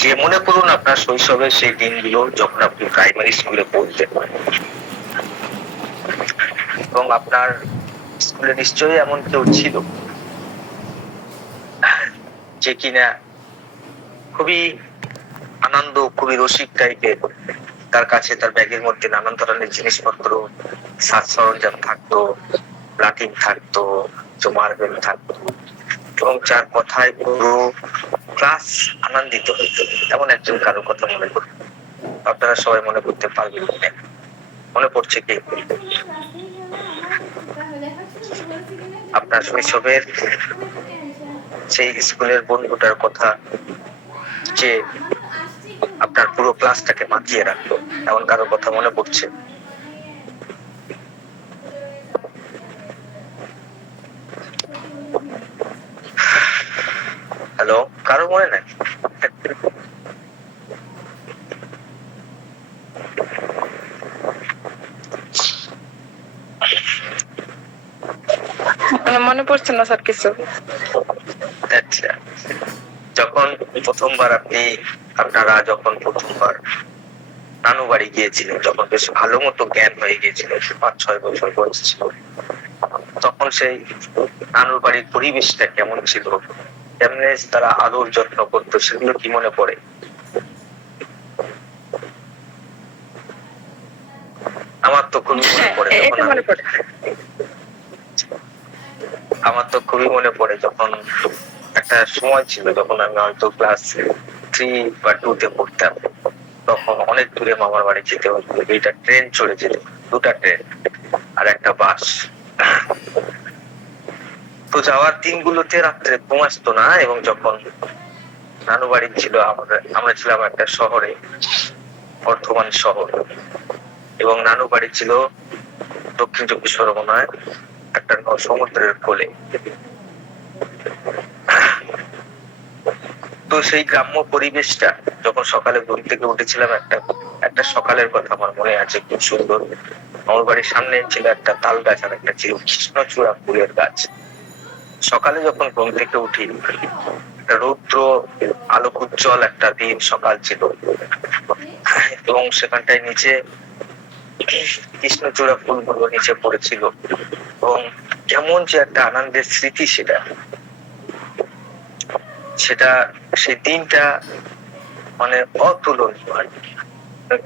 যে মনে করুন আপনার শৈশবের সেই দিনগুলো যখন আপনি প্রাইমারি স্কুলে পড়তেন এবং আপনার স্কুলে নিশ্চয়ই এমন কেউ ছিল যে কিনা খুবই আনন্দ, খুবই রসিক টাইপের। তার কাছে তার ব্যাগের মধ্যে নানান ধরনের জিনিসপত্র, সাজ সরঞ্জাম থাকতো, লাঠি থাকতো, মার্বেল থাকতো এবং যার কথায় পুরো ক্লাস আনন্দিত হইত। এমন একজন কারো কথা মনে করুন, আপনারা সবাই মনে করতে পারবেন। মনে পড়ছে কি আপনার শৈশবের সেই স্কুলের বন্ধুটার কথা, যে আপনার পুরো ক্লাসটাকে মাতিয়ে রাখতো? এমন কারো কথা মনে পড়ছে? হ্যালো, কারো মনে নাই? মনে পড়ছে না স্যার কিছু। আচ্ছা, যখন প্রথমবার আপনারা যখন প্রথমবার নানু বাড়ি গিয়েছিলেন, যখন বেশ ভালো মতো জ্ঞান হয়ে গিয়েছিল, 5-6 বছর বয়স ছিল, তখন সেই নানুর বাড়ির পরিবেশটা কেমন ছিল, কেমনে তারা আদর যত্ন করতো, সেগুলো কি মনে পড়ে? আমার তো খুবই মনে পড়ে। আমার তো খুবই মনে পড়ে যখন একটা সময় ছিল যখন আমি হয়তো ক্লাস 3 বা 2 তে পড়তাম, তখন অনেক দূরে মামার বাড়ি যেতে হতো। দুইটা ট্রেন চলে যেত, দুটা ট্রেন আর একটা বাস। তো যাওয়ার দিনগুলোতে রাত্রে ঘুম আসতো না, এবং যখন নানু বাড়ি ছিল, আমরা ছিলাম একটা শহরে, বর্ধমান শহর, এবং নানু বাড়ি ছিল দক্ষিণ চব্বিশ পরগনায় একটা সমুদ্রের কোলে। তো সেই গ্রাম্য পরিবেশটা, যখন সকালে ঘুম থেকে উঠেছিলাম, একটা সকালের কথা আমার মনে আছে খুব সুন্দর। আমার বাড়ির সামনে ছিল একটা তাল গাছ, আর একটা ছিল কৃষ্ণচূড়া ফুলের গাছ। সকালে যখন ঘুম থেকে উঠি, একটা রৌদ্র আলোক উজ্জ্বল একটা দিন সকাল ছিল, এবং সেখানটায় নিচে কৃষ্ণচূড়া ফুলগুলো নিচে পড়েছিল, এবং কেমন যে একটা আনন্দের স্মৃতি সেটা সেই দিনটা মানে অতুলনীয়।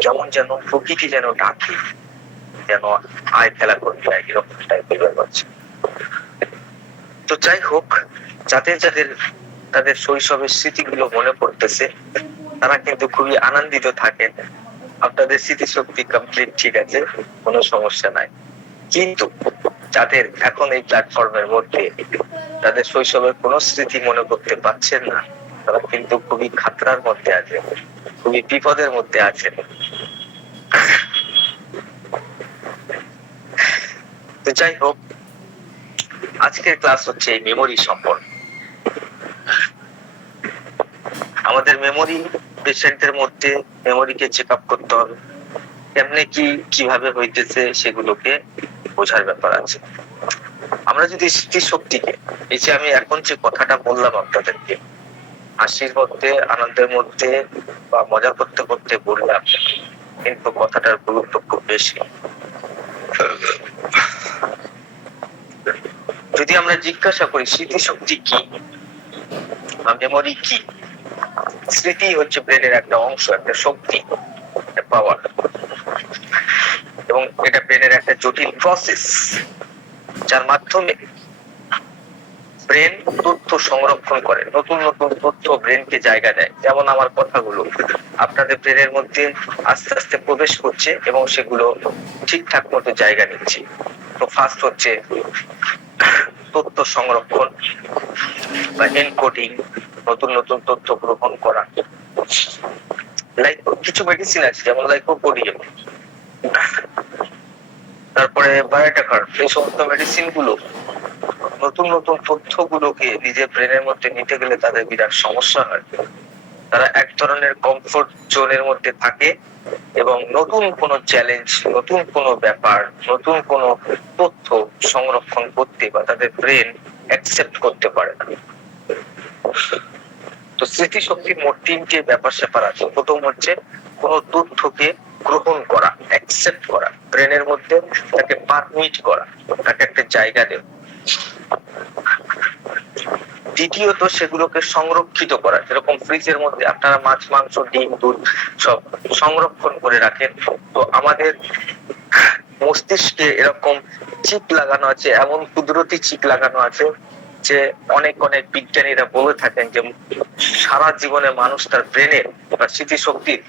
কেমন যেন প্রকৃতি যেন ডাকে, যেন আয় খেলা করতে হয়, এরকম টাইপের ব্যাপার। তো যাই হোক, যাদের যাদের তাদের শৈশবের স্মৃতিগুলো মনে পড়তেছে, তারা কিন্তু খুবই আনন্দিত থাকেন। আপনাদের স্মৃতিশক্তি কমপ্লিট, ঠিক আছে, কোনো সমস্যা নাই। কিন্তু যাদের এখন এই প্ল্যাটফর্মের মধ্যে তাদের শৈশবের কোনো স্মৃতি মনে করতে পারছেন না, তারা কিন্তু খুবই খাতরার মধ্যে আছে, খুবই বিপদের মধ্যে আছেন। তো যাই হোক, আজকের ক্লাস হচ্ছে এই মেমোরি সম্পর্কে। আমাদের মেমোরি পেশেন্টের মধ্যে মেমোরিকে চেক আপ করতে হবে, কেমনে কিভাবে হইতেছে সেগুলোকে বোঝার ব্যাপার আছে। আমরা যদি স্মৃতিশক্তিকে, এই যে আমি এখন যে কথাটা বললাম আপনাদেরকে, হাসির মধ্যে, আনন্দের মধ্যে বা মজা করতে করতে বললাম, কিন্তু কথাটার গুরুত্ব খুব বেশি। যদি আমরা জিজ্ঞাসা করি স্মৃতিশক্তি কি বা মেমোরি কি, স্মৃতি হচ্ছে ব্রেনের একটা অংশ, একটা শক্তি, একটা পাওয়ার, এবং এটা ব্রেনের একটা জটিল প্রসেস, যার মাধ্যমে ব্রেন তথ্য সংরক্ষণ করে, নতুন নতুন তথ্য ব্রেনকে জায়গা দেয়। যেমন আমার কথাগুলো আপনাদের ব্রেনের মধ্যে আস্তে আস্তে প্রবেশ করছে এবং সেগুলো ঠিকঠাক মতো জায়গা নিচ্ছে। তো ফার্স্ট হচ্ছে তথ্য সংরক্ষণ বা এনকোডিং, নতুন নতুন তথ্য গ্রহণ করা। লাইক কিছু মেডিসিন আছে, যেমন লাইকোপোডিয়াম, তারপরে বায়োটাকার, এই সমস্ত মেডিসিন গুলো নতুন নতুন তথ্যগুলোকে নিজের ব্রেনের মধ্যে নিতে গেলে তাদের বিরাট সমস্যা হয়। তারা এক ধরনের কমফোর্ট জোনের মধ্যে থাকে এবং নতুন কোনো চ্যালেঞ্জ, নতুন কোনো ব্যাপার, নতুন কোনো তথ্য সংরক্ষণ করতে বা তাদের ব্রেন অ্যাকসেপ্ট করতে পারে না। তো স্মৃতিশক্তির মোট তিনটে ব্যাপার স্যাপার আছে। প্রথম হচ্ছে কোন তথ্যকে গ্রহণ করা, অ্যাকসেপ্ট করা, ব্রেনের মধ্যে তাকে পারমিট করা, তাকে একটা জায়গা দেওয়া। দ্বিতীয়ত সেগুলোকে সংরক্ষিত করা, যেরকম ফ্রিজের মধ্যে আপনারা মাছ, মাংস, ডিম, দুধ সব সংরক্ষণ করে রাখেন। তো আমাদের মস্তিষ্কে এরকম চিপ লাগানো আছে, এমন কুদরতি চিপ লাগানো আছে যে অনেক অনেক বিজ্ঞানীরা বলে থাকেন যে সারা জীবনে মানুষ তার ব্রেনের বা স্মৃতিশক্তির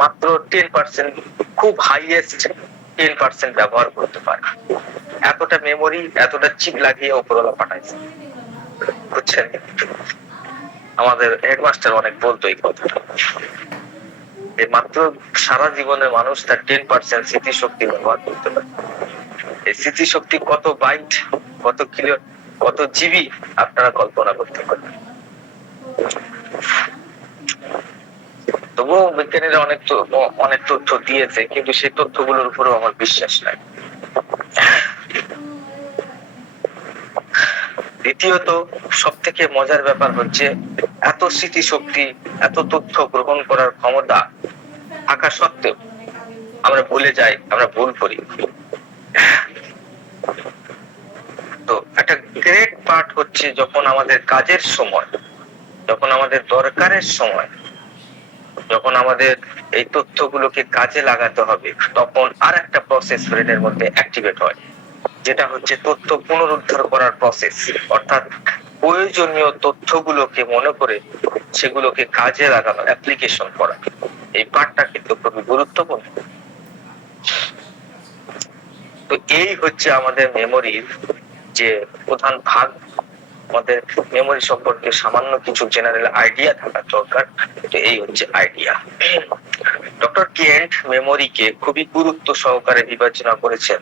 মাত্র 10%, খুব হাইয়েস্ট 10% ব্যবহার করতে পারে। এতটা মেমোরি, এতটা চিপ লাগিয়ে উপরওয়ালা পাঠাইছে, বুঝছেন? আমাদের হেডমাস্টার অনেক বলতো এই কথাটা, যে মাত্র সারা জীবনে মানুষ তার 10% স্মৃতিশক্তি ব্যবহার করতে পারে। এই স্মৃতিশক্তি কত বাইট, কত কিলো, কত জিবি আপনারা কল্পনা করতে পারেন। তবুও বিজ্ঞানীরা অনেক তথ্য দিয়েছে, কিন্তু সেই তথ্যগুলোর উপরেও আমার বিশ্বাস নাই। দ্বিতীয়ত সব থেকে মজার ব্যাপার হচ্ছে এত স্মৃতিশক্তি, এত তথ্য গ্রহণ করার ক্ষমতা থাকা সত্ত্বেও আমরা ভুলে যাই, আমরা ভুল করি। তো একটা গ্রেট পার্ট হচ্ছে যখন আমাদের কাজের সময়, যখন আমাদের দরকারের সময়, যখন আমাদের এই তথ্যগুলোকে কাজে লাগাতে হবে, তখন আর একটা প্রসেস ব্রেনের মধ্যে অ্যাক্টিভেট হয়, যেটা হচ্ছে তথ্য পুনরুদ্ধার করার প্রসেস। অর্থাৎ প্রয়োজনীয় তথ্যগুলোকে মনে করে সেগুলোকে কাজে লাগানো, অ্যাপ্লিকেশন করা। এই পার্টটা কিন্তু খুবই গুরুত্বপূর্ণ। তো এই হচ্ছে আমাদের মেমোরির যে প্রধান ভাগ। আমাদের মেমোরি সম্পর্কে সামান্য কিছু জেনারেল আইডিয়া থাকা দরকার। তো এই হচ্ছে আইডিয়া। ডক্টর কেন্ট মেমোরিকে খুবই গুরুত্ব সহকারে বিবেচনা করেছেন,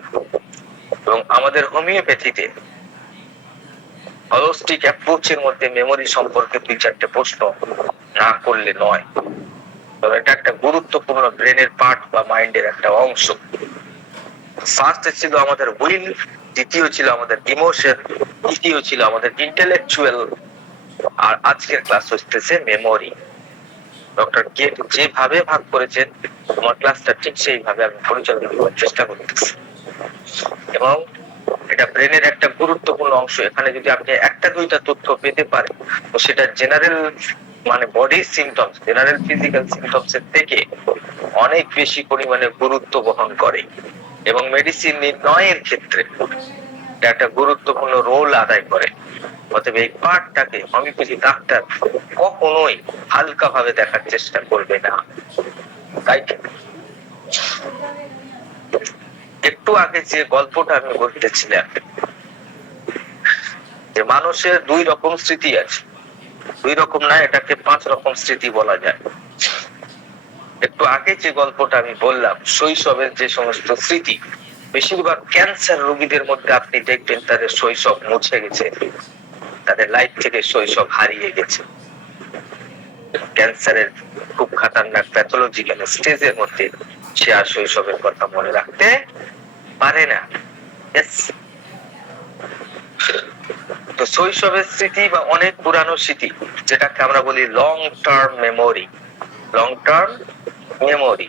এবং আমাদের হোমিওপ্যাথিতে হলোস্টিক অ্যাপ্রোচের মধ্যে মেমোরি সম্পর্কে 2-4টে প্রশ্ন না করলে নয়। তবে এটা একটা গুরুত্বপূর্ণ ব্রেনের পার্ট বা মাইন্ডের একটা অংশ। ফার্স্ট ছিল আমাদের উইল, দ্বিতীয় ছিল আমাদের ইমোশন, তৃতীয় ছিল আমাদের ইন্টেলেকচুয়াল, আর আজকের ক্লাস হচ্ছে মেমোরি। ডক্টর কেন্ট যেভাবে ভাগ করেছেন আমার ক্লাসটা ঠিক সেইভাবে আমি পরিচালনা করার চেষ্টা করতেছি, এবং এটা ব্রেনের একটা গুরুত্বপূর্ণ অংশ। এখানে যদি আপনি একটা দুইটা তথ্য পেতে পারেন, তো সেটা জেনারেল মানে body symptoms, general physical symptoms এর থেকে অনেক বেশি পরিমাণে গুরুত্ব বহন করে, এবং মেডিসিন নির্ণয়ের ক্ষেত্রে এটা একটা গুরুত্বপূর্ণ রোল আদায় করে। অতএব এই পার্টটাকে হোমিওপ্যাথি ডাক্তার কখনোই হালকা ভাবে দেখার চেষ্টা করবে না। তাই একটু আগে যে গল্পটা আমি বলতেছিলাম, যে মানুষের 2 রকম স্মৃতি আছে, 2 রকম না, এটাকে 5 রকম স্মৃতি বলা যায়। একটু আগে যে গল্পটা আমি বললাম, শৈশবের যে সমস্ত স্মৃতি, বেশিরভাগ ক্যান্সার রোগীদের মধ্যে আপনি দেখবেন তাদের শৈশব মুছে গেছে, তাদের লাইফ থেকে শৈশব হারিয়ে গেছে। ক্যান্সারের খুব খাতারনাক প্যাথোলজিক্যাল স্টেজের মধ্যে সে আর শৈশবের কথা মনে রাখতে পারে না। তো শৈশবের স্মৃতি বা অনেক পুরানো স্মৃতি, যেটাকে আমরা বলি long term memory, long term memory,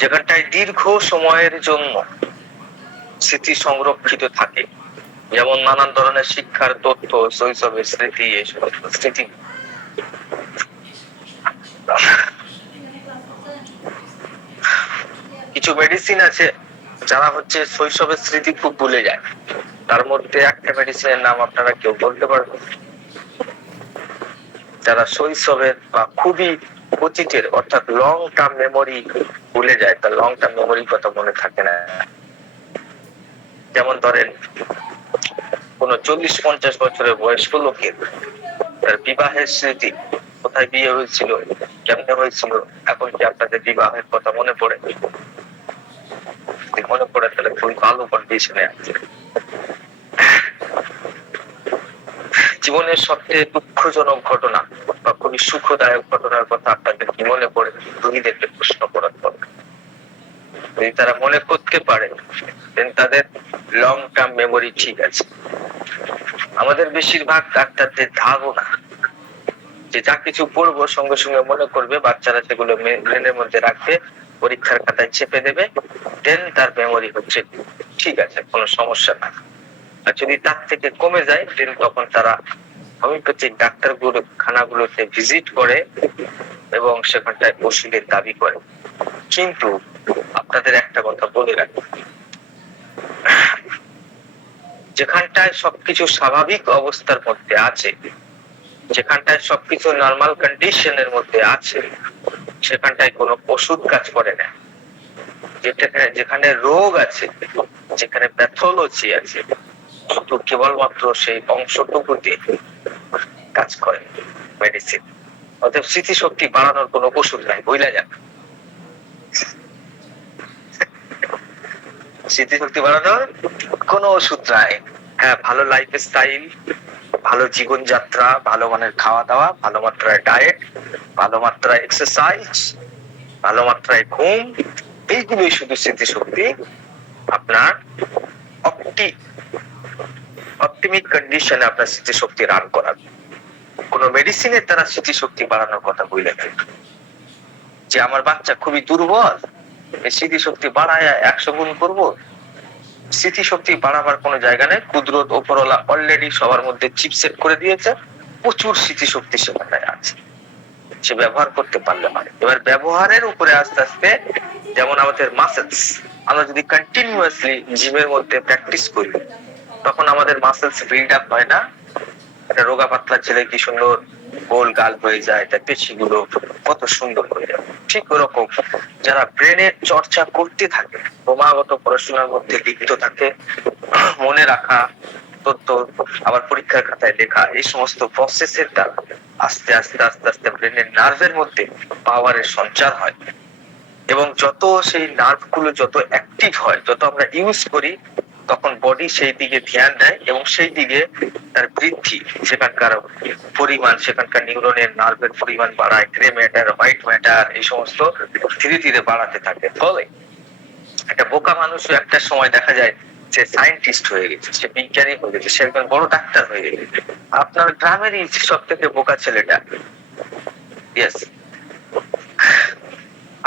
যেখানটায় দীর্ঘ সময়ের জন্য স্মৃতি সংরক্ষিত থাকে। যেমন নানান ধরনের শিক্ষার তথ্য, শৈশবের স্মৃতি, এই সমস্ত স্মৃতি। কিছু মেডিসিন আছে যারা হচ্ছে শৈশবের স্মৃতি খুব ভুলে যায়। তার মধ্যে একটা মেডিসিনের নাম আপনারা কেউ বলতে পারবেন? যারা শৈশবের বা খুবই অতীতের অর্থাৎ লং টার্ম মেমোরি ভুলে যায়, তার লং টার্ম মেমোরির কথা মনে থাকে না। যেমন ধরেন কোন 40-50 বছরের বয়স্ক লোকের তার বিবাহের স্মৃতি, কোথায় বিয়ে হয়েছিল, কেমনে হয়েছিল, এখন কি আপনাদের বিবাহের কথা মনে পড়ে? মনে পড়ে তাহলে খুবই ভালো কন্ডিশনে আছে। জীবনের সবচেয়ে দুঃখজনক ঘটনা বা খুবই সুখদায়ক ঘটনার কথা আপনাদের কি মনে পড়ে? রোগীদেরকে প্রশ্ন করার দরকার। যদি তারা মনে করতে পারে তাদের লং টার্ম মেমোরি ঠিক আছে। আমাদের বেশিরভাগ ডাক্তারদের ধারণা যে যা কিছু পড়বো সঙ্গে সঙ্গে মনে করবে, বাচ্চারা সেগুলো ব্রেনের মধ্যে রাখবে, পরীক্ষার খাতায় চেপে দেবে, দেন তার মেমোরি হচ্ছে ঠিক আছে, কোনো সমস্যা না। আর যদি তার থেকে কমে যায় দেন তখন তারা হোমিওপ্যাথিক ডাক্তারগুলো খানাগুলোতে ভিজিট করে এবং সেখানটায় ওষুধের দাবি করে। কিন্তু আপনাদের একটা কথা বলে রাখি, যেখানটায় সবকিছু স্বাভাবিক অবস্থার মধ্যে আছে, যেখানটায় সবকিছু নরমাল কন্ডিশনের মধ্যে আছে, সেখানটায় কোনো ওষুধ কাজ করে না। যেখানে রোগ আছে, যেখানে প্যাথোলজি আছে, শুধু কেবলমাত্র সেই অংশটুকুতে কাজ করে মেডিসিন। অতএব স্মৃতিশক্তি বাড়ানোর কোনো ওষুধ নাই, বুঝলা যান। স্মৃতিশক্তি বাড়ানোর কোনো ওষুধ নাই। হ্যাঁ, ভালো লাইফ স্টাইল, ভালো জীবনযাত্রা, ভালো মানের খাওয়া দাওয়া, ভালো মাত্রায় ডায়েট, ভালো মাত্রায় এক্সারসাইজ, ভালো মাত্রায় ঘুম, এইগুলোই শুধু স্মৃতিশক্তি আপনার অপটিমিক কন্ডিশনে আপনার স্মৃতিশক্তি রান করাবে। কোন মেডিসিনের দ্বারা স্মৃতিশক্তি বাড়ানোর কথা বললেন যে আমার বাচ্চা খুবই দুর্বল, স্মৃতিশক্তি বাড়ায় 100 গুণ করবো, স্মৃতিশক্তি বাড়াবার কোনো জায়গা নেই। কুদরত ওপরওয়ালা অলরেডি সবার মধ্যে চিপসেট করে দিয়েছে, প্রচুর স্মৃতিশক্তি সেখানে আছে, সে ব্যবহার করতে পারলে হয়। এবার ব্যবহারের উপরে আস্তে আস্তে, যেমন আমাদের মাসেলস, আমরা যদি কন্টিনিউয়াসলি জিমের মধ্যে প্র্যাকটিস করি তখন আমাদের মাসেলস বিল্ড আপ হয় না। একটা রোগা পাতলা ছেলে কি সুন্দর গোল গাল হয়ে যায়, তার পেশিগুলো কত সুন্দর হয়ে যায়। ঠিক ওরকম যারা ব্রেনের চর্চা করতে থাকে, ক্রমাগত পড়াশোনার মধ্যে লিপ্ত থাকে, মনে রাখা তথ্য আবার পরীক্ষার খাতায় লেখা, এই সমস্ত প্রসেসের দ্বারা আস্তে আস্তে আস্তে আস্তে ব্রেনের নার্ভের মধ্যে পাওয়ারের সঞ্চার হয়। এবং যত সেই নার্ভ গুলো যত অ্যাক্টিভ হয়, যত আমরা ইউজ করি, তখন বডি সেই দিকে ধ্যান দেয় এবং সেই দিকে তার বৃদ্ধি, সেখানকার পরিমাণ, সেখানকার নিউরনের নার্ভের পরিমাণ বাড়ায়, গ্রে ম্যাটার, হোয়াইট ম্যাটার, এই সমস্ত ধীরে ধীরে বাড়াতে থাকে। ফলে একটা বোকা মানুষও একটা সময় দেখা যায় সে সায়েন্টিস্ট হয়ে গেছে, সে বিজ্ঞানী হয়ে গেছে, সে একজন বড় ডাক্তার হয়ে গেছে। আপনার গ্রামেরই সব থেকে বোকা ছেলেটা, ইয়েস,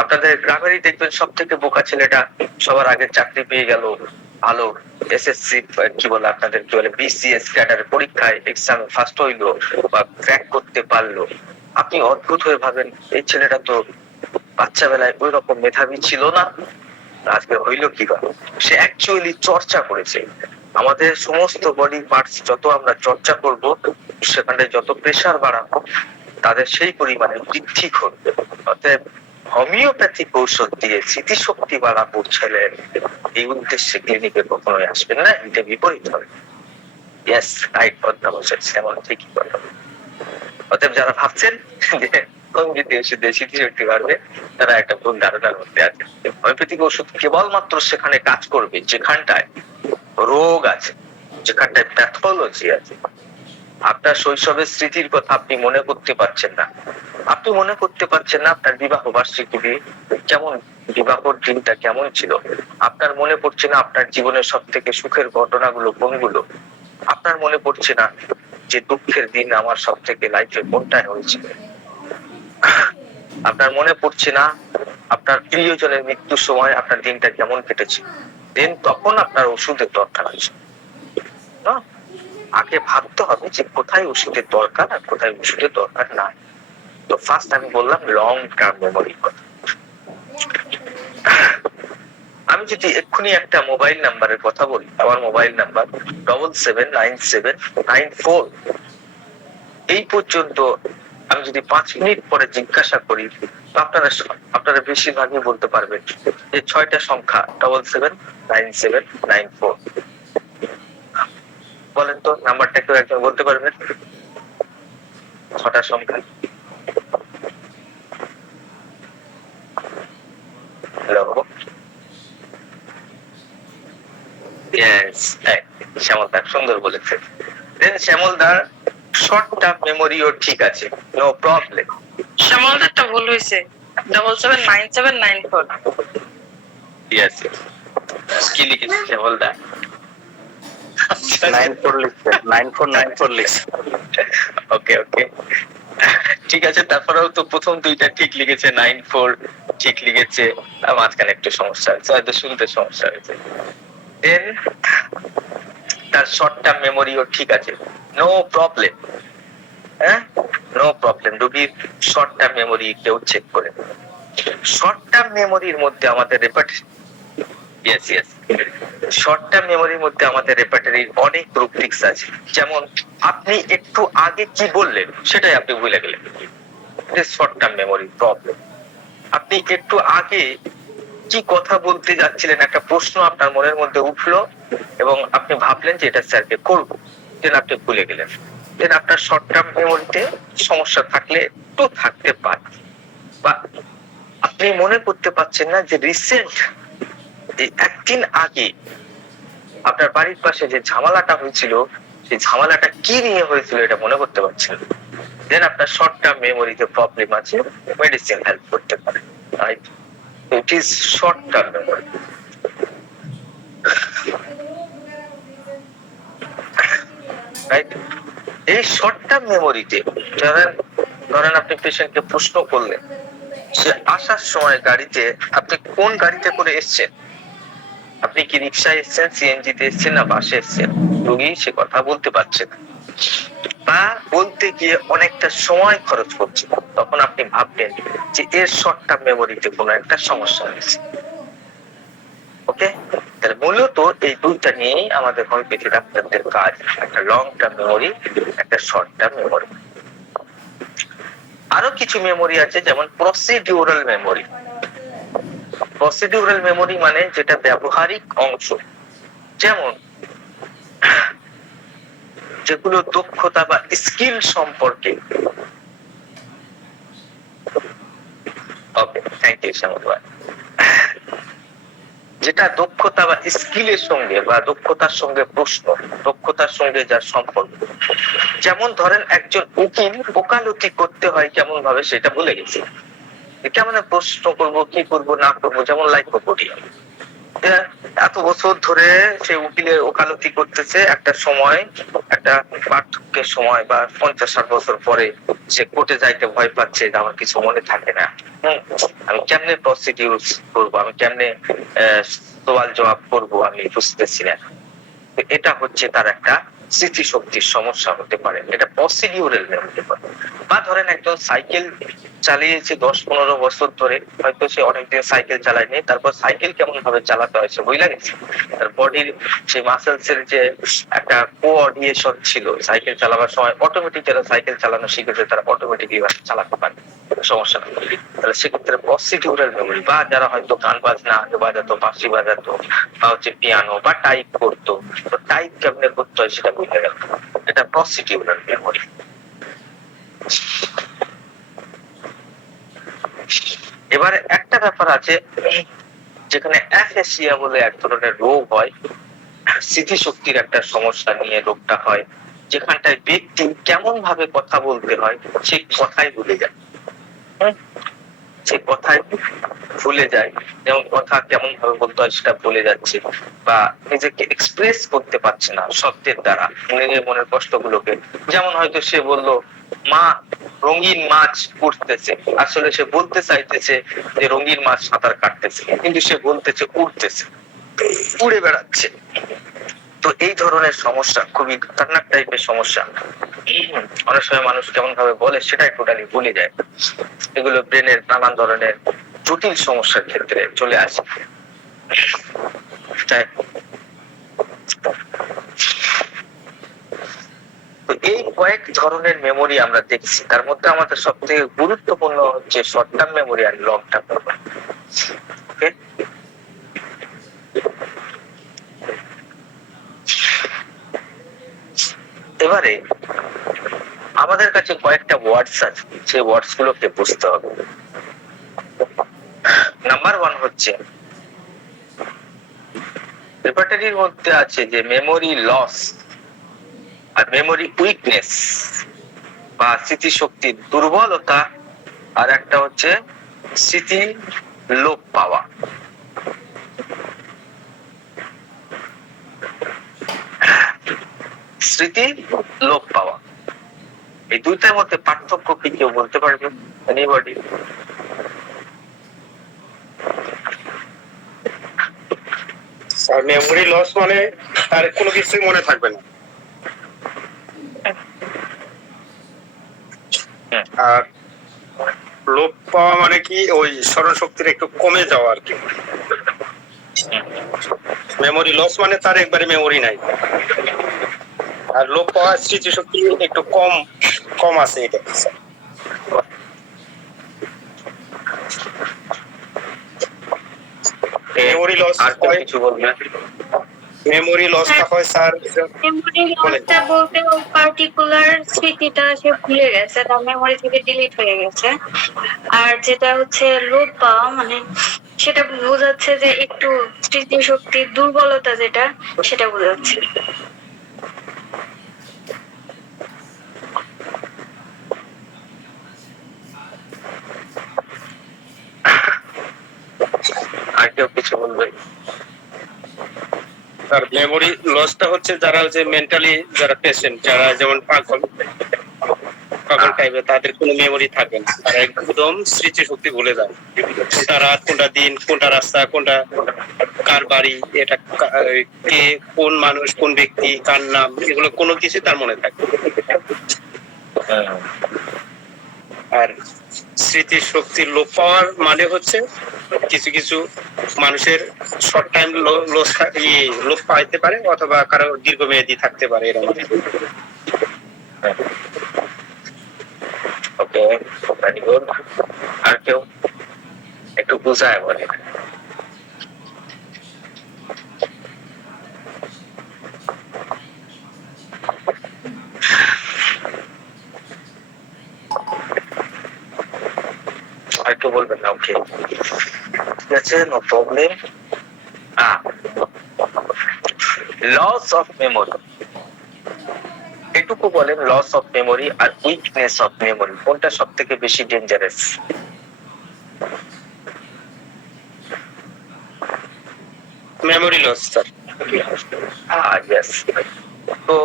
আপনাদের গ্রামেরই দেখবেন সব থেকে বোকা ছেলেটা সবার আগে চাকরি পেয়ে গেল, ভালো এসএসসি কি বলে আপনাদের কি বলে বিসিএস ক্যাডারের পরীক্ষায় এক্সাম ফার্স্ট হইলো বা ক্র্যাক করতে পারলো। আপনি অদ্ভুত হয়ে ভাবেন এই ছেলেটা তো বাচ্চা বেলায় ওই রকম মেধাবী ছিল না, আজকে হইলো কি করে? সে অ্যাকচুয়ালি চর্চা করেছে। আমাদের সমস্ত বডি পার্টস যত আমরা চর্চা করব, সেখানে যত প্রেসার বাড়াবো তাদের সেই পরিমাণে বৃদ্ধি ঘটবে। অতএব হোমিওপ্যাথিক ঔষধ দিয়ে স্মৃতিশক্তি বাড়াবো ছেলের, এই উদ্দেশ্যে ক্লিনিকে কখনোই আসবেন না, এটা বিপরীত হবে। ইয়েস, রাইট কথা বলছেন, এমন ঠিকই কথা। অতএব যারা ভাবছেন যে হোমিওপ্যাথি ওষুধে স্মৃতিশক্তি বাড়বে, তারা একটা ভুল ধারণার মধ্যে আছে। হোমিওপ্যাথিক ওষুধ কেবলমাত্র সেখানে কাজ করবে যেখানটায় রোগ আছে, যেখানটায় প্যাথোলজি আছে। আপনার শৈশবের স্মৃতির কথা আপনি মনে করতে পারছেন না, আপনি মনে করতে পারছেন না আপনার বিবাহ বার্ষিকী কেমন, বিবাহর দিনটা কেমন ছিল, আপনার মনে পড়ছে না আপনার জীবনের সব থেকে সুখের ঘটনাগুলো কোনগুলো, আপনার মনে পড়ছে না যে দুঃখের দিন আমার সব থেকে লাইফে কোনটায় হয়েছিল, আপনার মনে পড়ছে না আপনার প্রিয়জনের মৃত্যুর সময় আপনার দিনটা কেমন কেটেছিল। দেন তখন আপনার ওষুধের দরকার আছে না। আগে ভাবতে হবে যে কোথায় ওষুধের দরকার আর কোথায় ওষুধের দরকার নাই। তো ফার্স্ট আমি বললাম লং টার্ম মেমোরি কথা। আমি যদি এক্ষুনি একটা মোবাইল নাম্বারের কথা বলি, আমার মোবাইল নাম্বার 779794, এই পর্যন্ত আমি যদি 5 মিনিট পরে জিজ্ঞাসা করি, আপনারা বেশিরভাগই বলতে পারবেন যে 6টা সংখ্যা 779794। বলেন তো নাম্বারটা কেউ একজন বলতে পারবেন? 6টা সংখ্যা। হ্যালো, ইয়েস, শ্যামলদা সুন্দর বলেছে। দেন শ্যামলদার শর্ট টার্ম মেমোরিও ঠিক আছে, নো প্রবলেম। শ্যামলদারটা ভুল হয়েছে, 779794। ইয়েস, কি লিখেছে শ্যামলদা? 94 লিখছে, 9494 লিখছে। ওকে ওকে, ঠিক আছে, তারপরেও তো প্রথম দুইটা ঠিক লিখেছে, 9-4 ঠিক লিখেছে, আর মাঝখানে একটু সমস্যা হয়েছে, হয়তো শুনতে সমস্যা হয়েছে। দেন তার শর্ট টার্ম মেমোরিও ঠিক আছে, নো প্রবলেম। হ্যাঁ, নো প্রবলেম, রুবির শর্ট টার্ম মেমোরি কেউ চেক করে। শর্ট টার্ম মেমোরির মধ্যে আমাদের শর্ট টার্ম মেমোরির মধ্যে আমাদের রেপার্টরির অনেক রুব্রিক্স আছে। যেমন আপনি একটু আগে কি বললেন সেটাই আপনি ভুলে গেলেন, শর্ট টার্ম মেমোরি প্রবলেম। আপনি একটু আগে কি কথা বলতে যাচ্ছিলেন, একটা প্রশ্ন আপনার মনের মধ্যে উঠলো এবং আপনি ভাবলেন যে এটা স্যারকে করবো, দেন আপনি ভুলে গেলেন। দেন আপনার শর্ট টার্ম মেমোরিতে সমস্যা থাকলে একটু থাকতে পারে, বা আপনি মনে করতে পারছেন না যে রিসেন্ট এই একদিন আগে আপনার বাড়ির পাশে যে ঝামেলাটা হয়েছিল, সেই ঝামেলাটা কি নিয়ে হয়েছিল এটা মনে করতে পারছেন, দেন আপনার শর্ট টার্ম মেমোরিতে প্রবলেম আছে, মেডিসিন হেল্প করতে পারে। Right, it is short term memory. Right, এই শর্ট টার্ম মেমোরিতে ধরেন আপনি পেশেন্টকে প্রশ্ন করলেন যে আসার সময় গাড়িতে আপনি কোন গাড়িতে করে এসেছেন, আপনি কি রিক্সায় এসেছেন, সিএনজি তে এসেছেন না বাসে এসেছেন, রোগী সে কথা বলতে পারছে না বা বলতে গিয়ে অনেকটা সময় খরচ করছে, তখন আপনি ভাববেন যে এর শর্ট টার্ম মেমোরিতে কোনো একটা সমস্যা হয়েছে। ওকে, তাহলে মূলত এই দুইটা নিয়েই আমাদের হোমিওপ্যাথি ডাক্তারদের কাজ, একটা লং টার্ম মেমোরি, একটা শর্ট টার্ম মেমোরি। আরো কিছু মেমোরি আছে, যেমন প্রসিডিউরাল মেমোরি। প্রসিডিউরাল মেমোরি মানে যেটা ব্যবহারিক অংশ, যেমন যেগুলো দক্ষতা বা স্কিল সম্পর্কে। ওকে, থ্যাংক ইউ শ্যামল ভাই। যেটা দক্ষতা বা স্কিলের সঙ্গে বা দক্ষতার সঙ্গে প্রশ্ন, দক্ষতার সঙ্গে যার সম্পর্ক। যেমন ধরেন একজন উকিল ওকালতি করতে হয় কেমন ভাবে সেটা ভুলে গেছে, কেমন প্রশ্ন করব, কি করব না করব, যেমন লাইক প্রপার্টি। এত বছর ধরে সে উকিলের ওকালতি করতেছে, একটা সময় একটা পার্থক্যের সময় বা 50-60 বছর পরে সে কোর্টে যাইতে ভয় পাচ্ছে যে আমার কিছু মনে থাকে না, আমি কেমনে প্রসিডিউর করবো, আমি কেমনে সওয়াল জবাব করবো, আমি বুঝতেছি না। এটা হচ্ছে তার একটা স্মৃতিশক্তির সমস্যা হতে পারে, এটা প্রসিডিউরাল হতে পারে। বা ধরেন একজন সাইকেল চালিয়েছে 10-15 বছর ধরে, হয়তো সে অনেকদিন সাইকেল চালায়নি, তারপর সাইকেল কেমন ভাবে চালাতে হয় সে বুঝলা গেছে, তার বডির সেই মাসেলস এর যে একটা কোঅর্ডিনেশন ছিল সাইকেল চালাবার সময়, অটোমেটিক যারা সাইকেল চালানো শিখেছে তারা অটোমেটিকলি চালাতে পারে, সমস্যা নেই। তাহলে সেক্ষেত্রে প্রসিডিউরাল মেমোরি, বা যারা হয়তো গান বাজনা আগে বাজাতো, বাঁশি বাজাতো, বা হচ্ছে পিয়ানো বা টাইপ করতো, তো টাইপ কেমনে করতে হয় সেটা বুঝে গেল, এটা প্রসিডিউরাল মেমোরি। এবারে একটা ব্যাপার আছে, যেখানে অ্যাফেসিয়া বলে এক ধরনের রোগ হয়, স্মৃতিশক্তির একটা সমস্যা নিয়ে রোগটা হয়, যেখানটায় ব্যক্তি কেমন ভাবে কথা বলতে হয় সেই কথাই ভুলে যায়, সে কথায় ভুলে যায়, যেমন কথা কেমন ভাবে বলতে হয় সেটা ভুলে যাচ্ছে, বা নিজেকে এক্সপ্রেস করতে পারছে না শব্দের দ্বারা নিজের মনের কষ্টগুলোকে। যেমন হয়তো সে বলল মা রঙিন মাছ উঠতেছে, আসলে সে বলতে চাইতেছে যে রঙিন মাছ সাঁতার কাটতেছে, কিন্তু সে বলতেছে উঠতেছে, উড়ে বেড়াচ্ছে। তো এই ধরনের সমস্যা খুবই খতরনাক টাইপের সমস্যা, অনেক সময় মানুষ কেমন ভাবে বলে সেটাই টোটালি ভুলে যায়। এগুলো ব্রেনের নানান ধরনের জটিল সমস্যার ক্ষেত্রে চলে আসে। তো এই কয়েক ধরনের মেমোরি আমরা দেখছি, তার মধ্যে আমাদের সব থেকে গুরুত্বপূর্ণ হচ্ছে শর্ট টার্ম মেমোরি আর লং টার্ম মেমোরি। এবারে আমাদের কাছে কয়েকটা ওয়ার্ডস আছে, সেই ওয়ার্ডস গুলোকে বুঝতে হবে। নাম্বার 1 হচ্ছে রেপার্টরির মধ্যে আছে যে মেমোরি লস আর মেমোরি উইকনেস বা স্মৃতিশক্তির দুর্বলতা, আর একটা হচ্ছে স্মৃতি লোপ পাওয়া। স্মৃতি লোপ পাওয়া, এই দুইটার মধ্যে পার্থক্য কি কেউ বলতে পারবে? এনিবডি? আর মেমোরি লস মানে তার কোনো কিছুই মনে থাকবে না, আর লোপ পাওয়া মানে কি ওই স্মরণ শক্তির একটু কমে যাওয়া আর কি। মেমোরি লস মানে তার একবারে মেমোরি নাই, আর লোপ পাওয়া স্মৃতিশক্তি একটু কম কম আছে এটা। মেমোরি লস আর কেউ কিছু বলবে? মেমোরি লসটা হয় স্যার, মেমোরি লসটা বলতে ওই পার্টিকুলার স্মৃতিটা সে ভুলে গেছে, তার মেমোরি থেকে ডিলিট হয়ে গেছে। আর যেটা হচ্ছে লোপ পাওয়া মানে সেটা বোঝাচ্ছে যে একটু স্মৃতিশক্তির দুর্বলতা যেটা সেটা বোঝাচ্ছে। আর কেউ কিছু বলবে? আর মেমোরি লসটা হচ্ছে যারা যে মেন্টালি যারা পেশেন্ট, যারা যেমন পাগল টাইপের, তাদের কোনো মেমোরি থাকে না, তারা একদম স্মৃতিশক্তি ভুলে যায়। কোনটা রাত, কোনটা দিন, কোনটা রাস্তা, কোনটা কার বাড়ি, এটা কে, কোন মানুষ, কোন ব্যক্তি, কার নাম, এগুলো কোনো কিছু তার মনে থাকে। আর স্মৃতিশক্তির লোপ পাওয়ার মানে হচ্ছে কিছু কিছু মানুষের শর্ট টাইম লোপ পাইতে পারে, অথবা কারো দীর্ঘমেয়াদী থাকতে পারে এরকম। ওকে, ভেরি গুড। আর কেউ একটু বুঝায় বলে? আর কেউ বলবেন না? ওকে, ঠিক আছে, no problem. Loss of memory, এটুকু বলেন, লস অফ মেমোরি আর উইকনেস অফ মেমোরি কোনটা সব থেকে বেশি dangerous? Memory loss sir. Yes. তো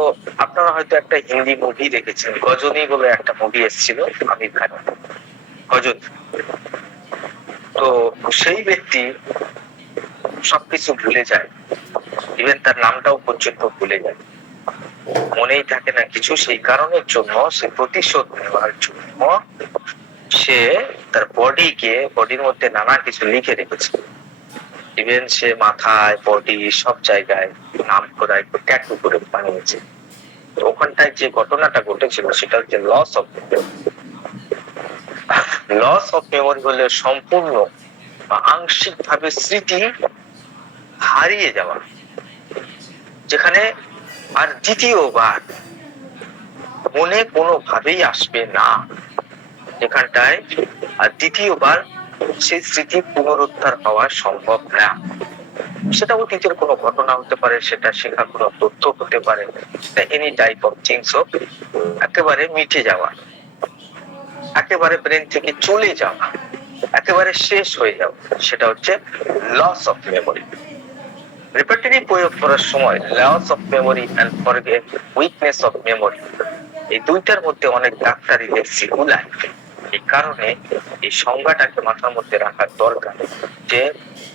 আপনারা হয়তো একটা হিন্দি মুভি দেখেছেন, গজনী বলে একটা মুভি এসেছিল আমির খান, গজনী। তো সেই ব্যক্তি সবকিছু ভুলে যায়, ইভেন তার নামটাও পর্যন্ত ভুলে যায়, মনেই থাকে না কিছু। সেই কারণের জন্য সে প্রতিশোধ নেওয়ার জন্য সে তার বডির মধ্যে নানা কিছু লিখে রেখেছে। ইভেন সে মাথায়, বডি সব জায়গায় নাম খোদাই ট্যাটু করে বানিয়েছে। তো ওখানটায় যে ঘটনাটা ঘটেছিল সেটা হচ্ছে loss of memory. Loss of memory হলে সম্পূর্ণ বা আংশিক ভাবে স্মৃতি হারিয়ে যাওয়া, যেখানে আর দ্বিতীয়বার মনে কোনোভাবেই আসবে না, যেখানটায় আর দ্বিতীয়বার সেই স্মৃতি পুনরুদ্ধার হওয়া সম্ভব না। সেটা অতীতের কোনো ঘটনা হতে পারে, সেটা শেখা কোনো তথ্য হতে পারে, any type of things of একেবারে মিটে যাওয়া, একেবারে ব্রেন থেকে চলে যাওয়া, একেবারে শেষ হয়ে যাওয়া, সেটা হচ্ছে লস অফ মেমোরি। রিপিটেটিভ প্রয়োগ করার সময় loss of memory and weakness of memory, এই দুইটার মধ্যে অনেক ডাক্তারি দেখছি উলায়। এই কারণে এই সংজ্ঞাটাকে মাথার মধ্যে রাখার দরকার যে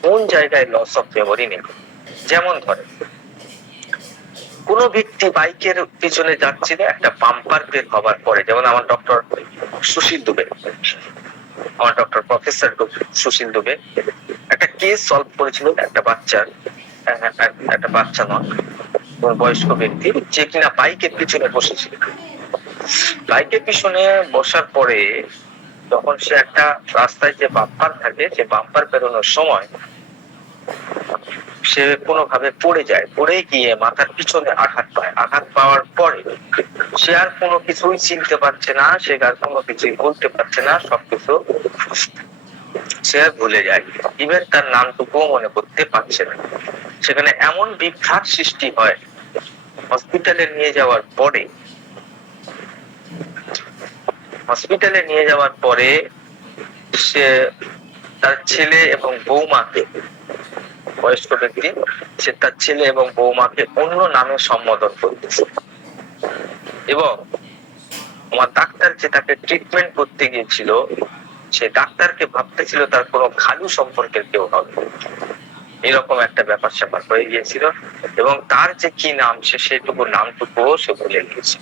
কোন জায়গায় লস অফ মেমোরি নেই। যেমন ধরে কোন ব্যক্তি বাইকের পিছনে যাচ্ছিল, একটা বাম্পার বের হবার পরে, যেমন আমার ডক্টর সুশীল দুবে, আমার ডক্টর প্রফেসর সুশীল দুবে একটা কেস সলভ করেছিল, একটা বাচ্চা নয়, বয়স্ক ব্যক্তি, যে কিনা বাইকের পিছনে বসেছিল। বাইকের পিছনে বসার পরে তখন সে একটা রাস্তায় যে বাম্পার থাকে, যে বাম্পার পেরোনোর সময় সে কোনোভাবে পড়ে যায়, পড়ে গিয়ে মাথার পিছনে আঘাত পায়। আঘাত পাওয়ার পরে সে আর কোনো কিছুই চিনতে পারছে না, সে আর কোনো কিছুই বলতে পারছে না, সবকিছু সে ভুলে যায়, ইভেন তার নামটুকুও মনে করতে পারছে না। সেখানে এমন বিভ্রাট সৃষ্টি হয়। হসপিটালে নিয়ে যাওয়ার পরে সে তার ছেলে এবং বৌমাকে, বয়স্ক ব্যক্তি, সে তার ছেলে এবং বৌমাকে অন্য নামে সম্বোধন করতেছে এবং আমার ডাক্তার যে তাকে ট্রিটমেন্ট করতে গিয়েছিল, সে ডাক্তারকে ভাবতেছিল তার কোনো খালু সম্পর্কের কেউ হবে, এরকম একটা ব্যাপার স্যাপার হয়ে গিয়েছিল। এবং তার যে কি নাম, সে সেটুকু নামটুকুও সে ভুলে গিয়েছে।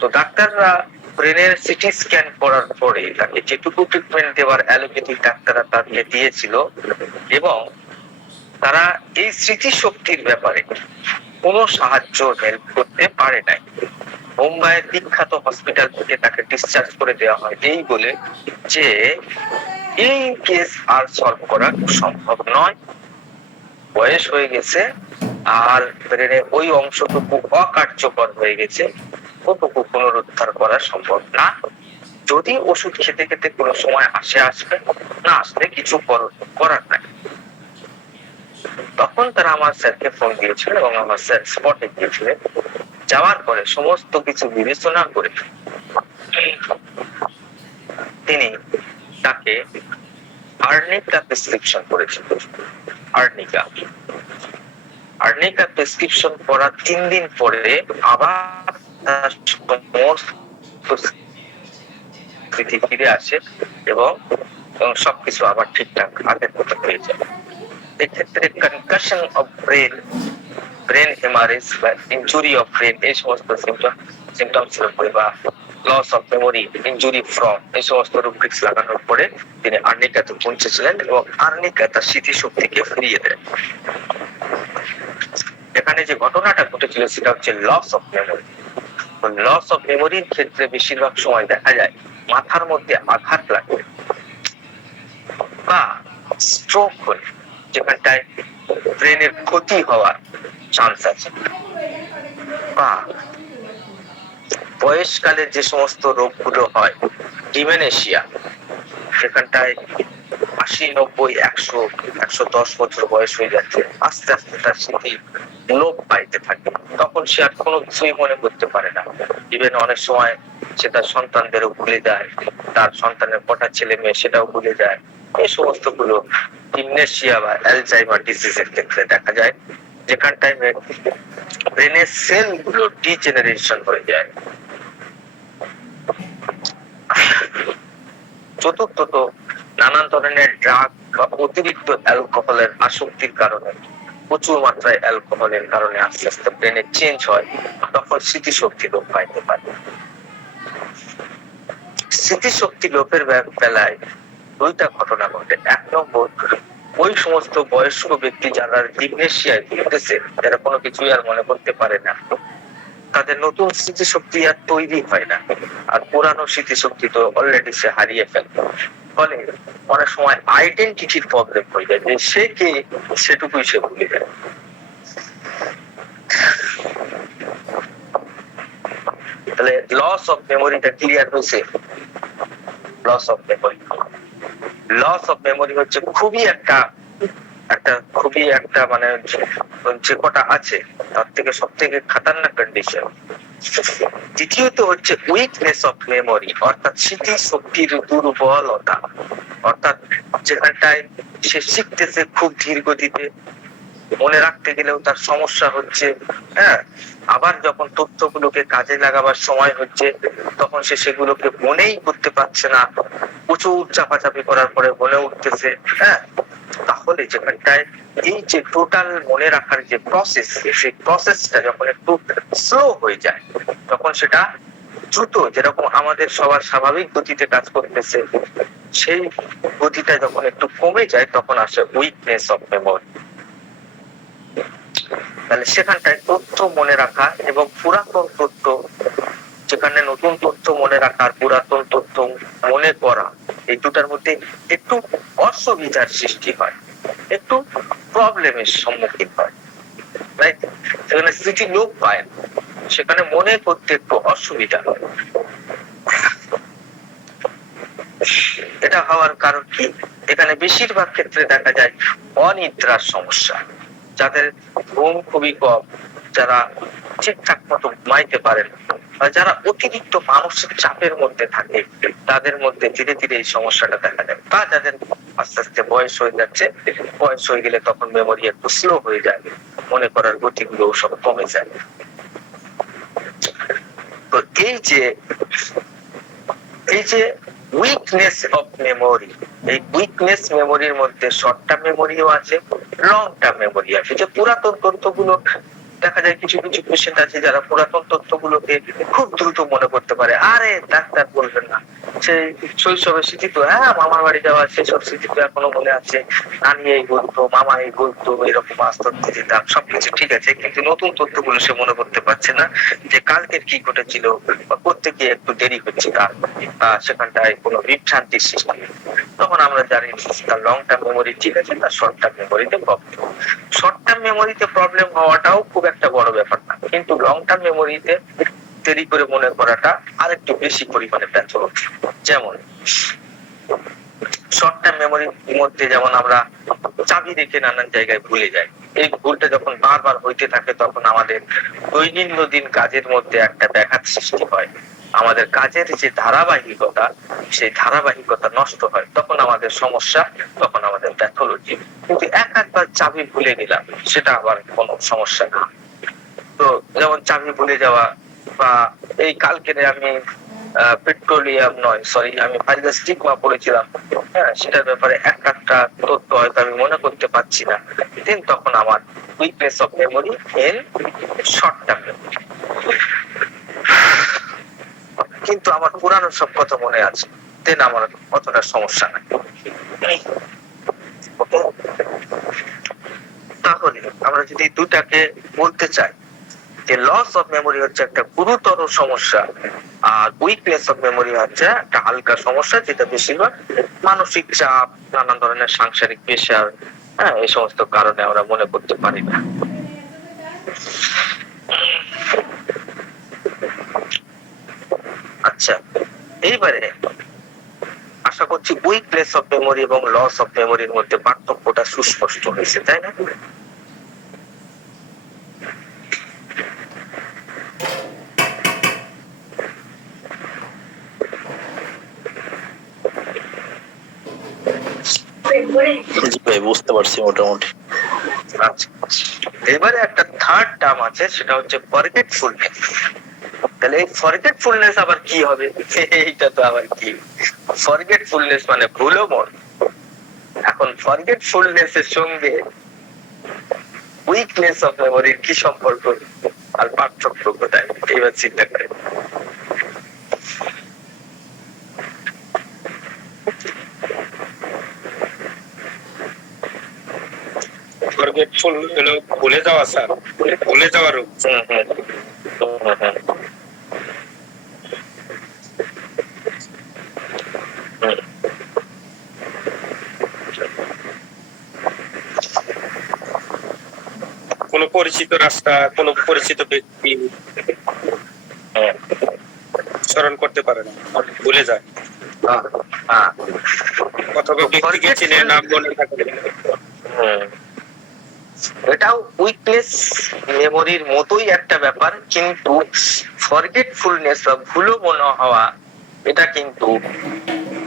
তো ডাক্তাররা ব্রেনের সিটি স্ক্যান করার পরে তাকে যেটুকু ট্রিটমেন্ট দেওয়ার অ্যালোপ্যাথিক ডাক্তাররা তাকে দিয়েছিল, এবং তারা এই স্মৃতিশক্তির ব্যাপারে কোনো সাহায্য হেল্প করতে পারে নাই। মুম্বাইয়ের বিখ্যাত হসপিটাল থেকে তাকে ডিসচার্জ করে দেওয়া হয় এই বলে যে এই কেস আর সলভ করা সম্ভব নয়, বয়স হয়ে গেছে আর ব্রেনের ওই অংশটুকু অকার্যকর হয়ে গেছে, ওটুকু পুনরুদ্ধার করা সম্ভব না। যদি ওষুধ খেতে খেতে কোনো সময় আসবে, না আসলে কিছু করার নাই। তখন তারা আমার স্যারকে ফোন দিয়েছিল এবং আমার স্যার স্পটে গিয়েছিলেন। যাওয়ার পরে সমস্ত কিছু বিবেচনা করে তিনি তাকে আর্নিকা প্রেসক্রিপশন করেছিলেন। আর্নিকা প্রেসক্রিপশন করার 3 দিন পরে আবার তার সমস্ত স্মৃতি ফিরে আসে এবং সবকিছু আবার ঠিকঠাক আগের মতো হয়ে যায়। এক্ষেত্রে কনকাশন অফ ব্রেন হেমারেজ বা ইনজুরি অফ ব্রেন, এই সমস্ত সিমটমস এর উপরে বা loss of memory, injury from, এই সমস্ত রুব্রিক্স লাগানোর পরে তিনি আর্নিকাতে পৌঁছেছিলেন এবং আর্নিকা তার স্মৃতিশক্তিকে ফিরিয়ে দেয়। এখানে যে ঘটনাটা ঘটেছিল সেটা হচ্ছে loss of memory. Loss of মেমোরির ক্ষেত্রে বেশিরভাগ সময় দেখা যায় মাথার মধ্যে আঘাত লাগে বা স্ট্রোক হলে, যেখানটায় ব্রেনের ক্ষতি হওয়ার চান্স আছে, বা বয়সকালে যে সমস্ত রোগগুলো হয়, ডিমেনশিয়া, সেখানটায় 80, 90, 100, 110 বছর বয়স হয়ে যাচ্ছে, আস্তে আস্তে তার স্মৃতি লোপ পাইতে থাকে। তখন সে আর কোনো কিছুই মনে করতে পারে না। ইভেন অনেক সময় সে তার সন্তানদেরও ভুলে যায়, তার সন্তানের কটা ছেলে মেয়ে সেটাও ভুলে যায়। এই সমস্ত গুলো ডিমেনশিয়া বা অ্যালজাইমার ডিজিজের ক্ষেত্রে দেখা যায়, যেখানটায় ব্রেনের সেল গুলো ডিজেনারেশন হয়ে যায়। চতুর্থত, নানান ধরনের ড্রাগ বা অতিরিক্ত অ্যালকোহলের আসক্তির কারণে, প্রচুর মাত্রায় অ্যালকোহলের কারণে আস্তে আস্তে ব্রেনে চেঞ্জ হয়, তখন স্মৃতিশক্তি লোপ পাইতে পারে। স্মৃতিশক্তি লোপের বেলায় 2টা ঘটনা ঘটে। 1 নম্বর, ওই সমস্ত বয়স্ক ব্যক্তি যারা ডিমেনশিয়ায় ভুগতেছে, যারা কোনো কিছুই আর মনে করতে পারে না, তাদের নতুন স্মৃতিশক্তি আর তৈরি হয় না, আর পুরানো স্মৃতিশক্তি তো অলরেডি সে হারিয়ে ফেলে। ফলে অনেক সময় আইডেন্টিটির প্রবলেম হয়ে যায়, যে সে কে সেটুকুই সে ভুলে যায়। তাহলে লস অফ মেমোরিটা ক্লিয়ার হয়েছে। লস অফ মেমোরি হচ্ছে খুবই একটা মানে যে কটা আছে তার থেকে সব থেকে খাতারনাক কন্ডিশন। দ্বিতীয়ত হচ্ছে উইকনেস অফ মেমোরি, অর্থাৎ স্মৃতি শক্তির দুর্বলতা, অর্থাৎ যেখানটায় সে শিখতেছে খুব ধীর গতিতে, মনে রাখতে গেলেও তার সমস্যা হচ্ছে, হ্যাঁ, আবার যখন তথ্যগুলোকে কাজে লাগাবার সময় হচ্ছে তখন সে সেগুলোকে মনেই করতে পারছে না, প্রচুর চাপাচাপি করার পরে মনে উঠতেছে, হ্যাঁ। তাহলে যেখানটায় এই যে টোটাল মনে রাখার যে প্রসেস, সেই প্রসেসটা যখন একটু স্লো হয়ে যায়, তখন সেটা দ্রুত, যেরকম আমাদের সবার স্বাভাবিক গতিতে কাজ করতেছে, সেই গতিটা যখন একটু কমে যায় তখন আসে উইকনেস অফ মেমোরি। তাহলে সেখানটায় তথ্য মনে রাখা এবং পুরাতন তথ্য, যেখানে নতুন তথ্য মনে রাখা আর পুরাতন তথ্য মনে করা, এই দুটার মধ্যে একটু অসুবিধার সৃষ্টি হয়, একটু প্রবলেমের সম্মুখীন হয়, রাইট? সেখানে স্মৃতি লোপ পায়, সেখানে মনে করতে একটু অসুবিধা হয়। এটা হওয়ার কারণ কি? এখানে বেশিরভাগ ক্ষেত্রে দেখা যায় অনিদ্রার সমস্যা, যাদের ঘুম খুবই কম, যারা ঠিকঠাক মতো ঘুমাইতে পারেন, যারা অতিরিক্ত মানসিক চাপের মধ্যে থাকে, তাদের মধ্যে ধীরে ধীরে এই সমস্যাটা দেখা যায়। বা যাদের আস্তে আস্তে বয়স হয়ে যাচ্ছে, বয়স হয়ে গেলে তখন মেমোরি একটু স্লো হয়ে যায়, মনে করার গতিগুলো সব কমে যায়। তো এই যে উইকনেস অফ মেমোরি, এই উইকনেস মেমোরির মধ্যে শর্ট টার্ম মেমোরিও আছে, লং টার্ম মেমোরি আছে। যে পুরাতন তথ্যগুলো দেখা যায় কিছু কিছু পেশেন্ট আছে যারা পুরাতন তথ্যগুলোকে খুব দ্রুত মনে করতে পারে। আরে ডাক্তার বলবেন না, সেই শৈশবের স্মৃতি তো, হ্যাঁ মামার বাড়ি যাওয়া সেসব স্মৃতি তো এখনো মনে আছে, নানি এই বলতো, মামা এই বলতো, এরকম আস্তর দিতাম, সবকিছু ঠিক আছে, কিন্তু নতুন তথ্যগুলো সে মনে করতে পারছে না, যে কালকের কি ঘটেছিল বা করতে গিয়ে একটু দেরি হচ্ছে তার, সেখানটায় কোনো বিভ্রান্তির সৃষ্টি। তখন আমরা জানি তার লং টার্ম মেমোরি ঠিক আছে, তার শর্ট টার্ম মেমোরিতে প্রবলেম। শর্ট টার্ম মেমোরিতে প্রবলেম হওয়াটাও খুব একটা বড় ব্যাপার না, কিন্তু লং টার্ম মেমোরিতে দেরি করে মনে করাটা আরেকটু বেশি পরিমাণে ব্যর্থ। যেমন শর্ট টার্ম মেমোরির মধ্যে যেমন আমরা চাবি রেখে নানান জায়গায় ভুলে যাই, এই ভুলটা যখন বারবার হইতে থাকে তখন আমাদের দৈনন্দিন কাজের মধ্যে একটা ব্যাঘাত সৃষ্টি হয়, আমাদের কাজের যে ধারাবাহিকতা সেই ধারাবাহিকতা নষ্ট হয়, তখন আমাদের সমস্যা, তখন আমাদের প্যাথোলজি। কিন্তু একবার চাবি ভুলে গেলাম সেটা আবার কোনো সমস্যা না। তো যেমন চাবি ভুলে যাওয়া, বা এই কালকে আমি পেট্রোলিয়াম নয় সরি আমি পাইলোস্টিগমা পড়েছিলাম, হ্যাঁ সেটার ব্যাপারে একটা তথ্য হয়তো আমি মনে করতে পারছি না, দেন তখন আমার weakness of memory in short term memory. কিন্তু আমার পুরানো সব কথা মনে আছে, দেন আমার অতটা সমস্যা নাই। তাহলে আমরা যদি দুটাকে বলতে চাই যে লস অফ মেমোরি হচ্ছে একটা গুরুতর সমস্যা, আর উইকনেস অফ মেমোরি হচ্ছে একটা হালকা সমস্যা, যেটা বেশিরভাগ মানসিক চাপ, নানান ধরনের সাংসারিক প্রেশার, হ্যাঁ এই সমস্ত কারণে আমরা মনে করতে পারি না। আচ্ছা, এইবারে আশা করছি উইকনেস অফ মেমোরি এবং লস অফ মেমোরির মধ্যে পার্থক্যটা সুস্পষ্ট হয়েছে, তাই না? জি ভাই, বুঝতে পারছি মোটামুটি। আচ্ছা, এবারে একটা থার্ড টার্ম আছে, সেটা হচ্ছে ফরগেটফুলনেস। তাহলে এই ফরগেটফুলনেস আবার কি হবে? এইটা তো আবার কি, ফরগেটফুলনেস মানে ভুলো মন। এখন ফরগেটফুলনেস এর সঙ্গে উইকনেস অফ মেমোরির কি সম্পর্ক আর পার্থক্য কোথায়, এইবার চিন্তা করে। ফরগেটফুল হলো ভুলে যাওয়া স্যার, ভুলে যাওয়ার রোগ। কোন পরিচিত রাস্তা, কোন পরিচিত ব্যক্তি স্মরণ করতে পারে না, ভুলে যায়। অথবা ব্যক্তিকে চিনে নাম মনে থাকে। এটাও উইকনেস মেমোরির মতোই একটা ব্যাপার, কিন্তু ফরগেটফুলনেস বা ভুলো মনে হওয়া এটা কিন্তু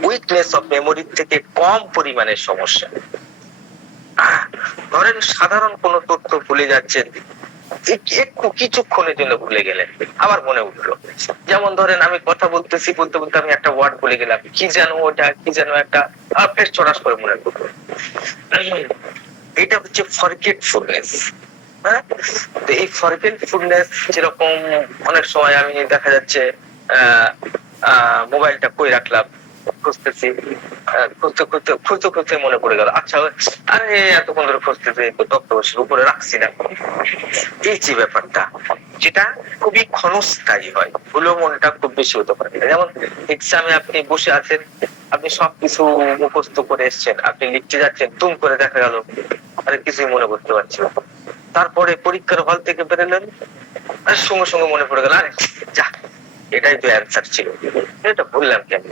উইকনেস অফ মেমোরির থেকে কম পরিমাণের সমস্যা। ধরেন সাধারণ কোনো তথ্য ভুলে যাচ্ছেন, একটু কিছুক্ষণের জন্য ভুলে গেলেন, আবার মনে উঠলো। যেমন ধরেন আমি কথা বলতেছি, বলতে বলতে আমি একটা ওয়ার্ড ভুলে গেলাম, কি যেন ওটা, কি যেন একটা ফের চড়াস করে মনে করলো। এটা হচ্ছে ফরগেটফুলনেস। হ্যাঁ, তো এই ফরগেটফুলনেস যেরকম অনেক সময় আমি দেখা যাচ্ছে মোবাইলটা কই রাখলাম, খুঁজতেছি, খুঁজতে খুঁজতে মনে পড়ে গেল, আচ্ছা আরে এতক্ষণ ধরে খুঁজতেছি তক্তপোষের উপরে রাখছি না। এই যে ব্যাপারটা, যেটা খুবই ক্ষণস্থায়ী হয়, ভুলো মনটা খুব বেশি হতে পারে। যেমন এক্সামে আপনি বসে আছেন, আপনি সবকিছু মুখস্থ করে এসছেন, আপনি লিখতে যাচ্ছেন, তুম করে দেখা গেল আরে কিছুই মনে করতে পারছি না। তারপরে পরীক্ষার হল থেকে বেরোলেন, আর সঙ্গে সঙ্গে মনে পড়ে গেল, আরে যা এটাই তো অ্যান্সার ছিল, এটা বললাম কেন।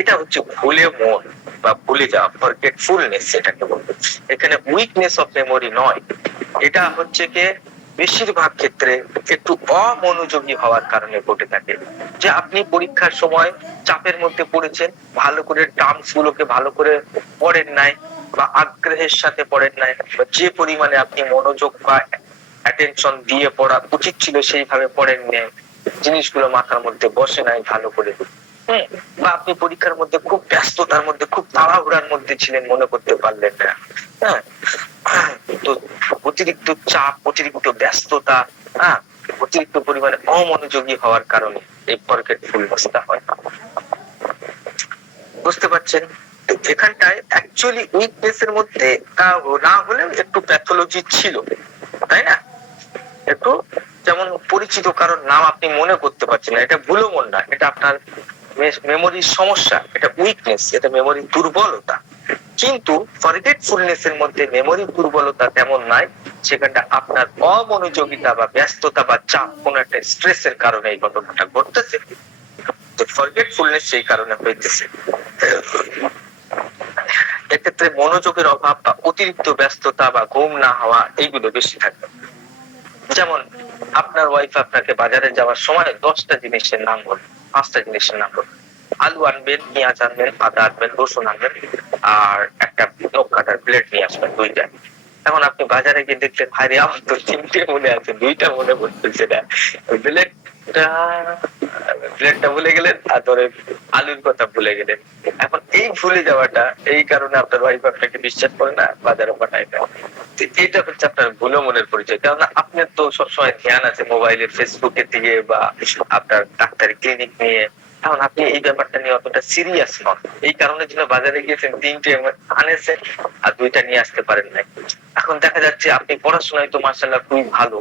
এটা হচ্ছে ভুলে মন বা ভুলে যাওয়া, ফরগেটফুলনেস এটাকে বলবো। এখানে উইকনেস অফ মেমোরি নয়, এটা হচ্ছে কি বেশিরভাগ ক্ষেত্রে একটু অমনোযোগী হওয়ার কারণে ঘটে থাকে। যে আপনি পরীক্ষার সময় চাপের মধ্যে পড়েছেন, ভালো করে টার্মস গুলোকে ভালো করে পড়েন নাই, বা আগ্রহের সাথে পড়েন নাই, বা যে পরিমাণে আপনি মনোযোগ বা অ্যাটেনশন দিয়ে পড়া উচিত ছিল সেইভাবে পড়েন নাই, জিনিসগুলো মাথার মধ্যে বসে নাই ভালো করে, হ্যাঁ, বা আপনি পরীক্ষার মধ্যে খুব ব্যস্ততার মধ্যে খুব তাড়াহুড়ার মধ্যে ছিলেন, মনে করতে পারলেন না, হ্যাঁ, তো অতিরিক্ত চাপ, অতিরিক্ত ব্যস্ততা, হ্যাঁ, অতিরিক্ত পরিমাণে অমনোযোগী হওয়ার কারণে এই ফরগেটফুলনেসটা হয়। বুঝতে পারছেন? তো এখানটায় অ্যাকচুয়ালি উইকনেস এর মধ্যে না হলেও একটু প্যাথোলজি ছিল, তাই না? একটু, যেমন পরিচিত কারোর নাম আপনি মনে করতে পারছেন না, এটা ভুলো মন না, এটা আপনার মেমোরির সমস্যা, এটা উইকনেস, এটা মেমোরির দুর্বলতা। কিন্তু ফরগেটফুলনেস এর মধ্যে মেমোরির দুর্বলতা তেমন নাই, সেখানটা আপনার অমনোযোগিতা বা ব্যস্ততা বা চাপ, কোন একটা স্ট্রেসের কারণে এই ঘটনাটা ঘটতেছে। তো ফরগেটফুলনেস সেই কারণে হইতেছে। এক্ষেত্রে মনোযোগের অভাব বা অতিরিক্ত ব্যস্ততা বা ঘুম না হওয়া এইগুলো বেশি থাকে। যেমন আপনার ওয়াইফ আপনাকে বাজারে যাওয়ার সময় 10টা জিনিসের নাম বলবে, 5টা জিনিসের নাম বলবে, আলু আনবেন, পেঁয়াজ আনবেন, আদা আনবেন, রসুন আনবেন, আর একটা নখ কাটার প্লেট নিয়ে আসবেন, 2টা। এখন আপনি বাজারে গিয়ে দেখলেন, ভাই আমার তো 3টে মনে আছে, 2টা মনে পড়তেছে না, প্লেটটা ভুলে গেলেন, আর ধরে আলুর কথা ভুলে গেলেন। এখন এই ভুলে যাওয়াটা, এই কারণে আপনার ওয়াইফ আপনাকে বিশ্বাস করে না, বাজারে পাঠায় না। এটা হচ্ছে আপনার ভুলো মনের পরিচয়, কারণ আপনার তো সবসময় ধ্যান আছে মোবাইলের, ফেসবুকের দিকে বা আপনার ডাক্তারি ক্লিনিক নিয়ে। এখন আপনি এই ব্যাপারটা নিয়ে অতটা সিরিয়াস নন, এই কারণে জন্য বাজারে গিয়েছেন, 3টে আনেছেন আর 2টা নিয়ে আসতে পারেন নাই। এখন দেখা যাচ্ছে আপনি পড়াশোনায় তো মাশাআল্লাহ খুবই ভালো,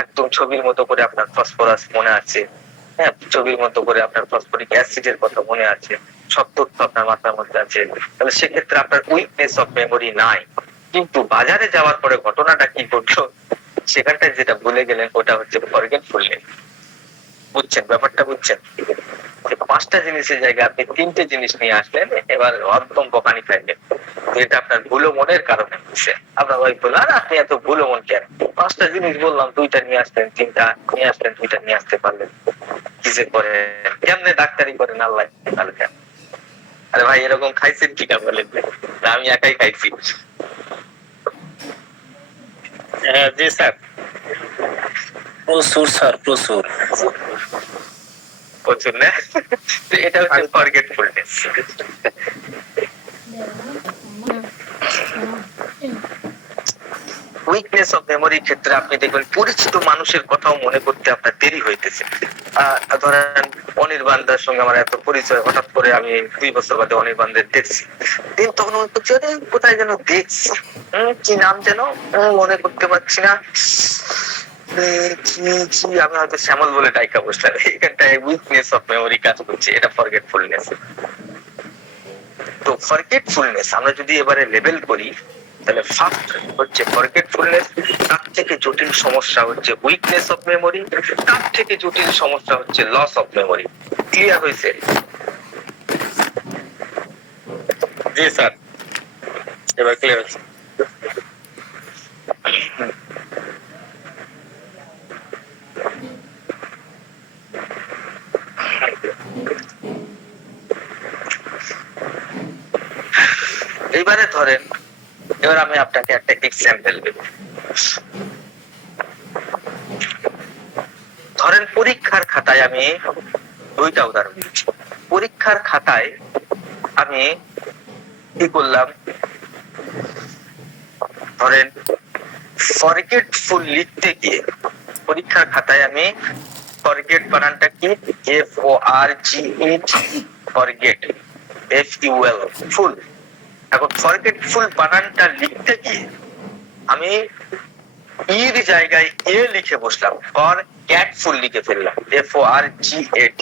একদম ছবির মতো করে আপনার ফসফরাস মনে আছে, হ্যাঁ, ছবির মতো করে আপনার ফসফরিক অ্যাসিডের কথা মনে আছে, সব তথ্য আপনার মাথার মধ্যে আছে, তাহলে সেক্ষেত্রে আপনার উইকনেস অফ মেমোরি নাই। কিন্তু বাজারে যাওয়ার পরে ঘটনাটা কি ঘটলো, সেখানটায় যেটা ভুলে গেলেন, ওটা হচ্ছে ফরগেটফুলনেস। বুঝছেন ব্যাপারটা? বুঝছেন? 5টা জিনিসের জায়গায় আপনি 3টে জিনিস নিয়ে আসলেন, এবার একদম বকানি খাইলেন। এটা আপনার ভুলো মনের কারণে হচ্ছে। আপনার ওই বললেন, আর আপনি এত ভুলো মন কেন, 5টা জিনিস বললাম, 2টা নিয়ে আসলেন, 3টা নিয়ে আসলেন, 2টা নিয়ে আসতে পারলেন, কি যে করেন, কেমনে ডাক্তারি করেন আল্লাহ। আরে ভাই, এরকম খাইছেন কিনা বলেন? আমি একাই খাইছি। হ্যাঁ জি স্যার, প্রচুর স্যার, প্রচুর। প্রচুর না? তো এটা হচ্ছে ফরগেটফুলনেস। উইকনেস অফ মেমোরির ক্ষেত্রে আপনি দেখবেন পরিচিত মানুষের কথাও মনে করতে আপনার দেরি হইতেছে। ধরেন অনির্বাণদার সঙ্গে আমার এত পরিচয়, হঠাৎ করে আমি 2 বছর বাদে অনির্বাণদের দেখছি, তখন মনে করছি, আরে কোথায় যেন দেখছি, কি নাম যেন মনে করতে পারছি না, আমি হয়তো শ্যামল বলে ডাইকা বসলাম। এখানটায় উইকনেস অফ মেমোরি কাজ করছে, এটা ফরগেটফুলনেস। তো ফরগেটফুলনেস আমরা যদি এবারে লেবেল করি, তাহলে ফার্স্ট হচ্ছে ফরগেটফুলনেস, তার থেকে জটিল সমস্যা হচ্ছে উইকনেস অফ মেমোরি, তার থেকে জটিল সমস্যা হচ্ছে লস অফ মেমোরি। ক্লিয়ার হয়েছে? জি স্যার, এবার ক্লিয়ার হচ্ছে। এইবারে ধরেন, এবার আমি আপনাকে একটা এক্সাম্পল দেব। ধরেন পরীক্ষার খাতায় আমি 2টা উদাহরণ দিচ্ছি। পরীক্ষার খাতায় আমি কি করলাম, ধরেন ফরগেটফুল লিখতে গিয়ে পরীক্ষার খাতায় আমি ফরগেট বানানটা কি, FORGET, ফরগেট, FUL, ফুল। এখন ফরগেটফুল বানানটা লিখতে গিয়ে আমি ইর জায়গায় এ লিখে বসলাম, ফরগেটফুল লিখে ফেললাম, FORGET,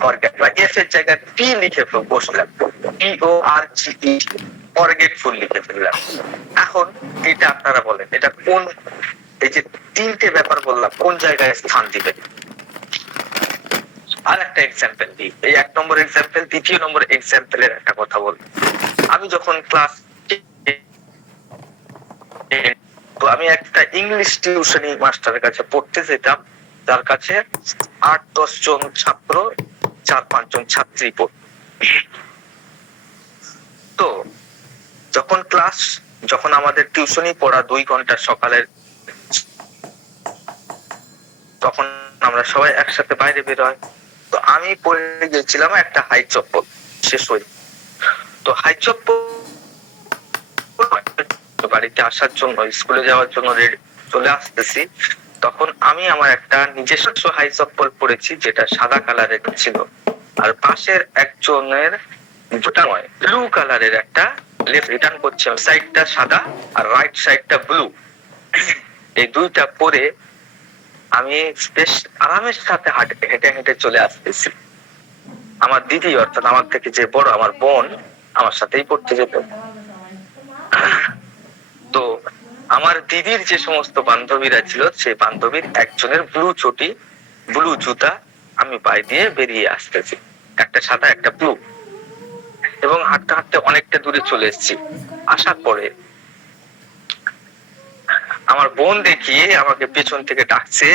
ফরগেট, বা এফ এর জায়গায় পি লিখে বসলাম, PORGET, ফরগেটফুল লিখে ফেললাম। এখন এটা আপনারা বলেন, এটা কোন, এই যে 3টে ব্যাপার বললাম, কোন জায়গায় স্থান দিবেন? আর একটা এক্সাম্পল দিই, এই 1 নম্বর এক্সাম্পল, 2য় নম্বর এক্সাম্পলের একটা কথা বল। আমি যখন ক্লাস, তো আমি একটা ইংলিশ টিউশনি মাস্টারের কাছে পড়তে যেতাম, তার কাছে 8-10 জন ছাত্র, 4-5 জন ছাত্রী পড়ত। তো যখন আমাদের টিউশনি পড়া 2 ঘন্টা সকালের, তখন আমরা সবাই একসাথে বাইরে বের হয়। তো আমি পরে গেছিলাম একটা হাই চপ্পল, শেষ হয়ে। তো হাই চপ্পল বাড়িতে আসার জন্য, স্কুলে যাওয়ার জন্য চলে আসতেছি, তখন আমি আমার একটা নিজস্ব হাই চপ্পল পরেছি যেটা সাদা কালারের ছিল, আর পাশের একজনের দুটা নয় ব্লু কালারের একটা লেফট রিটার্ন করছে, সাইডটা সাদা আর রাইট সাইডটা ব্লু। এই দুইটা পরে আমি বেশ আরামের সাথে হেঁটে হেঁটে চলে আসতেছি। আমার দিদি, অর্থাৎ আমার থেকে যে বড়, আমার বোন আমার সাথেই পড়তে যেত। তো আমার দিদির যে সমস্ত বান্ধবীরা ছিল, সেই বান্ধবীর একজনের ব্লু চটি, ব্লু জুতা আমি পায়ে দিয়ে বেরিয়ে আসতেছি, একটা সাদা একটা ব্লু, এবং হাঁটতে হাঁটতে অনেকটা দূরে চলে এসেছি। আসার পরে আমার বোন দেখি আমাকে পেছন থেকে ডাকছে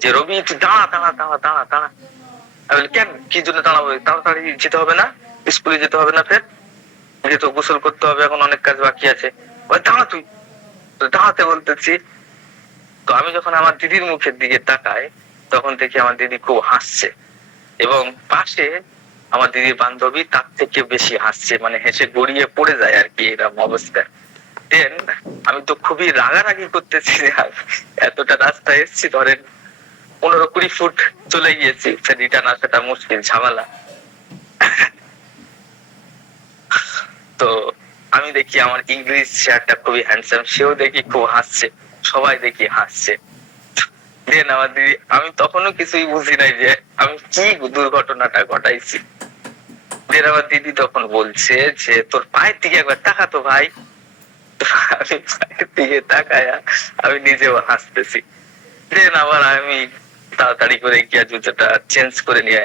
যে রবি তুই দাঁড়া দাঁড়া দাঁড়া দাঁড়া দাঁড়া। আমি বলি কেন, কি জন্য দাঁড়াবো? তাড়াতাড়ি যেতে হবে না, স্কুলে যেতে হবে না? ফের যেহেতু গোসল করতে হবে, এখন অনেক কাজ বাকি আছে। দাঁড়া তুই, দাঁড়াতে বলতেছি। তো আমি যখন আমার দিদির মুখের দিকে তাকাই, তখন দেখি আমার দিদি খুব হাসছে, এবং পাশে আমার দিদির বান্ধবী তার থেকে বেশি হাসছে, মানে হেসে গড়িয়ে পড়ে যায় আর কি, এরকম অবস্থা। দেন আমি তো খুবই রাগারাগি করতেছি, এতটা রাস্তা এসছি, ধরেন 15-20 ফুট চলে গিয়েছি, রিটার্ন আসাটা মুশকিল, ঝামেলা। তো আমি দেখি আমার ইংলিশ স্যারটা খুবই হ্যান্ডসাম, সেও দেখি খুব হাসছে, সবাই দেখি হাসছে। দেন আমার দিদি, আমি তখনও কিছুই বুঝি নাই যে আমি কি দুর্ঘটনাটা ঘটাইছি। দেন আমার দিদি তখন বলছে যে তোর পায়ের দিকে একবার তাকাতো ভাই। আমি পায়ের দিকে তাকায়া আমি নিজেও হাসতেছি। দেন আবার আমি তাড়াতাড়ি করে গিয়া জুতোটা চেঞ্জ করে নিয়ে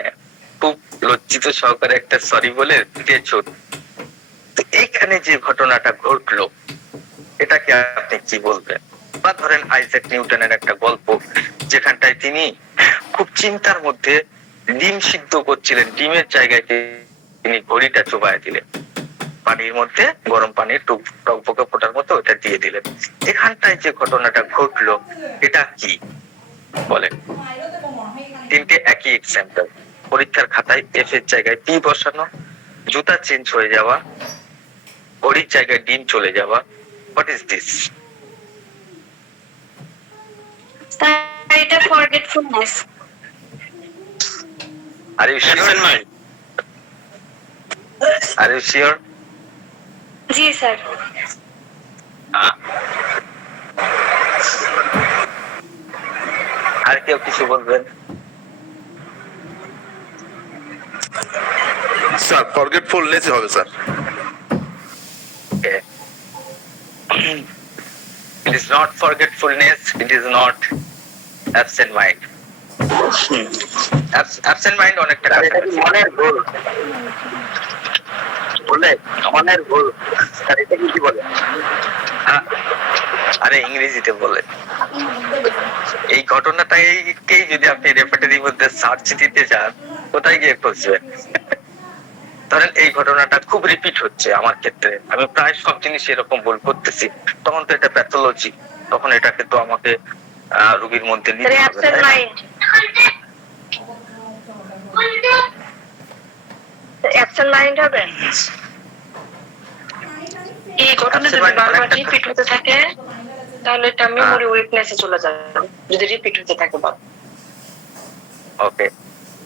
খুব লজ্জিত সহকারে একটা সরি বলে দিয়ে ছোট। এইখানে যে ঘটনাটা ঘটলো, এটাকে আপনি কি বলবেন? বা ধরেন আইজ্যাক নিউটনের একটা গল্প, যেখানটায় তিনি খুব চিন্তার মধ্যে ডিম সিদ্ধ করছিলেন, ডিমের জায়গায় তিনি ঘড়িটা চোবায় দিলেন, পানির মধ্যে গরম পানির টকবকে ফোটার মতো ওটা দিয়ে দিলেন। এখানটায় যে ঘটনাটা ঘটলো, এটা কি বলেন? তিনটে একই এক্সাম্পল, পরীক্ষার খাতায় এফ এর জায়গায় পি বসানো, জুতা চেঞ্জ হয়ে যাওয়া, ঘড়ির জায়গায় ডিম চলে যাওয়া। What is this? এটা forgetfulness. Are you sure? Are you sure? জি স্যার। আর কেউ কিছু বলবেন? স্যার ফরগেটফুলনেস হবে sir. Okay. It is not forgetfulness, it is not absent mind. Absent mind অনেকটা মনের ভুল বলে, মনের ভুল। আর এটা কি বলে? আরে ইংরেজিতে বলে। এই ঘটনাটাকেই যদি আপনি রেপার্টরির মধ্যে সার্চ দিতে যান, কোথায় গিয়ে খুঁজবেন? ধরেন এই ঘটনাটা খুব রিপিট হচ্ছে আমার ক্ষেত্রে, আমি প্রায় সব জিনিস এরকম ভুল করতেছি, তখন তো এটা প্যাথোলজি, তখন এটাকে তো আমাকে রোগীর মধ্যে নিতে হবে। অ্যাবসেন্ট মাইন্ড হবে। এই ঘটনা যদি বারবার রিপিট হতে থাকে, তাহলে এটা মেমোরি উইকনেসে চলে যাবে, যদি রিপিট হতে থাকে। Okay.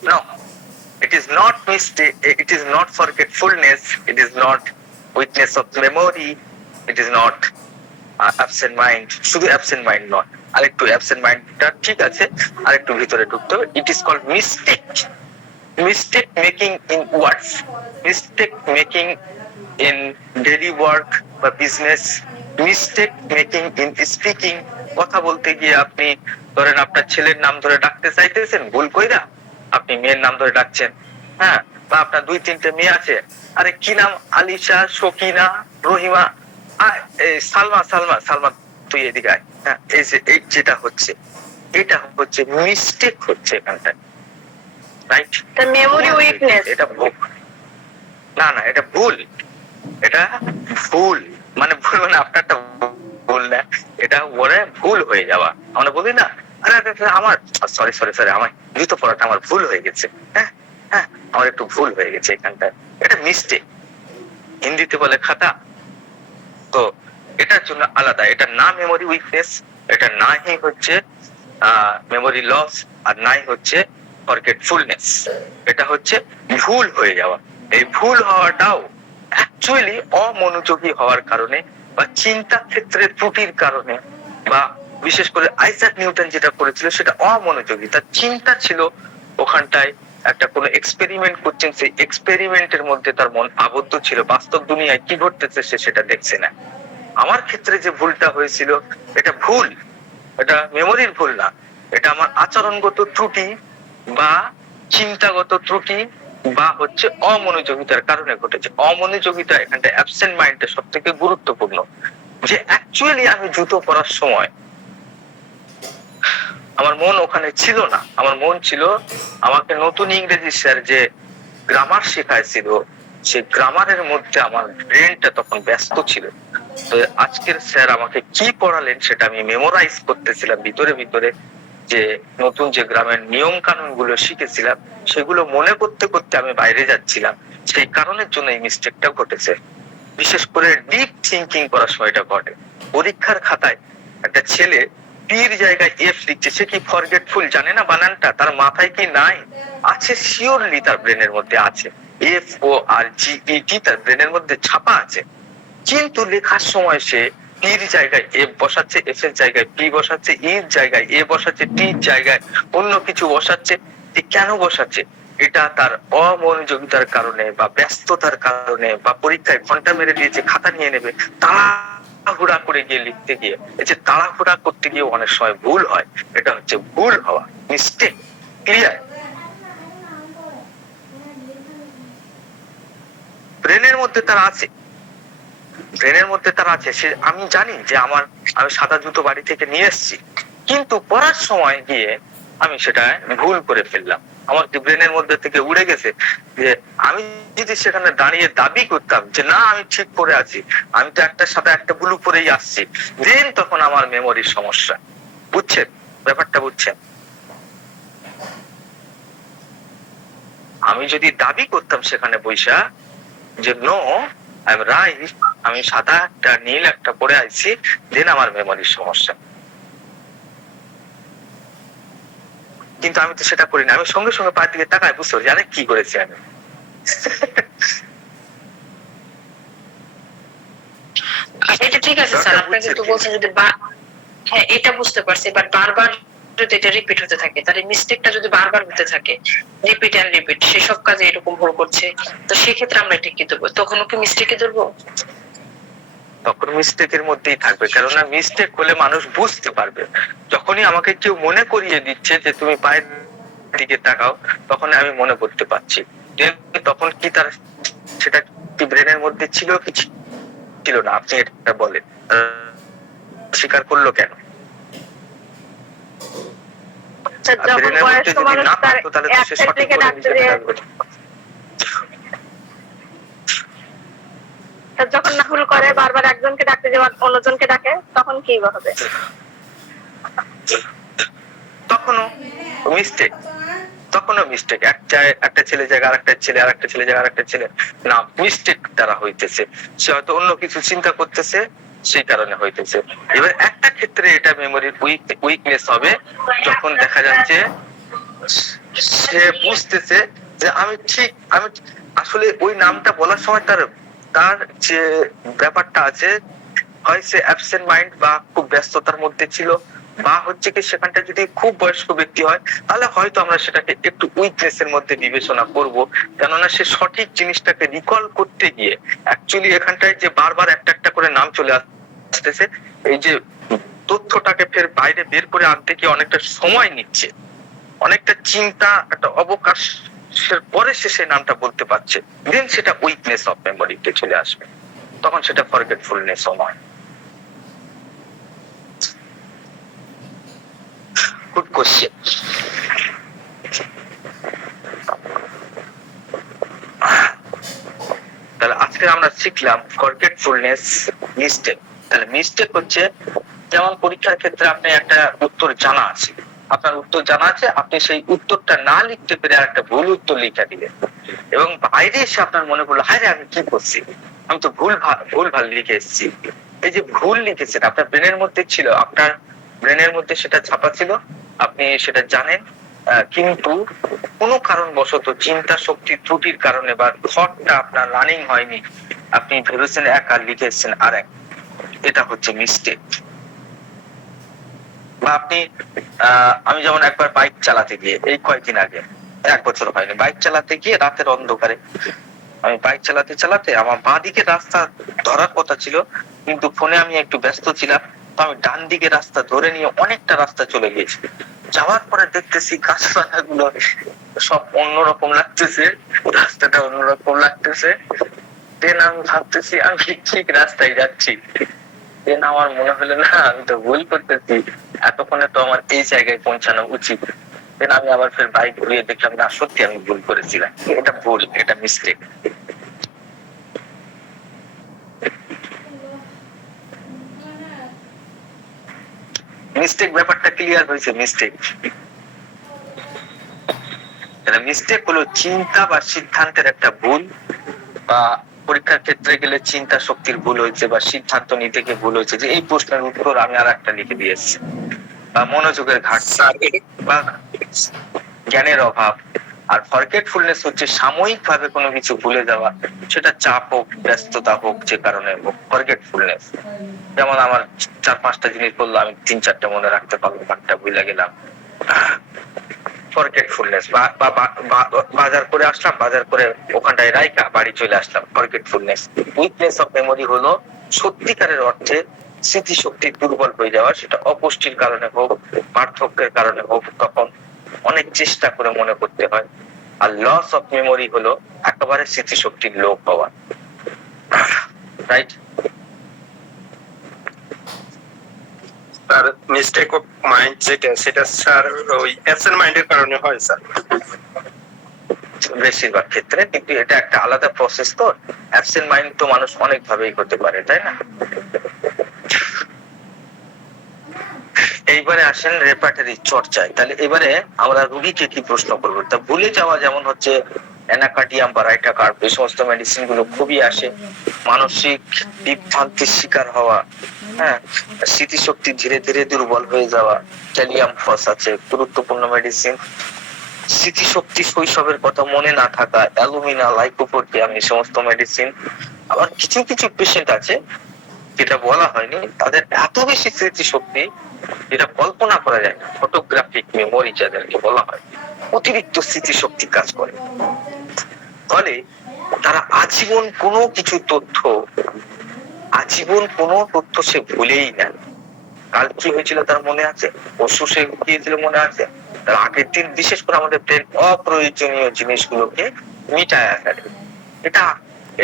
No, it is not mistake. It is not forgetfulness. It is not weakness of memory. It is not absent mind. শুধু absent mind নয়, আরেকটু absent mindটা ঠিক আছে, আরেকটু ভিতরে ঢুকতে হবে। It is called mistake. Mistake making in words. Mistake making in daily work বা business. Mistake making in speaking. কথা বলতে গিয়ে আপনি ধরেন আপনার ছেলের নাম ধরে ডাকতে চাইতেছেন, ভুল কইরা আপনি মেয়ের নাম ধরে ডাকছেন, হ্যাঁ, বা আপনার 2-3টে মেয়ে আছে, আরে কি নাম, আলিশা, সকিনা, রহিমা, সালমা, সালমা, সালমা তুই এদিকে আয়, হ্যাঁ, এই যেটা হচ্ছে, এটা হচ্ছে মিস্টেক হচ্ছে এখানটায়, রাইট? Memory weakness. এটা না না, এটা ভুল, এটা ভুল, মানে ভুল মানে আপনারটা ভুল না, এটা বলে ভুল হয়ে যাওয়া। আমরা বলি না আমার সরি আমার জুতো পড়াটা আমার ভুল হয়ে গেছে, হ্যাঁ হ্যাঁ আমার একটু ভুল হয়ে গেছে এখানটায়, এটা মিস্টেক। হিন্দিতে বলে খাতা। তো এটার জন্য আলাদা, এটা না মেমোরি উইকনেস, এটা নাই হচ্ছে মেমোরি লস, আর নাই হচ্ছে ফরগেটফুলনেস। এটা হচ্ছে ভুল হয়ে যাওয়া। এই ভুল হওয়াটাও অ্যাকচুয়ালি অমনোযোগী হওয়ার কারণে বা চিন্তা ক্ষেত্রে ত্রুটির কারণে, বা বিশেষ করে আইজাক নিউটন যেটা করেছিল সেটা অমনোযোগী, তার চিন্তা ছিল ওখানটায় একটা কোনো এক্সপেরিমেন্ট করছেন, সেই এক্সপেরিমেন্টের মধ্যে তার মন আবদ্ধ ছিল, বাস্তব দুনিয়ায় কি ঘটতেছে সে সেটা দেখছে না। আমার ক্ষেত্রে যে ভুলটা হয়েছিল এটা ভুল, এটা মেমোরির ভুল না, এটা আমার আচরণগত ত্রুটি বা চিন্তাগত ত্রুটি বা হচ্ছে অমনোযোগিতার কারণে ঘটেছে। অমনোযোগিতা এখানটা অ্যাবসেন্ট মাইন্ডটা সব থেকে গুরুত্বপূর্ণ। যে অ্যাকচুয়ালি আমি জুতো পরার সময় আমার মন ওখানে ছিল না, আমার মন ছিল আমাকে নতুন ইংরেজি স্যার যে গ্রামার শেখাইছিল সেই গ্রামারের মধ্যে আমার ব্রেনটা তখন ব্যস্ত ছিল। তো আজকের স্যার আমাকে কি পড়ালেন সেটা আমি মেমোরাইজ করতেছিলাম ভিতরে ভিতরে, যে নতুন যে গ্রামের নিয়ম কানুন গুলো শিখেছিলাম সেগুলো মনে করতে করতে আমি বাইরে যাচ্ছিলাম, সেই কারণের জন্য এই মিস্টেকটা ঘটেছে। বিশেষ করে ডিপ থিঙ্কিং করার সময় এটা ঘটে। পরীক্ষার খাতায় একটা ছেলে পির জায়গায় এফ লিখছে, সে কি ফরগেটফুল জানে না বানানটা? তার মাথায় কি নাই? আছে, শিওরলি তার ব্রেনের মধ্যে আছে, এফ ও আর জি ই টি তার ব্রেনের মধ্যে ছাপা আছে, কিন্তু লেখার সময় সে পির জায়গায় এফ বসাচ্ছে, এফ এর জায়গায় পি বসাচ্ছে, ইর জায়গায় এ বসাচ্ছে, টির জায়গায় অন্য কিছু বসাচ্ছে। কেন বসাচ্ছে? এটা তার অমনোযোগিতার কারণে বা ব্যস্ততার কারণে, বা পরীক্ষায় ঘন্টা মেরে দিয়েছে খাতা নিয়ে নেবে, তাড়াহুড়া করে গিয়ে লিখতে গিয়ে, এই যে তাড়াহুড়া করতে গিয়ে অনেক সময় ভুল হয়, এটা হচ্ছে ভুল হওয়া, মিস্টেক। ক্লিয়ার? ব্রেনের মধ্যে তার আছে, ব্রেনের মধ্যে তার আছে, সে আমি জানি যে আমি সাদা জুতো বাড়ি থেকে নিয়ে এসেছি, কিন্তু পড়ার সময় গিয়ে আমি সেটা ভুল করে ফেললাম, আমার কি ব্রেনের মধ্যে থেকে উড়ে গেছে। যে আমি যদি সেখানে দাঁড়িয়ে দাবি করতাম যে না আমি ঠিক পড়ে আছি, আমি তো একটা সাদা একটা ব্লু পরেই আসছি, দেন তখন আমার মেমোরির সমস্যা। বুঝছেন ব্যাপারটা? বুঝছেন? আমি যদি দাবি করতাম সেখানে বৈশা যে নো আই এম রাইট, আমি সাদা একটা নীল একটা পরে আইছি, দেন আমার মেমোরির সমস্যা। কিন্তু আমি তো সেটা করি না, আমি সঙ্গে সঙ্গে পায়ের দিকে তাকায় বুঝতে পারি আরে কি করেছি আমি। এটা ঠিক আছে স্যার, আপনি কিন্তু বলছেন যদি হ্যাঁ এটা বুঝতে পারছি, বাট বারবার যদি এটা রিপিট হতে থাকে, তাহলে মিস্টেকটা যদি বারবার হতে থাকে, রিপিট এন্ড রিপিট, সেসব কাজে এরকম ভুল করছে, তো সেক্ষেত্রে আমরা এটা কি দেবো? তখনও কি মিস্টেকে ধরবো? তখন মিস্টেকের মধ্যেই থাকবে, কেননা মিস্টেক হলে মানুষ বুঝতে পারবে। যখনই আমাকে কেউ মনে করিয়ে দিচ্ছে যে তুমি পায়ের দিকে তাকাও, তখন আমি মনে করতে পারছি, তখন কি তার সেটা কি ব্রেনের মধ্যে ছিল কি ছিল না? আপনি এটা বলেন, স্বীকার করলো কেন? যখন বয়স্ক মানুষ তার একটা থেকে ডাকতে যায়, যখন না ভুল করে বারবার একজনকে ডাকতে যাওয়া অন্যজনকে ডাকে, তখন কি হবে? তখনও মিস্টেক, তখনও মিস্টেক। একটা ছেলে জায়গা আরেকটা ছেলে, আরেকটা ছেলে জায়গা আরেকটা ছেলে, না মিস্টেক দ্বারা হইতেছে, সে হয়তো অন্য কিছু চিন্তা করতেছে সেই কারণে হইতেছে। এবার একটা ক্ষেত্রে এটা মেমোরির উইকনেস হবে যখন দেখা যাচ্ছে সে বুঝতেছে যে আমি ঠিক, আমি আসলে ওই নামটা বলার সময় তার যে ব্যাপারটা আছে, হয় সে অ্যাবসেন্ট মাইন্ড বা খুব ব্যস্ততার মধ্যে ছিল, বা হচ্ছে কি সেখানটা যদি খুব বয়স্ক ব্যক্তি হয় তাহলে হয়তো আমরা সেটাকে একটু উইকনেস এর মধ্যে বিবেচনা করব, কেননা সে সঠিক জিনিসটাকে রিকল করতে গিয়ে অ্যাকচুয়ালি এখানটায় যে বারবার একটা একটা করে নাম চলে আসতেছে, এই যে তথ্যটাকে ফের বাইরে বের করে আনতে গিয়ে অনেকটা সময় নিচ্ছে, অনেকটা চিন্তা, একটা অবকাশের পরে সে সেই নামটা বলতে পারছে, দেন সেটা উইকনেস অফ মেমোরিতে চলে আসবে, তখন সেটা ফরগেটফুলনেস নয়। Good question. তাহলে আজকে আমরা শিখলাম ফরগেটফুলনেস, মিস্টেক। তাহলে মিস্টেক হচ্ছে যেমন পরীক্ষার ক্ষেত্রে আপনি একটা উত্তর জানা আছে, আপনার উত্তর জানা আছে, আপনি সেই উত্তরটা না লিখতে পেরে আরেকটা ভুল উত্তর লিখে দিলেন, এবং বাইরে এসে আপনার মনে পড়লো হায় রে আমি কি করছি, আমি তো ভুল ভাল লিখে এসেছি। এই যে ভুল লিখেছেন আপনার ব্রেনের মধ্যে ছিল, আপনার ব্রেনের মধ্যে সেটা ছাপা ছিল, আপনি সেটা জানেন, কিন্তু কোনো কারণবশত চিন্তা শক্তি ত্রুটির কারণে বা থটটা আপনার রানিং হয়নি, আপনি ভেবেছেন এক আর লিখেছেন আর এক, এটা হচ্ছে মিস্টেক। বা আপনি আমি যেমন একবার বাইক চালাতে গিয়ে এই কয়েকদিন আগে, 1 বছর হয়নি, বাইক চালাতে গিয়ে রাতের অন্ধকারে আমি বাইক চালাতে চালাতে আমার বাঁ দিকে রাস্তা ধরার কথা ছিল, কিন্তু ফোনে আমি একটু ব্যস্ত ছিলাম, তো আমি ডান দিকে রাস্তা ধরে নিয়ে অনেকটা রাস্তা চলে গেছি। যাওয়ার পরে দেখতেছি গাছপালা গুলো সব অন্যরকম লাগতেছে, রাস্তাটা অন্যরকম লাগতেছে, দেন আমি ভাবতেছি আমি ঠিক রাস্তায় যাচ্ছি। দেন আমার মনে হলো না আমি তো ভুল করতেছি, এতক্ষণে তো আমার এই জায়গায় পৌঁছানো উচিত। দেন আমি আবার ফের বাইক ঘুরিয়ে দেখলাম না সত্যি আমি ভুল করেছিলাম, এটা ভুল, এটা মিস্টেক। মিস্টেক ব্যাপারটা ক্লিয়ার হয়েছে? মিস্টেক হলো চিন্তা বা সিদ্ধান্তের একটা ভুল, বা পরীক্ষার ক্ষেত্রে গেলে চিন্তা শক্তির ভুল হয়েছে বা সিদ্ধান্ত নিতে গিয়ে ভুল হয়েছে, যে এই প্রশ্নের উত্তর আমি আর একটা লিখে দিয়েছি, বা মনোযোগের ঘাটতি বা জ্ঞানের অভাব। আর ফরগেটফুলনেস হচ্ছে সাময়িক ভাবে কোনো কিছু ভুলে যাওয়া, সেটা চাপ হোক, ব্যস্ততা হোক, যে কারণে হোক, ফরগেটফুলনেস। যেমন আমার 4-5টা জিনিস বললো, আমি 3-4টা মনে রাখতে পারবো, 5টা ভুলে গেলাম, ফরগেটফুলনেস। বাজার করে আসলাম, বাজার করে ওখানটায় রাইখা বাড়ি চলে আসলাম, ফরগেটফুলনেস। উইকনেস অফ মেমোরি হলো সত্যিকারের অর্থে স্মৃতিশক্তি দুর্বল হয়ে যাওয়া, সেটা অপুষ্টির কারণে হোক, পার্থক্যের কারণে হোক, তখন অনেক চেষ্টা করে মনে করতে হয়। আর লস অফ মেমোরি হলো একেবারে স্মৃতিশক্তির লোপ হওয়া, right? Sir mistake of mind যেটা, সেটা স্যার ওই অ্যাবসেন্ট মাইন্ডের কারণে হয় স্যার বেশিরভাগ ক্ষেত্রে, কিন্তু এটা একটা আলাদা প্রসেস। তো অ্যাবসেন্ট মাইন্ড তো মানুষ অনেক ভাবেই করতে পারে, তাই না? এইবারে আসেন রেপার্টারি চর্চায়। তাহলে এবারে আমরা রোগীকে কি প্রশ্ন করবো? তা ভুলে যাওয়া যেমন হচ্ছে অ্যানাকার্ডিয়াম বা রাইটাকার্ড, এই সমস্ত মেডিসিন গুলো খুবই আসে। মানসিক বিভ্রান্তির শিকার হওয়া, হ্যাঁ, স্মৃতিশক্তি ধীরে ধীরে দুর্বল হয়ে যাওয়া, ক্যালিয়াম ফস আছে গুরুত্বপূর্ণ মেডিসিন। স্মৃতিশক্তি শৈশবের কথা মনে না থাকা, অ্যালুমিনা, লাইকোপোডিয়াম, এই সমস্ত মেডিসিন। আবার কিছু কিছু পেশেন্ট আছে যেটা বলা হয়নি, তাদের এত বেশি স্মৃতিশক্তি যেটা কল্পনা করা যায় না, ফটোগ্রাফিক মেমোরি যাদেরকে বলা হয়, অতিরিক্ত স্মৃতিশক্তি কাজ করে। ফলে তারা আজীবন কোনো তথ্য সে ভুলেই না। কাল কি হয়েছিল তার মনে আছে, পরশু সে গিয়েছিল মনে আছে, তার আগের দিন। বিশেষ করে আমাদের ব্রেন অপ্রয়োজনীয় জিনিসগুলোকে মিটায় ফেলে।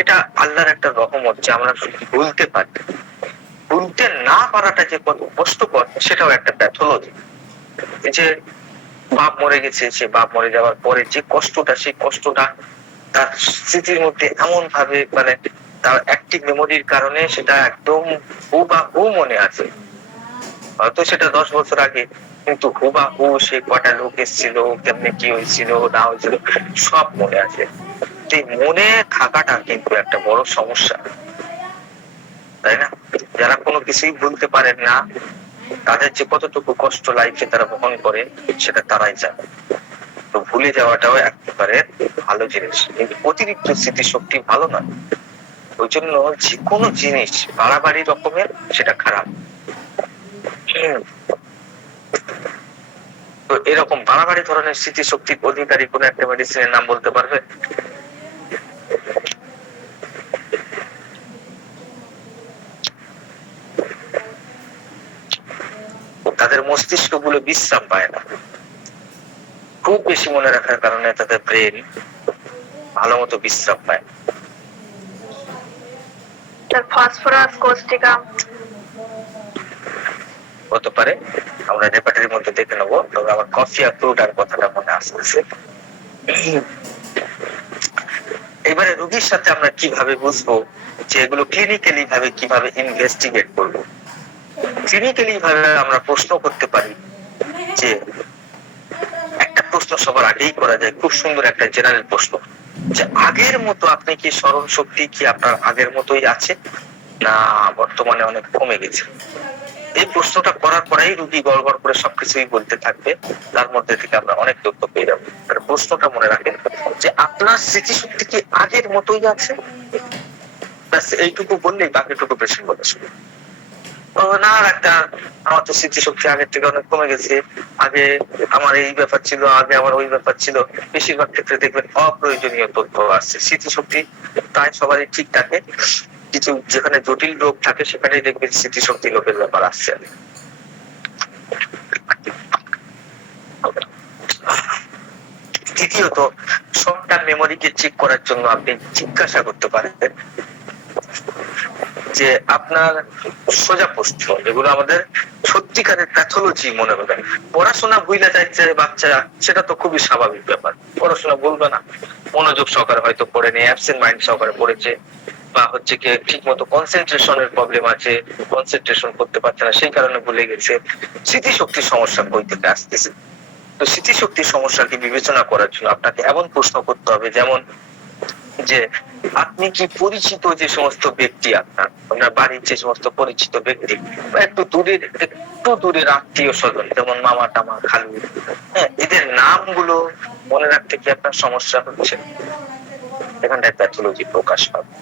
এটা আল্লাহর একটা রহমত যে আমরা ভুলতে পারি। ভুলতে না পারাটা যে কত কষ্টকর, সেটাও একটা প্যাথোলজি। যে বাপ মরে গেছে, সে বাপ মরে যাওয়ার পরে যে কষ্টটা, সেই কষ্টটা তার স্মৃতির মধ্যে এমন ভাবে, মানে তার অ্যাক্টিভ মেমোরির কারণে সেটা একদম হুবহু মনে আছে। হয়তো সেটা 10 বছর আগে, কিন্তু হুবহু সে কটা লোক এসেছিল, কেমনে কি হয়েছিল না হয়েছিল, সব মনে আছে। মনে থাকাটা কিন্তু একটা বড় সমস্যা, তাই না? যারা কোনো কিছুই ভুলতে পারেন না, তাদের যে কতটুকু কষ্ট লাইফে তারা বহন করে, সেটা তারাই জানে। তো ভুলে যাওয়াটাও একেবারে ভালো জিনিস, কিন্তু অতিরিক্ত স্মৃতিশক্তি ভালো নয়। ওই জন্য যে কোনো জিনিস বাড়াবাড়ি রকমের, সেটা খারাপ। তো এরকম বাড়াবাড়ি ধরনের স্মৃতিশক্তির অধিকারী কোন একটা মেডিসিনের নাম বলতে পারবে? তাদের মস্তিষ্ক গুলো বিশ্রাম পায় না, খুব বেশি মনে রাখার কারণে তাদের ব্রেন ভালো মতো বিশ্রাম পায়। ফসফরাস, কোস্টিকাম হতে পারে, আমরা রেপার্টারির মধ্যে দেখে নেবো। তবে আমার কফি আর ফ্রুটার কথাটা মনে আসতেছে। এবারে রোগীর সাথে আমরা কিভাবে বুঝবো যে এগুলো ক্লিনিক্যালি ভাবে কিভাবে ইনভেস্টিগেট করবো? ক্লিনিক্যালি ভাবে আমরা প্রশ্ন করতে পারি যে প্রশ্ন সবার আগেই করা যায়, খুব সুন্দর একটা জেনারেল প্রশ্ন, যে আগের মতো আপনি কি স্মরণ শক্তি কি আপনার আগের মতোই আছে না বর্তমানে অনেক কমে গেছে? এই প্রশ্নটা করার পরেই রুগী গড়গড় করে সবকিছুই বলতে থাকবে, তার মধ্যে থেকে আমরা অনেক তথ্য পেয়ে যাবো। প্রশ্নটা মনে রাখেন যে আপনার স্মৃতিশক্তি কি আগের মতোই আছে, ব্যাস এইটুকু বললেই বাকিটুকু বেশি বলে শুনে না। একটা আমার তো স্মৃতিশক্তি আগের থেকে অনেক কমে গেছে, আগে আমার এই ব্যাপার ছিল, আগে আমার ওই ব্যাপার ছিল, বেশিরভাগ ক্ষেত্রে দেখবেন অপ্রয়োজনীয় তথ্য আসছে। স্মৃতিশক্তি প্রায় সবারই ঠিক থাকে, কিছু যেখানে জটিল রোগ থাকে সেখানেই দেখবেন স্মৃতিশক্তি লোকের ব্যাপার আসছে। দ্বিতীয়ত, শর্ট টার্ম মেমোরিকে চেক করার জন্য আপনি জিজ্ঞাসা করতে পারেন যে আপনার সোজা প্রশ্ন, যেগুলো আমাদের সত্যিকারের প্যাথোলজি মনে হবে। পড়াশোনা ভুলে যাচ্ছে বাচ্চা, সেটা তো খুবই স্বাভাবিক ব্যাপার, পড়াশোনা ভুলবে না, মনোযোগ সহকারে হয়তো পড়ে নেই, অ্যাবসেন্ট মাইন্ড সহকারে পড়েছে, বা হচ্ছে কি ঠিক মতো কনসেন্ট্রেশনের প্রবলেম আছে, কনসেন্ট্রেশন করতে পারছে না, সেই কারণে ভুলে গেছে। স্মৃতিশক্তির সমস্যা কই থেকে আসতেছে? তো স্মৃতিশক্তির সমস্যাকে বিবেচনা করার জন্য আপনাকে এমন প্রশ্ন করতে হবে, যেমন যে আপনি কি পরিচিত যে সমস্ত ব্যক্তি, আপনার বাড়ির যে সমস্ত পরিচিত ব্যক্তি, বা একটু দূরের আত্মীয় স্বজন, যেমন মামা টামা খালু, হ্যাঁ, এদের নামগুলো মনে রাখতে কি আপনার সমস্যা হচ্ছে? এখানটায় প্যাথোলজি প্রকাশ পাবে।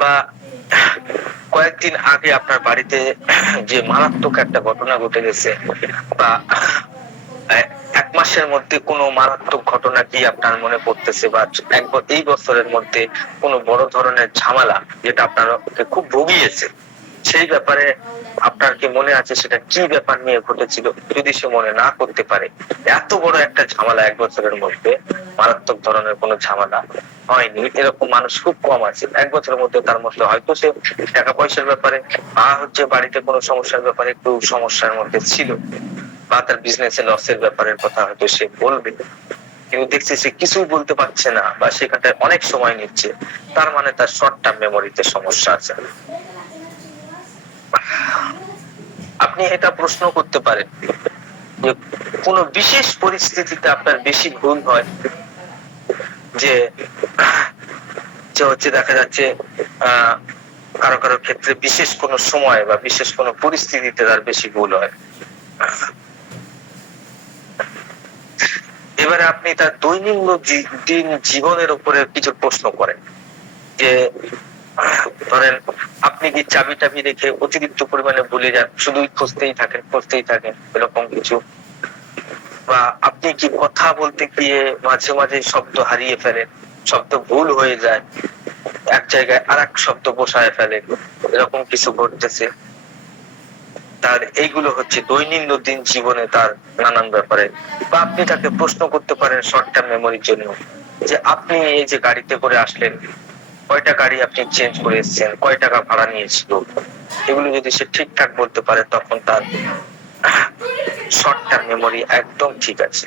বা কয়েকদিন আগে আপনার বাড়িতে যে মারাত্মক একটা ঘটনা ঘটে গেছে, বা এক মাসের মধ্যে কোনো মারাত্মক ঘটনা কি আপনার মনে পড়তেছে, বা এই বছরের মধ্যে কোনো বড় ধরনের ঝামেলা যেটা আপনাকে খুব ভুগিয়েছে, সেই ব্যাপারে আপনার কি মনে আছে সেটা কি ব্যাপার নিয়ে ঘটেছিল? যদি সে মনে না করতে পারে, এত বড় একটা ঝামেলা এক বছরের মধ্যে মারাত্মক ধরনের কোনো ঝামেলা হয়নি, এরকম মানুষ খুব কম আছে। এক বছরের মধ্যে তার মধ্যে হয়তো সে টাকা পয়সার ব্যাপারে বা হচ্ছে বাড়িতে কোনো সমস্যার ব্যাপারে একটু সমস্যার মধ্যে ছিল, বা তার বিজনেসে লসের ব্যাপারের কথা হয়তো সে বলবে, কিন্তু দেখছে সে কিছুই বলতে পারছে না, বা সেখানটায় অনেক সময় নিচ্ছে, তার মানে তার শর্ট টার্ম মেমোরিতে সমস্যা আছে। আপনি এটা প্রশ্ন করতে পারেন যে কোন বিশেষ পরিস্থিতিতে আপনার বেশি ভুল হয়, যে হচ্ছে দেখা যাচ্ছে কারো কারো ক্ষেত্রে বিশেষ কোন সময় বা বিশেষ কোন পরিস্থিতিতে তার বেশি ভুল হয়। এবারে আপনি তার দৈনন্দিন জীবনের উপরে কিছু প্রশ্ন করেন, যে ধরেন আপনি কি চাবি টাবি রেখে অতিরিক্ত পরিমাণে ভুলে যান, শুধুই খুঁজতেই থাকেন এরকম কিছু, বা আপনি কি কথা বলতে গিয়ে মাঝে মাঝে শব্দ হারিয়ে ফেলেন, শব্দ ভুল হয়ে যায়, এক জায়গায় আর এক শব্দ বসায় ফেলেন, এরকম কিছু ঘটতেছে। তার এইগুলো হচ্ছে দৈনন্দিন জীবনে তার নানান ব্যাপারে। বা আপনি তাকে প্রশ্ন করতে পারেন শর্ট টার্ম মেমোরির জন্য, যে আপনি এই যে গাড়িতে করে আসলেন, কয়টা গাড়ি আপনি চেঞ্জ করে এসেছেন, কয় টাকা ভাড়া নিয়েছিল, এগুলো যদি সে ঠিকঠাক বলতে পারে, তখন তার শর্ট টার্ম মেমোরি একদম ঠিক আছে।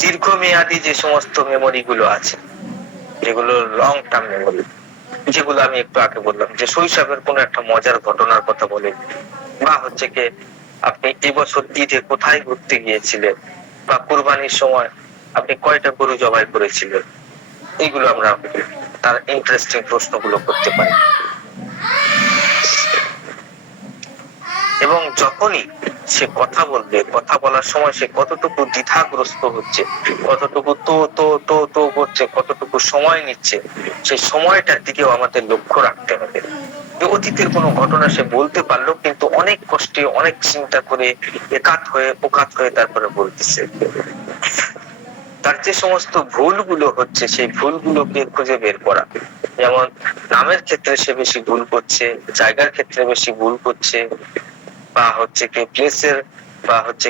দীর্ঘমেয়াদী যে সমস্ত মেমোরি গুলো আছে, যেগুলো লং টার্ম মেমোরি, যেগুলো আমি একটু আগে বললাম, যে শৈশবের কোন একটা মজার ঘটনার কথা বলে, বা হচ্ছে কি আপনি এবছর ঈদে কোথায় ঘুরতে গিয়েছিলেন, বা কুরবানির সময় আপনি কয়টা গরু জবাই করেছিলেন, এইগুলো আমরা তার ইন্টারেস্টিং প্রশ্নগুলো করতে পারি। এবং যখনই সে কথা বলবে, কথা বলার সময় সে কতটুকু দ্বিধাগ্রস্ত হচ্ছে, কতটুকু তো করছে, কতটুকু সময় নিচ্ছে, সেই সময়টার দিকেও আমাদের লক্ষ্য রাখতে হবে। অতীতের কোনো ঘটনা সে বলতে পারলো, কিন্তু অনেক কষ্টে অনেক চিন্তা করে ওকাত হয়ে তারপরে বলতেছে। তার যে সমস্ত ভুলগুলো হচ্ছে, সেই ভুলগুলোকে খুঁজে বের করা। যেমন নামের ক্ষেত্রে সে বেশি ভুল করছে, জায়গার ক্ষেত্রে বেশি ভুল করছে, বা হচ্ছে কি প্লেসের, বা হচ্ছে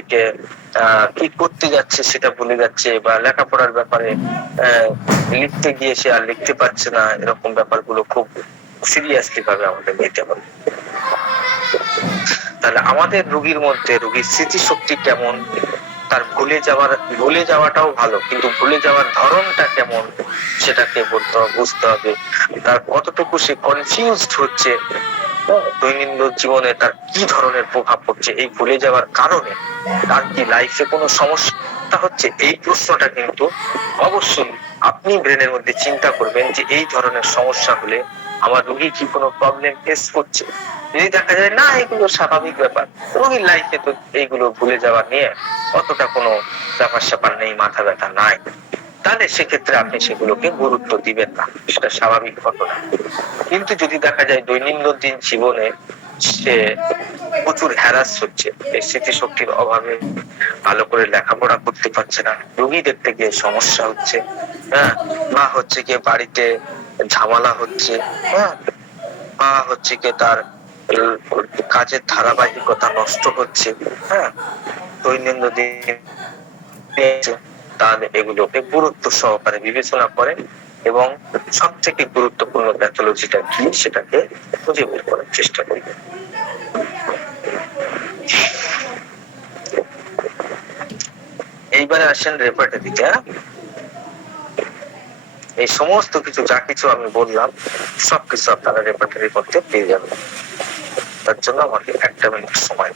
কি করতে যাচ্ছে সেটা ভুলে যাচ্ছে, বা লেখাপড়ার ব্যাপারে লিখতে গিয়ে সে আর লিখতে পারছে না, এরকম ব্যাপারগুলো খুব সিরিয়াসলি ভাবে আমাদের নিতে হবে। তাহলে আমাদের রোগীর মধ্যে রোগীর স্মৃতিশক্তি কেমন, তার ভুলে যাওয়াটাও ভালো, কিন্তু ভুলে যাওয়ার ধরনটা কেমন সেটাকে বুঝতে হবে। তার কতটুকু সে কনফিউজড হচ্ছে, দৈনন্দিন জীবনে তার কি ধরনের প্রভাব পড়ছে, এই ভুলে যাওয়ার কারণে তার কি লাইফে কোনো সমস্যা হচ্ছে, এই প্রশ্নটা কিন্তু অবশ্যই আপনি ব্রেনের মধ্যে চিন্তা করবেন যে এই ধরনের সমস্যা হলে আমার রোগী কি কোনো প্রবলেম ফেস করছে। যদি দেখা যায় না এগুলো স্বাভাবিক ব্যাপার, রোগীর লাইফে তো এইগুলো ভুলে যাওয়া নিয়ে অতটা কোনো ব্যাপার স্যাপার নেই, মাথা ব্যথা নাই, তাহলে সেক্ষেত্রে আপনি সেগুলোকে গুরুত্ব দিবেন না, সেটা স্বাভাবিক ঘটনা। কিন্তু যদি দেখা যায় দৈনন্দিন জীবনে সে প্রচুর হ্যারাস হচ্ছে, এই স্মৃতিশক্তির অভাবে ভালো করে লেখাপড়া করতে পারছে না, রোগী দেখতে গিয়ে সমস্যা হচ্ছে, হ্যাঁ, বা হচ্ছে গিয়ে বাড়িতে ঝামেলা হচ্ছে, হ্যাঁ, বা হচ্ছে গিয়ে তার কাজের ধারাবাহিকতা নষ্ট হচ্ছে, হ্যাঁ, দৈনন্দিন, তাহলে এগুলোকে গুরুত্ব সহকারে বিবেচনা করেন এবং সব থেকে গুরুত্বপূর্ণ প্যাথোলজিটা কি সেটাকে খুঁজে বের করার চেষ্টা করবেন। এইবারে আসেন রেপার্টরিতে। এই সমস্ত কিছু যা কিছু আমি বললাম সবকিছু আপনারা রেপার্টরি করতে পেয়ে যাবেন, তার জন্য আমাকে 1 মিনিট সময়।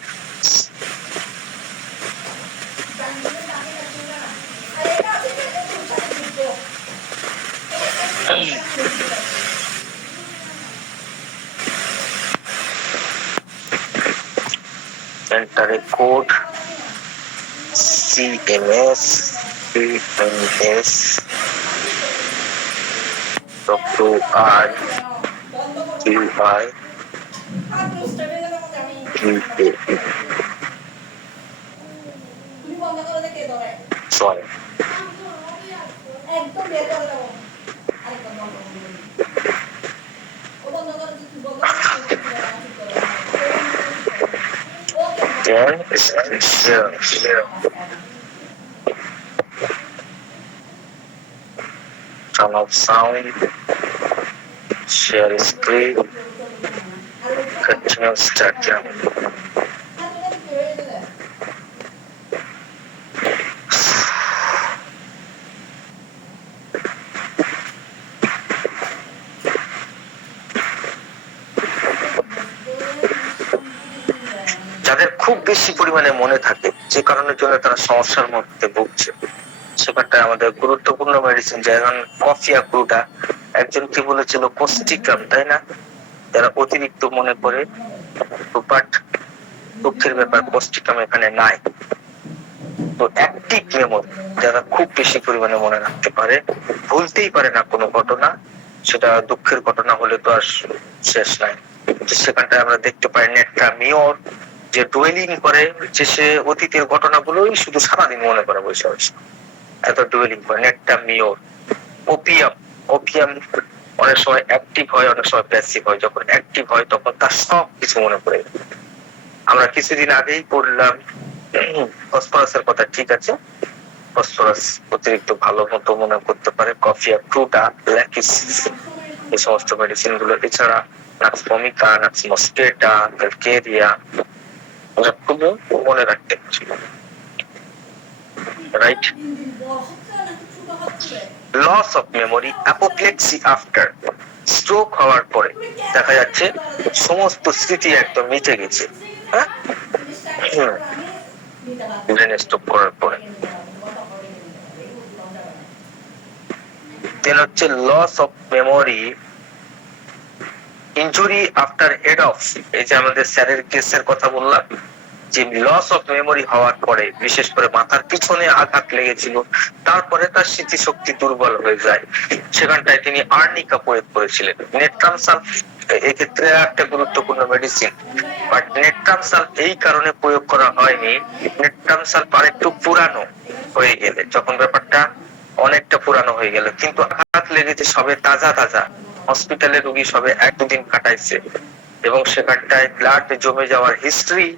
Enter a code CMS CMS WR QI sorry then share turn off sound, share screen, continue start jam. যাদের খুব বেশি পরিমাণে মনে থাকে যে কারণের জন্য তারা সমস্যার মধ্যে ভুগছে, সেখানটা আমাদের গুরুত্বপূর্ণ মেডিসিন, যেমন কফিয়া ক্রুটা একজন কি বলেছিল কোস্টিকাম, তাই না? যারা অতিরিক্ত মনে করে, বাট দুঃখের ব্যাপার কোস্টিকাম এখানে নাই। তো অ্যাক্টিভ মেমোরি, যারা খুব বেশি পরিমাণে মনে রাখতে পারে, ভুলতেই পারে না কোনো ঘটনা, সেটা দুঃখের ঘটনা হলে তো আর শেষ নাই। সেখানটায় আমরা দেখতে পাই নেট্রামিওর, যে ডুয়েলিং করে, যে সে অতীতের ঘটনাগুলোই শুধু সারাদিন মনে করে বসে বসে, এত ডুয়েলিং করে। নেট্রামিওর। ওপিয়াম, ওপিয়াম অনেক সময় অ্যাক্টিভ হয়, অনেক সময় প্যাসিভ হয়। যখন অ্যাক্টিভ হয় তখন তার সব কিছু মনে পড়ে। আমরা কিছুদিন আগেই পড়লাম ফসফরাসের কথা, ঠিক আছে, ফসফরাস অতিরিক্ত ভালো মতো মনে করতে পারে। কফিয়া ক্রুটা, ল্যাকিস, এই সমস্ত মেডিসিন গুলো, এছাড়া নাক্সভমিকা, নাক্সমস্টেটা, ক্যালকেরিয়া, খুব মনে রাখতে right. Loss of memory, apoplexy after stroke হওয়ার পরে দেখা যাচ্ছে সমস্ত স্মৃতি একদম মিটে গেছে, হ্যাঁ, ব্রেন স্ট্রোক করার পরে। দেন হচ্ছে loss of memory, injury after head of, এই যে আমাদের স্যারের কেসের কথা বললাম, যে লস অফ মেমোরি হওয়ার পরে বিশেষ করে মাথার পিছনে আঘাত লেগেছিল, তারপরে তার স্মৃতিশক্তি দুর্বল হয়ে যায়, সেখানটায় তিনি আর্নিকা প্রয়োগ করেছিলেন। নেট্রামসাল এক্ষেত্রে একটা গুরুত্বপূর্ণ মেডিসিন, বাট নেট্রামসাল এই কারণে প্রয়োগ করা হয়নি, নেট্রামসাল একটু পুরানো হয়ে গেলে, যখন ব্যাপারটা অনেকটা পুরানো হয়ে গেল, কিন্তু আঘাত লেগেছে সবে তাজা তাজা, হসপিটালে রোগী সবে 1-2 দিন কাটাইছে, এবং সেখানটায় ব্লাড জমে যাওয়ার হিস্ট্রি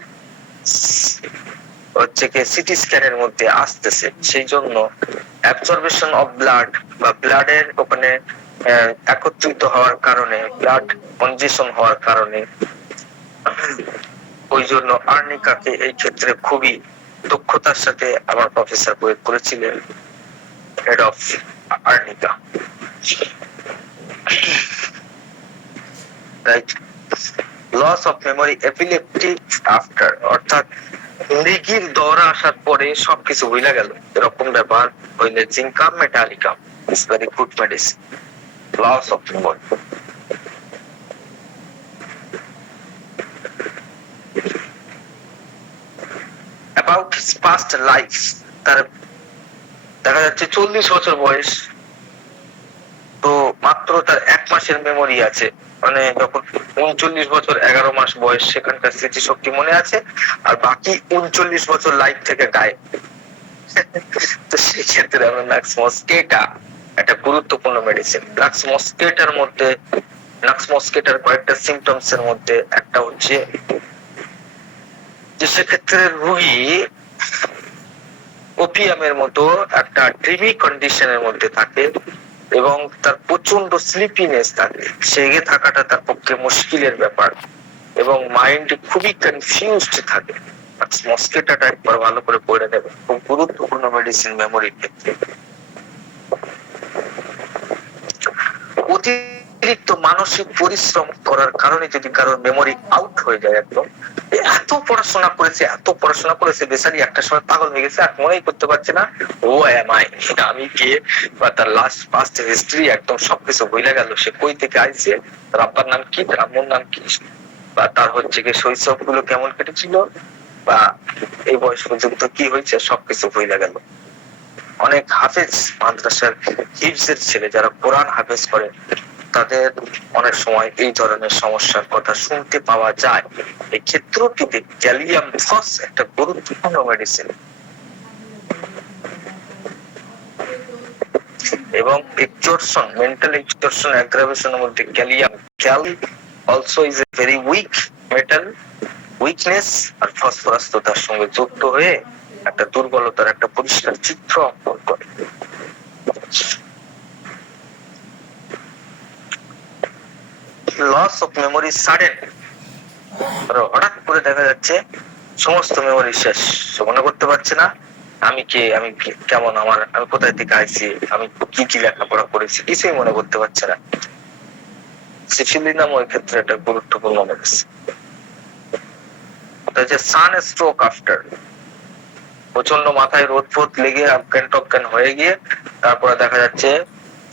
হচ্ছে কি সিটি স্ক্যানের মধ্যে আসতেছে, সেই জন্য অ্যাবজর্বেশন অফ ব্লাড বা ব্লাডের ওখানে একত্রিত হওয়ার কারণে, ব্লাড কনজেশন হওয়ার কারণে, ওই জন্য আর্নিকাকে এই ক্ষেত্রে খুবই দক্ষতার সাথে আমার প্রফেসর প্রয়োগ করেছিলেন, head of arnica, right. Loss of memory epileptic after, অর্থাৎ মৃগীর দৌড়া আসার পরে সবকিছু ভুলে গেল, এরকম ব্যাপার হইলে zincum metallicum is very good medicine. Loss of memory. About his past life, তার দেখা যাচ্ছে 40 বছর বয়স, তো মাত্র তার 1 মাসের মেমোরি আছে, মানে যখন 39 বছর 11 মাস বয়স সেখানকার স্মৃতিশক্তি মনে আছে, আর বাকি 39 বছর লাইফ থেকে গায়েব। তো সেই ক্ষেত্রে আমরা নাক্স মস্কেটা একটা গুরুত্বপূর্ণ মেডিসিন। নাক্স মস্কেটার কয়েকটা সিমটমস এর মধ্যে একটা হচ্ছে যে সেক্ষেত্রে রোগী ওপিয়ামের মতো একটা ড্রিমি কন্ডিশনের মধ্যে থাকে এবং তার প্রচন্ড স্লিপিনেস থাকে, সেগে থাকাটা তার পক্ষে মুশকিলের ব্যাপার এবং মাইন্ড খুবই কনফিউজড থাকে। মস্কেটাটা একবার ভালো করে পড়ে নেবে, খুব গুরুত্বপূর্ণ মেডিসিন মেমোরির ক্ষেত্রে। অতিরিক্ত মানসিক পরিশ্রম করার কারণে যদি কারোর মেমোরি আউট হয়ে যায় একদম, এত পড়াশোনা করেছে বেচারি একটা সময় পাগল হয়ে গেছে, আর মনেই করতে পারছে না ও এম আই, আমি কে, বা তার লাস্ট পাস্ট হিস্ট্রি একদম সবকিছু ভুলে গেল, সে কই থেকে আইছে, তার আব্বার নাম কি, তার আম্মুর নাম কি, বা তার হচ্ছে কি শৈশব গুলো কেমন কেটেছিল, বা এই বয়স পর্যন্ত কি হয়েছে, সবকিছু ভুলে গেল। অনেক হাফেজ মাদ্রাসার হিফজের ছেলে যারা কোরআন হাফেজ করে তাদের অনেক সময় এই ধরনের সমস্যার কথা শুনতে পাওয়া যায়। এই ক্ষেত্রটিতে ক্যালিয়াম ফস একটা গুরুত্বপূর্ণ মেডিসিন এবং এক্সটর্শন, মেন্টাল এক্সটর্শন অ্যাগ্রাভেশনের মধ্যে calc also is a very weak metal, weakness আর ফসফরাস তো তার সঙ্গে যুক্ত হয়ে একটা দুর্বলতার একটা পরিষ্কার চিত্র অঙ্কন করে। লস অফ মেমোরি সাডেন, হঠাৎ করে দেখা যাচ্ছে সমস্ত মেমোরি শেষ, মনে করতে পারছে না আমি কে, কেমন, আমি কোথায় থেকে আইছি, আমি কি কি লেখাপড়া করেছি, কিছুই মনে করতে পারছে না। সিফিলিনাম ওই ক্ষেত্রে একটা গুরুত্বপূর্ণ মেডিসিন। সান স্ট্রোক আফটার, প্রচন্ড মাথায় রোদ ফোদ লেগে অজ্ঞান টজ্ঞান হয়ে গিয়ে তারপরে দেখা যাচ্ছে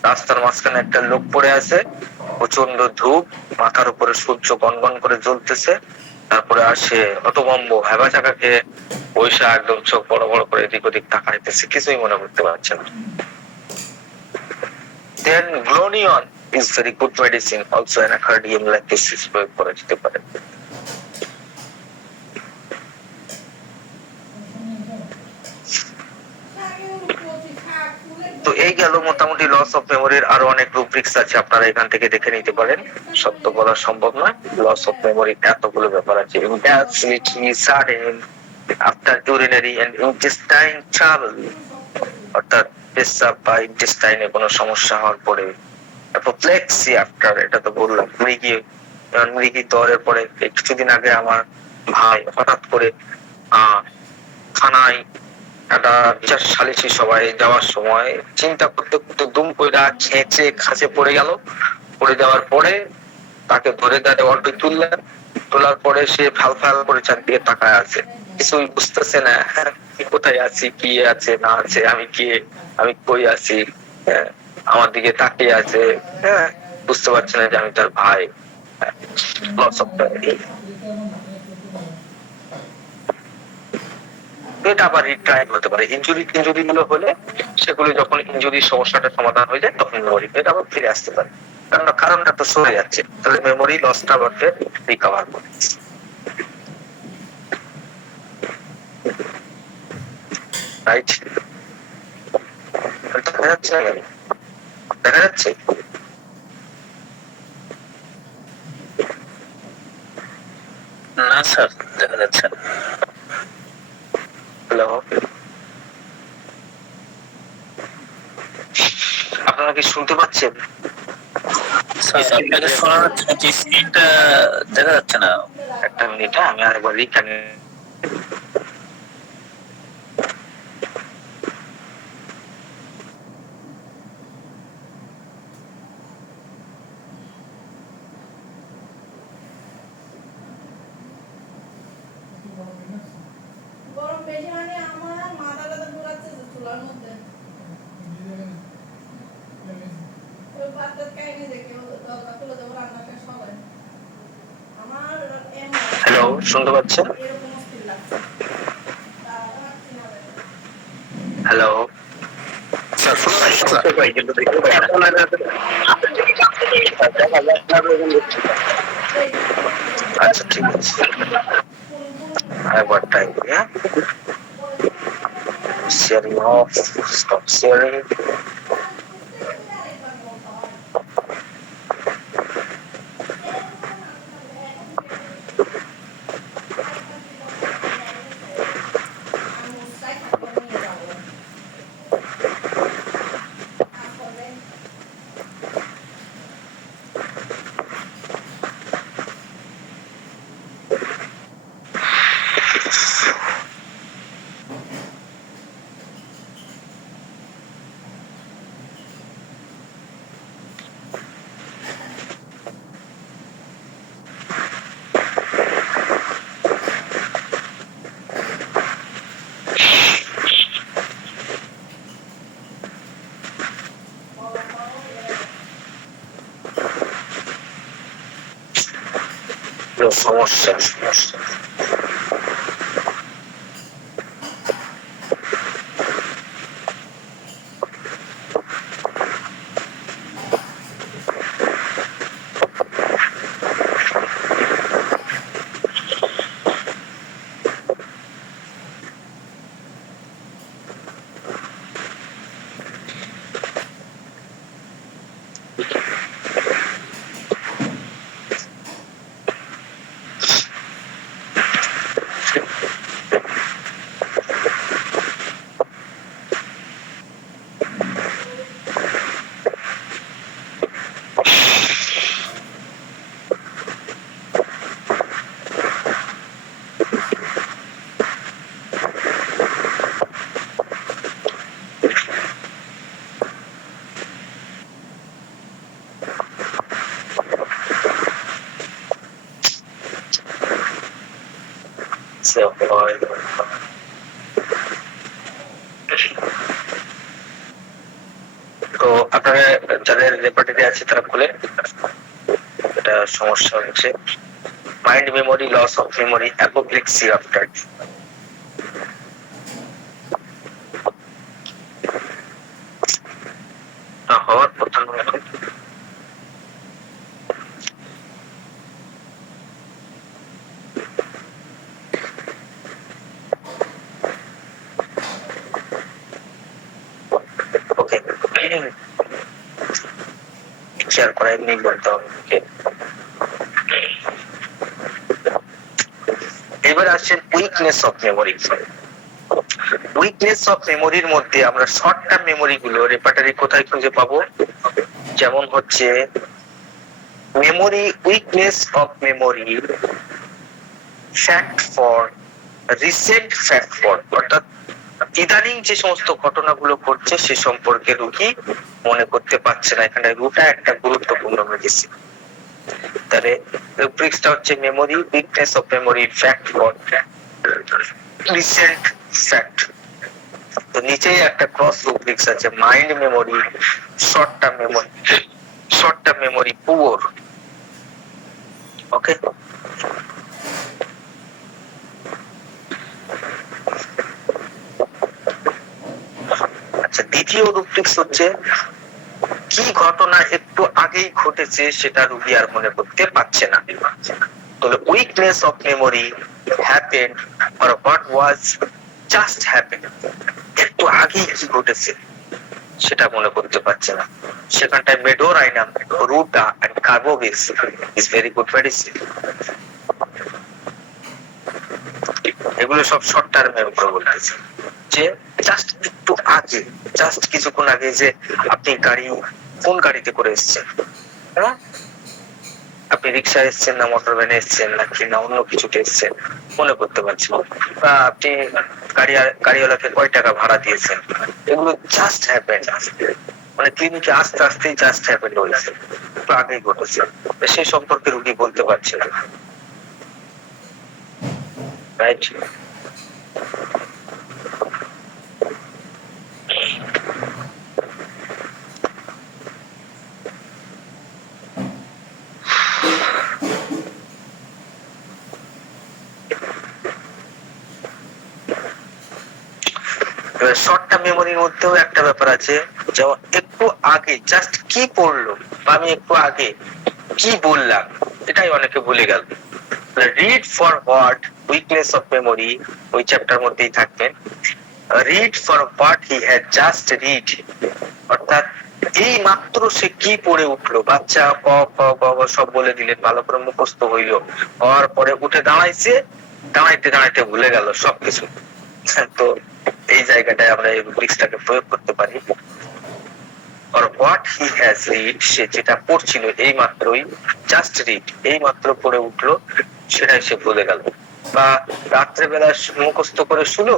রাস্তার মাঝখানে একটা লোক পড়ে আছে, প্রচন্ড ধূপ, মাথার উপরে সূর্য গনগন করে জ্বলতেছে, তারপরে আসে হতভম্ব হেবা চাকাকে পয়সা একদম চোখ বড় বড় করে এদিক ওদিক তাকাইতেছে, কিছুই মনে করতে পারছে না। Then glonoine is very good medicine, also anacardium lachesis প্রয়োগ করা যেতে পারে। তো এই গেল মোটামুটি লস অফ মেমোরির, আরো অনেক রুব্রিক্স আছে, আপনারা এখান থেকে দেখে নিতে পারেন, সত্য বলা সম্ভব নয়। লস অফ মেমোরির এতগুলো ব্যাপার আছে। After urinary and intestine travel, অর্থাৎ পেশাব বা ইন্টেস্টাইনে কোনো সমস্যা হওয়ার পরে। অ্যাপোপ্লেক্সি আফটার, এটা তো বললাম। মৃগী দৌড়ের পরে, কিছুদিন আগে আমার ভাই হঠাৎ করে থানায় একটা বিচার সালিসি সবাই যাওয়ার সময় চিন্তা করতে করতে দুম কইরা খেঁচে খাঁচে পড়ে গেল। পড়ে যাওয়ার পরে তাকে ধরে দাঁড়ে অল্প তুললেন, তোলার পরে সে ফাল ফাল করে চারদিকে তাকায় আছে, কিছুই বুঝতেছে না কোথায় আছি, কি আছে না আছে, আমি কে, আমি কই আছি, আমার দিকে তাকিয়ে আছে, বুঝতে পারছে না যে আমি তার ভাই। লস অফ এটা আবার রিট্রাইভ হতে পারে। ইনজুরি গুলো হলে সেগুলো যখন ইনজুরির সমস্যাটা সমাধান হয়ে যায় তখন মেমোরি এটা আবার ফিরে আসতে পারে, কারণ কারণটা তো সরে যাচ্ছে, তাহলে মেমোরি লসটা আবার রিকভার করে। রাইট, দেখা যাচ্ছে না, দেখা যাচ্ছে। না স্যার, দেখা যাচ্ছে না। হ্যালো, আপনারা কি শুনতে পাচ্ছেন? স্যার আপনাকে শোনা যাচ্ছে, যে স্ক্রিনটা দেখা যাচ্ছে না। একটা মিনিট, আমি আরেকবার রিকানেক্ট। হ্যালো, শুনতে পাচ্ছেন? হ্যালো স্যার শোনা যাচ্ছে স্যার? আচ্ছা ঠিক আছে, আরেকবার ট্রাই করি। হ্যাঁ, শেয়ারিং অফ, স্টপ শেয়ারিং। সমস্যা হয়। তো আপনারা যাদের রেপার্টরি আছে তারা খুলে, এটা সমস্যা হচ্ছে mind memory loss of memory apoplexy after. হওয়ার কথা নয় এখন। ওকে, শেয়ার করা এমনি বলতে হবে। এবার আসছেন weakness of memory. Weakness of মেমোরির মধ্যে আমরা শর্ট টার্ম মেমোরি গুলো রেপার্টরি কোথায় খুঁজে পাবো? যেমন হচ্ছে memory weakness of memory fact for recent fact for, অর্থাৎ ইদানিং যে সমস্ত ঘটনাগুলো ঘটছে সে সম্পর্কে রোগী মনে করতে পারছে না। এখানে রুটা একটা গুরুত্বপূর্ণ মেডিসিন। তাহলে রুব্রিক্সটা হচ্ছে memory weakness of memory fact for recent fact. তো নিচেই একটা ক্রস রুব্রিক্স আছে, mind memory short term memory, short term memory poor. Okay, আচ্ছা দ্বিতীয় রুব্রিক্স হচ্ছে কি ঘটনা একটু আগেই ঘটেছে সেটা রোগী আর মনে করতে পারছে না। তাহলে weakness of memory happened or what was just happened, একটু আগেই কি ঘটেছে সেটা মনে করতে পারছে না। সেখানটায় medorrhinum, ruta and carbo veg is very good medicine. এগুলো সব শর্ট টার্মের উপর বলতেছে যে জাস্ট একটু আগে, জাস্ট কিছুক্ষণ আগে যে আপনি কোন গাড়িতে করে এসেছেন, হ্যাঁ আপনি রিক্সা এসেছেন না মোটর ভ্যানে এসেছেন নাকি না অন্য কিছুতে এসেছেন মনে করতে পারছেন, বা আপনি গাড়িওয়ালাকে কয় টাকা ভাড়া দিয়েছেন, এগুলো জাস্ট হ্যাপেন্ড। মানে ক্লিনিকে আস্তে আস্তে জাস্ট হ্যাপেন্ড হয়েছে, একটু আগেই ঘটেছে, সেই সম্পর্কে রোগী বলতে পারছে না। রাইট, টার্ম মেমোরির মধ্যেও একটা ব্যাপার আছে, যেমন একটু আগে জাস্ট কি পড়লো বা আমি একটু আগে কি বললাম এটাই অনেকে ভুলে গেল। Read for what, weakness of memory, ওই চ্যাপ্টার মধ্যেই থাকবেন। Read for what he had just read, অর্থাৎ এই মাত্র সে কি পড়ে উঠলো, বাচ্চা ক খ গ ঘ সব বলে দিলেন, ভালো করে মুখস্থ হইলো, হওয়ার পরে উঠে দাঁড়াইছে, দাঁড়াইতে দাঁড়াইতে ভুলে গেল সবকিছু। তো এই জায়গাটায় আমরা এই রুব্রিক্সটাকে প্রয়োগ করতে পারি। or what he has read, সে যেটা পড়ছিল এই মাত্রই, জাস্ট রিড এই মাত্র পড়ে উঠলো, সেটাই সে ভুলে গেল। বা রাত্রেবেলা মুখস্থ করে শুলো,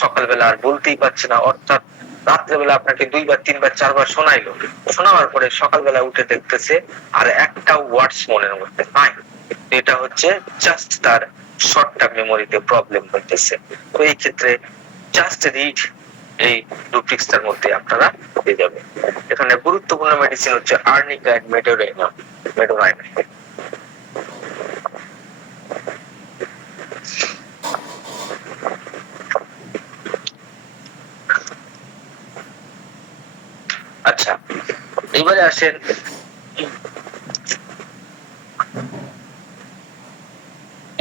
সকালবেলা আর বলতেই পারছে না, অর্থাৎ রাত্রেবেলা আপনাকে 2 বার 3 বার 4 বার শোনাইলো, শোনাবার পরে সকালবেলা উঠে দেখতেছে আর একটা ওয়ার্ডস মনের মধ্যে নাই। এটা হচ্ছে জাস্ট তার শর্ট টার্ম মেমোরিতে প্রবলেম হইতেছে। তো এই ক্ষেত্রে জাস্ট রিড এই রুব্রিক্সটার মধ্যে আপনারা পেয়ে যাবেন। এখানে গুরুত্বপূর্ণ মেডিসিন হচ্ছে আর্নিকা এন্ড মেডোরাইনাম। আচ্ছা, এবারে আসেন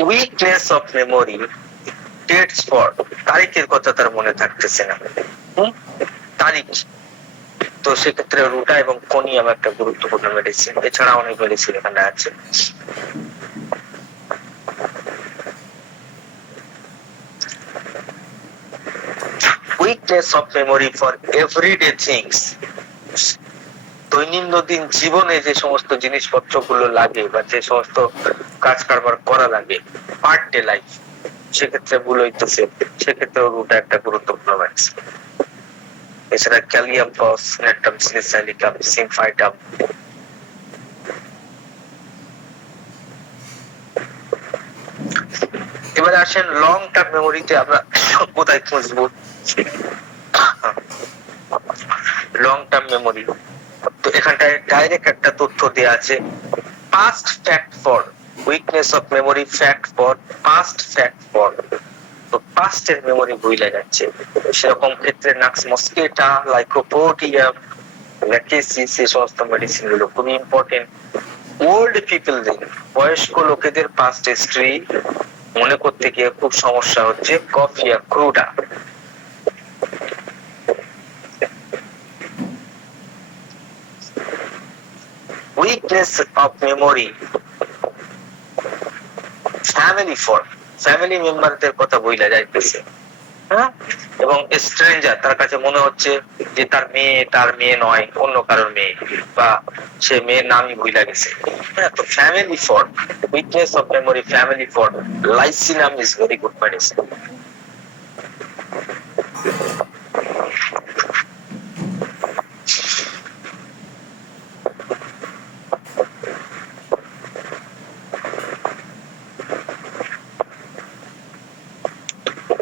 weakness of memory, dates for, তারিখের কথা তার মনে থাকতেছে না, তারিখ। তো সেক্ষেত্রে রুটা এবং কোনিয়াম একটা গুরুত্বপূর্ণ মেডিসিন, এছাড়া অনেক মেডিসিন এখানে আছে। Weakness of memory for everyday things, দৈনন্দিন জীবনে যে সমস্ত জিনিসপত্র গুলো লাগে বা যে সমস্ত কাজ কারবার করা লাগে, পার ডে লাইফ, সেক্ষেত্রে ভুল হইতেছে, সেক্ষেত্রে রুটা একটা গুরুত্বপূর্ণ মেডিসিন। এছাড়া ক্যালিয়াম ফস, নেট্টাম সিলিসাইলিকাম, সিমফাইটাম। এবারে আসেন লং টার্ম মেমোরিতে আমরা কোথায় খুঁজবো। লং টার্ম মেমোরি, তো এখানটায় ডাইরেক্ট একটা তথ্য দেয়া আছে, past fact for weakness of memory, fact for past, fact for. তো পাস্টের মেমোরি ভুলে যাচ্ছে, সেরকম ক্ষেত্রে নাক্স মস্কিটা, লাইকোপোডিয়াম, ল্যাকেসিস, এই সমস্ত মেডিসিন গুলো খুবই ইম্পর্টেন্ট। ওল্ড পিপলদের, বয়স্ক লোকেদের পাস্ট হিস্ট্রি মনে করতে গিয়ে খুব সমস্যা হচ্ছে, Coffea ক্রুডা। Weakness of memory, family for, family মেম্বারদের কথা বইলা যাইতেছে, হ্যাঁ, এবং স্ট্রেঞ্জার, তার কাছে মনে হচ্ছে যে তার মেয়ে নয়, অন্য কারোর মেয়ে, বা সে মেয়ের নামই ভুলা গেছে। হ্যাঁ, তো family for, weakness of memory, family for, lyssinum is very good medicine.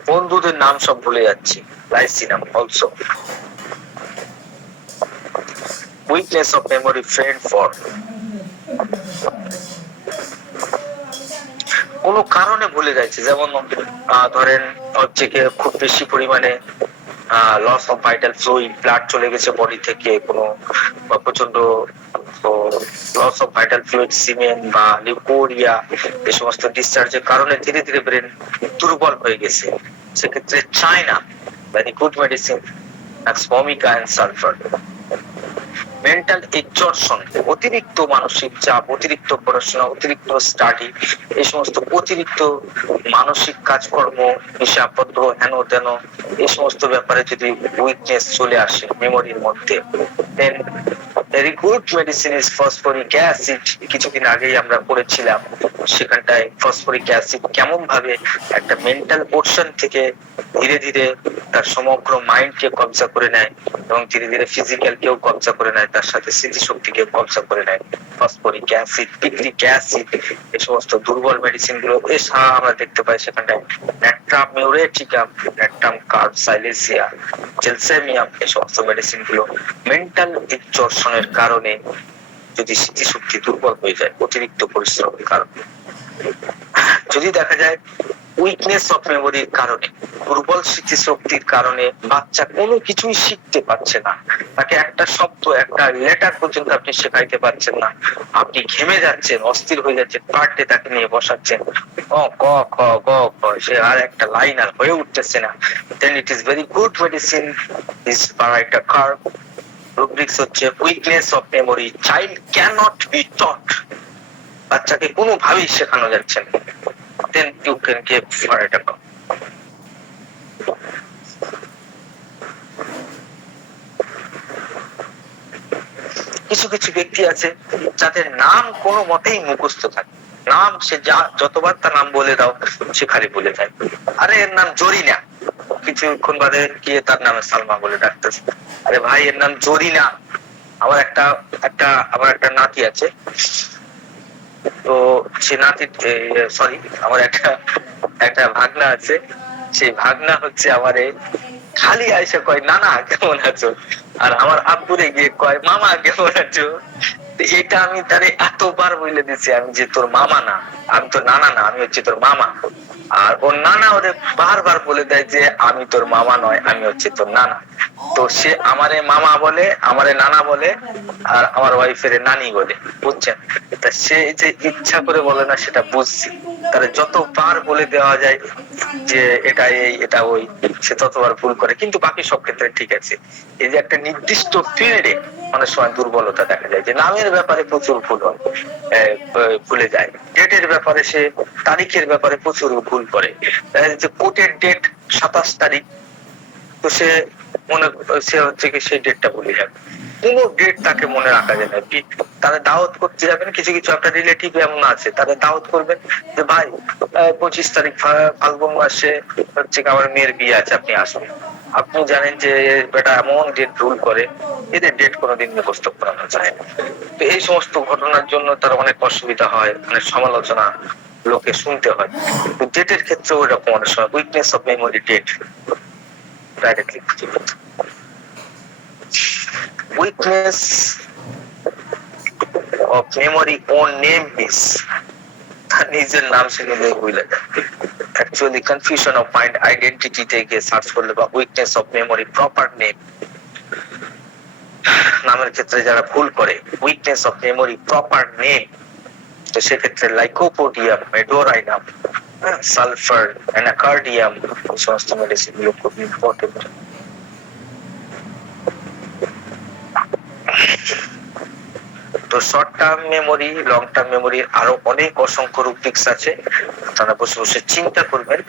বন্ধুদের নাম সব ভুলে যাচ্ছি, lyssinum also. Weakness of memory, friend for, কোনো কারণে ভুলে যাচ্ছে, যেমন ধরেন হচ্ছে কি খুব বেশি পরিমাণে loss of vital fluid, blood চলে গেছে বডি থেকে, কোনো প্রচন্ড loss of vital fluid, semen বা লিউকোরিয়া, এই সমস্ত ডিসচার্জের কারণে ধীরে ধীরে ব্রেন দুর্বল হয়ে গেছে, সেক্ষেত্রে china very good medicine, vomica and sulphur. Mental exertion, অতিরিক্ত মানসিক চাপ, অতিরিক্ত পড়াশোনা, অতিরিক্ত স্টাডি, এই সমস্ত অতিরিক্ত মানসিক কাজকর্ম, হিসাবপত্র, হেন তেন, এই সমস্ত ব্যাপারে যদি উইকনেস চলে আসে মেমোরির মধ্যে, then very good medicine is phosphoric acid. কিছুদিন আগেই আমরা পড়েছিলাম, সেখানটায় ফসফরিক অ্যাসিড কেমন ভাবে একটা মেন্টাল পোর্শন থেকে ধীরে ধীরে তার সমগ্র মাইন্ডকে কবজা করে নেয় এবং ধীরে ধীরে ফিজিক্যাল কেও কবজা করে নেয়, তার সাথে স্মৃতিশক্তিকে কবজা করে নেয়। ফসফরিক অ্যাসিড, পিক্রিক অ্যাসিড, এই সমস্ত দুর্বল মেডিসিন গুলো এছাড়া আমরা দেখতে পাই সেখানটায় ন্যাট্রাম মিউরেটিকাম, ন্যাট্রাম কার্বসাইলেসিয়া, জেলসেমিয়াম, এই সমস্ত মেডিসিন গুলো মেন্টাল এক্সজর্শনের কারণে যদি স্মৃতিশক্তি দুর্বল হয়ে যায়, অতিরিক্ত পরিশ্রমের কারণে। যদি দেখা যায় উইকনেস অফ মেমোরির কারণে, দুর্বল স্মৃতিশক্তির কারণে বাচ্চা কোনো কিছুই শিখতে পারছে না। তাকে একটা শব্দ, একটা লেটার পর্যন্ত আপনি শেখাইতে পারছেন না। আপনি ঘেমে যাচ্ছেন, অস্থির হয়ে যাচ্ছেন, পার্টে তাকে নিয়ে বসাচ্ছেন, ক খ গ খ, সে আর একটা লাইন আর হয়ে উঠতেছে না। Then it is very good medicine is baryta carb. Rubrics হচ্ছে weakness of memory, child can not be taught, বাচ্চাকে কোনোভাবেই শেখানো যাচ্ছে না। Then you can give Baryta Curve. কিছু কিছু ব্যক্তি আছে যাদের নাম কোনো মতেই মুখস্থ থাকে, নাম সে যতবার তার নাম বলে দাও সে খালি বলে যায়, আরে এর নাম জরিনা, কিছুক্ষণ বাদে গিয়ে তার নামে সালমা বলে ডাকতেছে, আরে ভাই এর নাম জরিনা। আমার একটা নাতি আছে, তো সে নাতি, সরি আমার একটা ভাগনা আছে, সেই ভাগনা হচ্ছে আমারে খালি আইসা কয় নানা কেমন আছো, আর আমার আব্বুরে গিয়ে কয় মামা কেমন আছো। এটা আমি তারে এতবার বলে দিছি আমি যে তোর মামা না, আমি তোর নানা না, আমি হচ্ছে তোর মামা। আর ওর নানা ওরে বারবার বলে দেয় যে আমি তোর মামা নয়, আমি হচ্ছে তোর নানা। তো সে আমারে মামা বলে, আমারে নানা বলে, আর আমার ওয়াইফের নানি বলে, বুঝছেন? তা সে যে ইচ্ছা করে বলে না সেটা বুঝছি, তাহলে যতবার বলে দেওয়া যায় যে এটা এই এটা ওই, সে ততবার ভুল করে, কিন্তু বাকি সব ক্ষেত্রে ঠিক আছে। এই যে একটা নির্দিষ্ট ফিল্ডে অনেক সময় দুর্বলতা দেখা যায়, যে নামের ব্যাপারে প্রচুর ভুল হয়, ভুলে যায়, ডেটের ব্যাপারে, সে তারিখের ব্যাপারে প্রচুর ভুল করে, যে কোর্টের ডেট 27 তারিখ, তো সে হচ্ছে কি সেই ডেটটা ভুলে যাবে, কোনো ডেট তাকে মনে রাখা যায় না। তাদের দাওয়াত করতে যাবেন, কিছু কিছু একটা রিলেটিভ এমন আছে, তাদের দাওয়াত করবেন যে ভাই 25 তারিখ ফাল্গুন মাসে হচ্ছে আমার মেয়ের বিয়ে আছে, আপনি আসবেন। আপনি জানেন যে বেটা এমন ডেট রুল করে, এদের ডেট কোনোদিন মুখস্থ করানো যায় না। তো এই সমস্ত ঘটনার জন্য তার অনেক অসুবিধা হয়, অনেক সমালোচনা লোকে শুনতে হয়। তো ডেটের ক্ষেত্রে ওইরকম অনেক সময় weakness of memory, that directly weakness of memory on name is, তার নিজের নাম শুনলে ভুলে যায়। Actually confusion of mind identity থেকে সার্চ করলে বা weakness of memory proper name, নামের ক্ষেত্রে যারা ভুল করে weakness of memory proper name, তো সেক্ষেত্রে লাইকোপোডিয়াম, মেডোরাইনাম, সালফার, অ্যানাকার্ডিয়াম, এই সমস্ত মেডিসিন গুলো খুব ইম্পর্টেন্ট। তো short term memory, long term মেমোরির আরো অনেক অসংখ্য রুব্রিক্স আছে, আপনারা বসে বসে চিন্তা করবেন।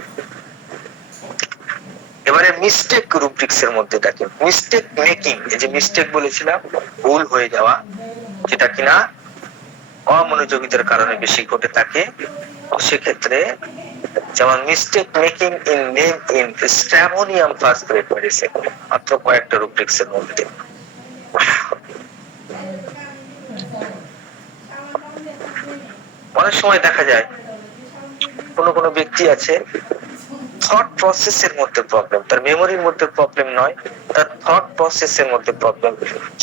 এবারে মিস্টেক রুব্রিক্স এর মধ্যে দেখেন, মিস্টেক মেকিং, এই যে মিস্টেক বলেছিলাম ভুল হয়ে যাওয়া, যেটা কিনা অমনোযোগিতার কারণে বেশি ঘটে থাকে, সেক্ষেত্রে যেমন mistake making in name in stramonium first grade medicine, মাত্র কয়েকটা রুব্রিক্স এর মধ্যে। অনেক সময় দেখা যায় কোনো ব্যক্তি আছে থট প্রসেসের মধ্যে প্রবলেম, তার মেমোরির মধ্যে প্রবলেম নয়, তার থট প্রসেসের মধ্যে প্রবলেম,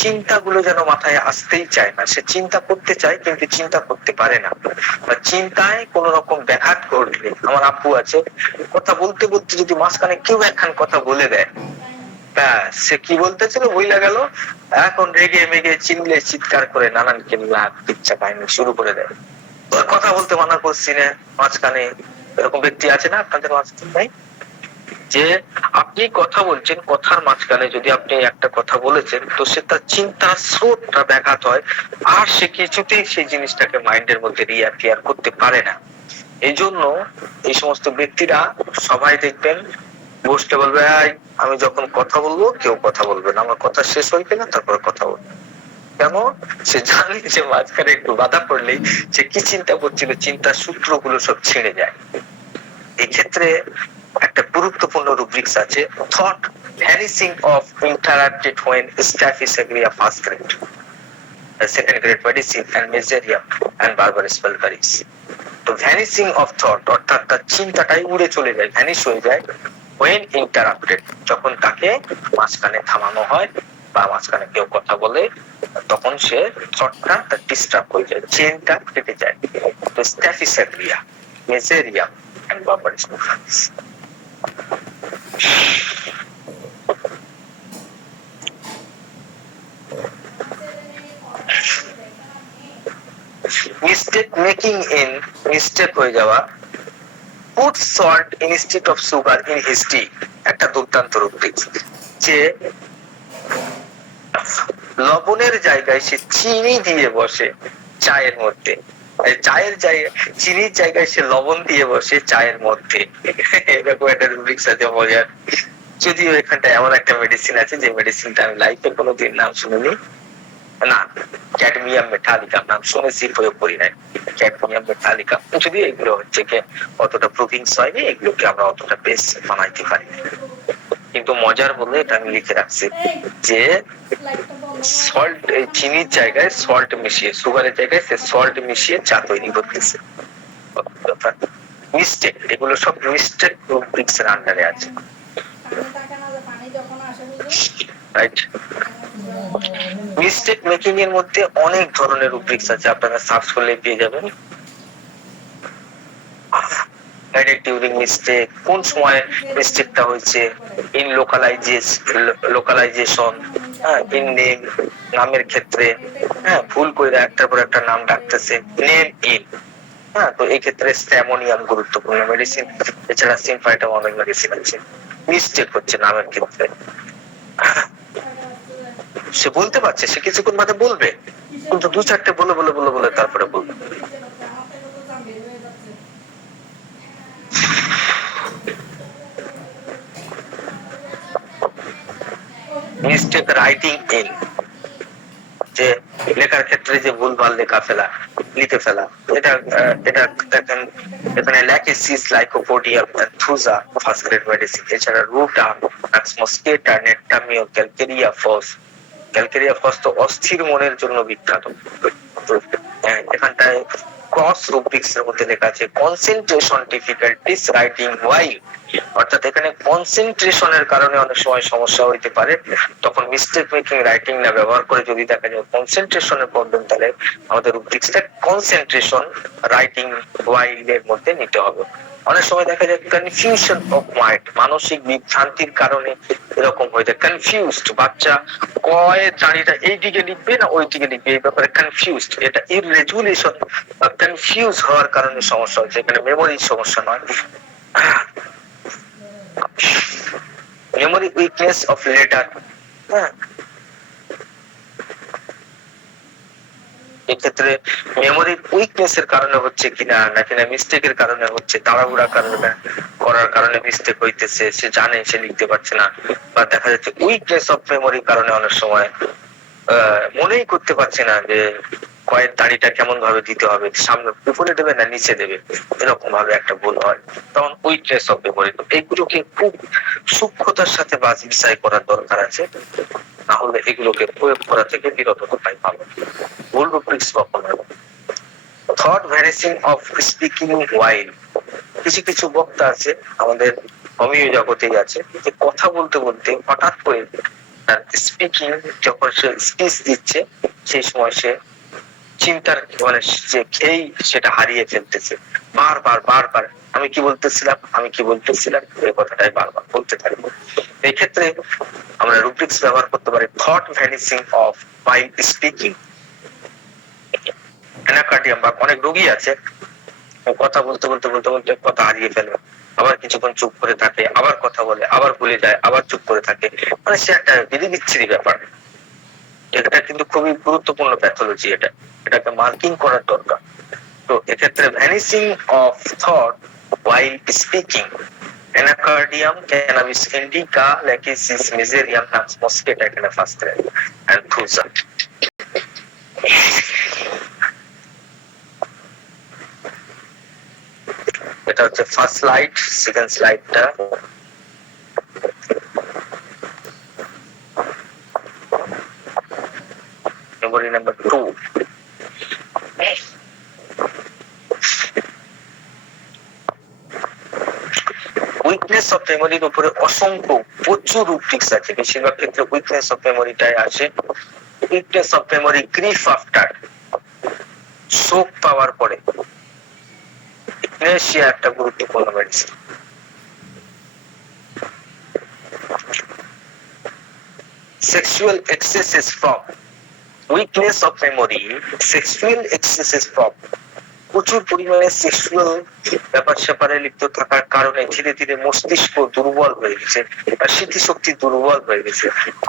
চিন্তাগুলো যেন মাথায় আসতেই চায় না, সে চিন্তা করতে চায় কিন্তু চিন্তা করতে পারে না, বা চিন্তায় কোন রকম ব্যাঘাত ঘটলে, আমার আব্বু আছে কথা বলতে বলতে যদি মাঝখানে কেউ একখান কথা বলে দেয়, সে কি বলতেছিল বইলা গেল, এখন রেগে মেগে চিনলে চিৎকার করে নানান কিল্লা ইচ্ছা কাহিনী শুরু করে দেয়, কথা বলতে মানা করছি না মাঝখানে। এরকম ব্যক্তি আছে না আপনাদের মাঝখানে? নাই যে আপনি কথা বলছেন, কথার মাঝখানে যদি আপনি একটা কথা বলেছেন, তো সে তার চিন্তার স্রোতটা ব্যাঘাত হয়, আর সে কিছুতেই সেই জিনিসটাকে মাইন্ডের মধ্যে রিঅ্যাপিয়ার করতে পারে না। এই জন্য এই সমস্ত ব্যক্তিরা সবাই দেখবেন বসতে বলবে, আমি যখন কথা বলবো কেউ কথা বলবে না, আমার কথা শেষ হয়ে গেলে তারপর কথা বলবে। কেন? সে জানে যে মাঝখানে একটু বাধা পড়লেই সে কি চিন্তা করছিল, চিন্তার সূত্রগুলো সব ছিঁড়ে যায়। এই ক্ষেত্রে একটা গুরুত্বপূর্ণ রুব্রিক্স আছে, thought vanishing of interrupted when staphysagria first grade, second grade medicine and meserium and barbarous vulgaris। তো ভ্যানিশিং অফ থট অর্থাৎ তার চিন্তাটাই উড়ে চলে যায়, ভ্যানিশ হয়ে যায় when interrupted, যখন তাকে মাঝখানে থামানো হয় বা মাঝখানে কেউ কথা বলে, তখন সে থটটা ডিস্টার্ব হয়ে যায়, চেইনটা কেটে যায়। তো স্ট্যাফিস্যাগ্রিয়া, মেসেরিয়াম and barbarism. Mistake making in mistake হয়ে যাওয়া, put salt instead of sugar in his tea, একটা দুর্দান্ত রূপক, যে লবণের জায়গায় সে চিনি দিয়ে বসে চায়ের মধ্যে, চায়ের জায়গায় চিনির জায়গায় সে লবণ দিয়ে বসে চায়ের মধ্যে, এরকম একটা রুব্রিক আছে মজার। যদিও এখানটা এমন একটা মেডিসিন আছে যে মেডিসিনটা আমি লাইফে কোনোদিন নাম শুনিনি, না ক্যাডমিয়াম মেটালিকা নাম শুনেছি, প্রয়োগ করি নাই। ক্যাডমিয়াম মেটালিকা, যদি এগুলো হচ্ছে কি অতটা প্রুভিংস হয়নি, এগুলোকে আমরা অতটা বেশ বানাইতে পারি। কিন্তু মজার বলে এটা আমি লিখে রাখছি যে সল্ট, চিনির জায়গায় সল্ট মিশিয়ে, সুগারের জায়গায় সে সল্ট মিশিয়ে চা তৈরি করতেছে। মিস্টেক, এগুলো সব মিস্টেক রুব্রিক্স এর আন্ডারে আছে, রাইট? মিস্টেক মেকিং এর মধ্যে অনেক ধরনের রুব্রিক্স আছে, আপনারা সার্চ করলে পেয়ে যাবেন। ডিউরিং মিস্টেক, কোন সময় মিস্টেকটা হয়েছে, ইন লোকালাইজেশন, ইন নেম, নামের ক্ষেত্রে, ভুল করে একটার পর একটা নাম ডাকতেছে, নেম ইন, তো এই ক্ষেত্রে স্ট্যামোনিয়াম গুরুত্বপূর্ণ মেডিসিন, এছাড়া সিনফাইটাম অনেক মেডিসিন আছে। মিস্টেক হচ্ছে নামের ক্ষেত্রে, সে বলতে পারছে, সে কিছুক্ষণ বাদে বলবে, কিন্তু দু চারটে বলে বলে বলে বলে তারপরে বলবে। মিস্টেক রাইটিং ইন, যে লেখার ক্ষেত্রে যে ভুলভাল লিখে ফেলা, এটা দেখেন এখানে Lachesis, lycopodium, Thuja first grade medicine, এছাড়া রুটা, মস্কেটা, নেট্টামিও, ক্যালকেরিয়া ফস তো অস্থির মনের জন্য বিখ্যাত। এখানটায় ক্রস রুব্রিক্স এর মধ্যে লেখা আছে কনসেন্ট্রেশন ডিফিকাল্টিস রাইটিং ওয়াইল, অর্থাৎ এখানে কনসেন্ট্রেশনের কারণে অনেক সময় সমস্যা হইতে পারে, তখন মিস্টেক মেকিং রাইটিং না ব্যবহার করে যদি দেখা যায় কনসেন্ট্রেশনের প্রবলেম, তাহলে আমাদের রুব্রিক্সটা কনসেন্ট্রেশন রাইটিং ওয়াইল এর মধ্যে নিতে হবে। অনেক সময় দেখা যায় কনফিউশন অফ মাইন্ড, মানসিক বিভ্রান্তির কারণে এরকম হয়ে যায়। কনফিউজড, বাচ্চা কয়ের দাঁড়িটা এই দিকে লিখবে না ওই দিকে লিখবে, এই ব্যাপারে কনফিউজড, এটা ইররেজুলেশন বা কনফিউজ হওয়ার কারণে সমস্যা হচ্ছে, এখানে মেমোরির সমস্যা নয়। মেমোরি উইকনেস অফ লেটার, এক্ষেত্রে মেমোরির উইকনেস এর কারণে হচ্ছে কিনা, নাকি না মিস্টেকের কারণে হচ্ছে, তাড়াহুড়া করার কারণে মিস্টেক হইতেছে, সে জানে সে লিখতে পারছে না, বা দেখা যাচ্ছে উইকনেস অফ মেমোরির কারণে অনেক সময় মনেই করতে পারছে না যে কয়ের দাড়িটা কেমন ভাবে দিতে হবে, সামনে উপরে দেবে না নিচে দেবে, এরকম ভাবে একটা ভুল হয়, তখন উইকনেস অফ মেমোরি। এইগুলোকে খুব সূক্ষ্মতার সাথে বাছাই করার দরকার আছে, না হলে এগুলোকে প্রয়োগ করা থেকে বিরত থাকাই ভালো। ভুল রুব্রিক্স কখনো। থট ভ্যানিশিং অফ স্পিকিং ওয়াইল, কিছু বক্তা আছে আমাদের হোমিও জগতেই আছে, যে কথা বলতে বলতে হঠাৎ করে তার স্পিকিং, যখন সে স্পিচ দিচ্ছে সেই সময় সে চিন্তার মানে যে খেই সেটা হারিয়ে ফেলতেছে, বারবার আমি কি বলতেছিলাম এই কথাটাই বারবার বলতে থাকবো। এই ক্ষেত্রে আমরা রুব্রিক্স ব্যবহার করতে পারি thought vanishing of while speaking. Anacardium বা অনেক রোগী আছে কথা বলতে কথা হারিয়ে ফেলে, আবার কিছুক্ষণ চুপ করে থাকে, আবার কথা বলে, আবার ভুলে যায়, আবার চুপ করে থাকে, মানে সে একটা বিচ্ছিরি ব্যাপার। এটা কিন্তু খুবই গুরুত্বপূর্ণ প্যাথোলজি, এটাকে মার্কিং করার দরকার। তো এক্ষেত্রে vanishing of thought while speaking, anacardium, cannabis indica, lachesis mezereum, moschata এখানে ফার্স্ট গ্রেড, এন্ড থুজা। এটা হচ্ছে ফার্স্ট স্লাইড, সেকেন্ড স্লাইডটা মেমোরি নাম্বার 2। উইকনেস অফ মেমোরির উপরে অসংখ্য প্রচুর রুব্রিক্স আছে, বেশিরভাগ ক্ষেত্রে উইকনেস অফ মেমোরিটাই আসে। Weakness of memory, grief after, শোক পাওয়ার পরে, ইউথনেশিয়া একটা গুরুত্বপূর্ণ medicine. Sexual excesses from weakness of memory, sexual excesses from প্রচুর পরিমাণে সেক্সুয়াল ব্যাপার স্যাপারে লিপ্ত থাকার কারণে ধীরে ধীরে মস্তিষ্ক দুর্বল হয়ে গেছে, স্মৃতিশক্তি দুর্বল হয়ে গেছে।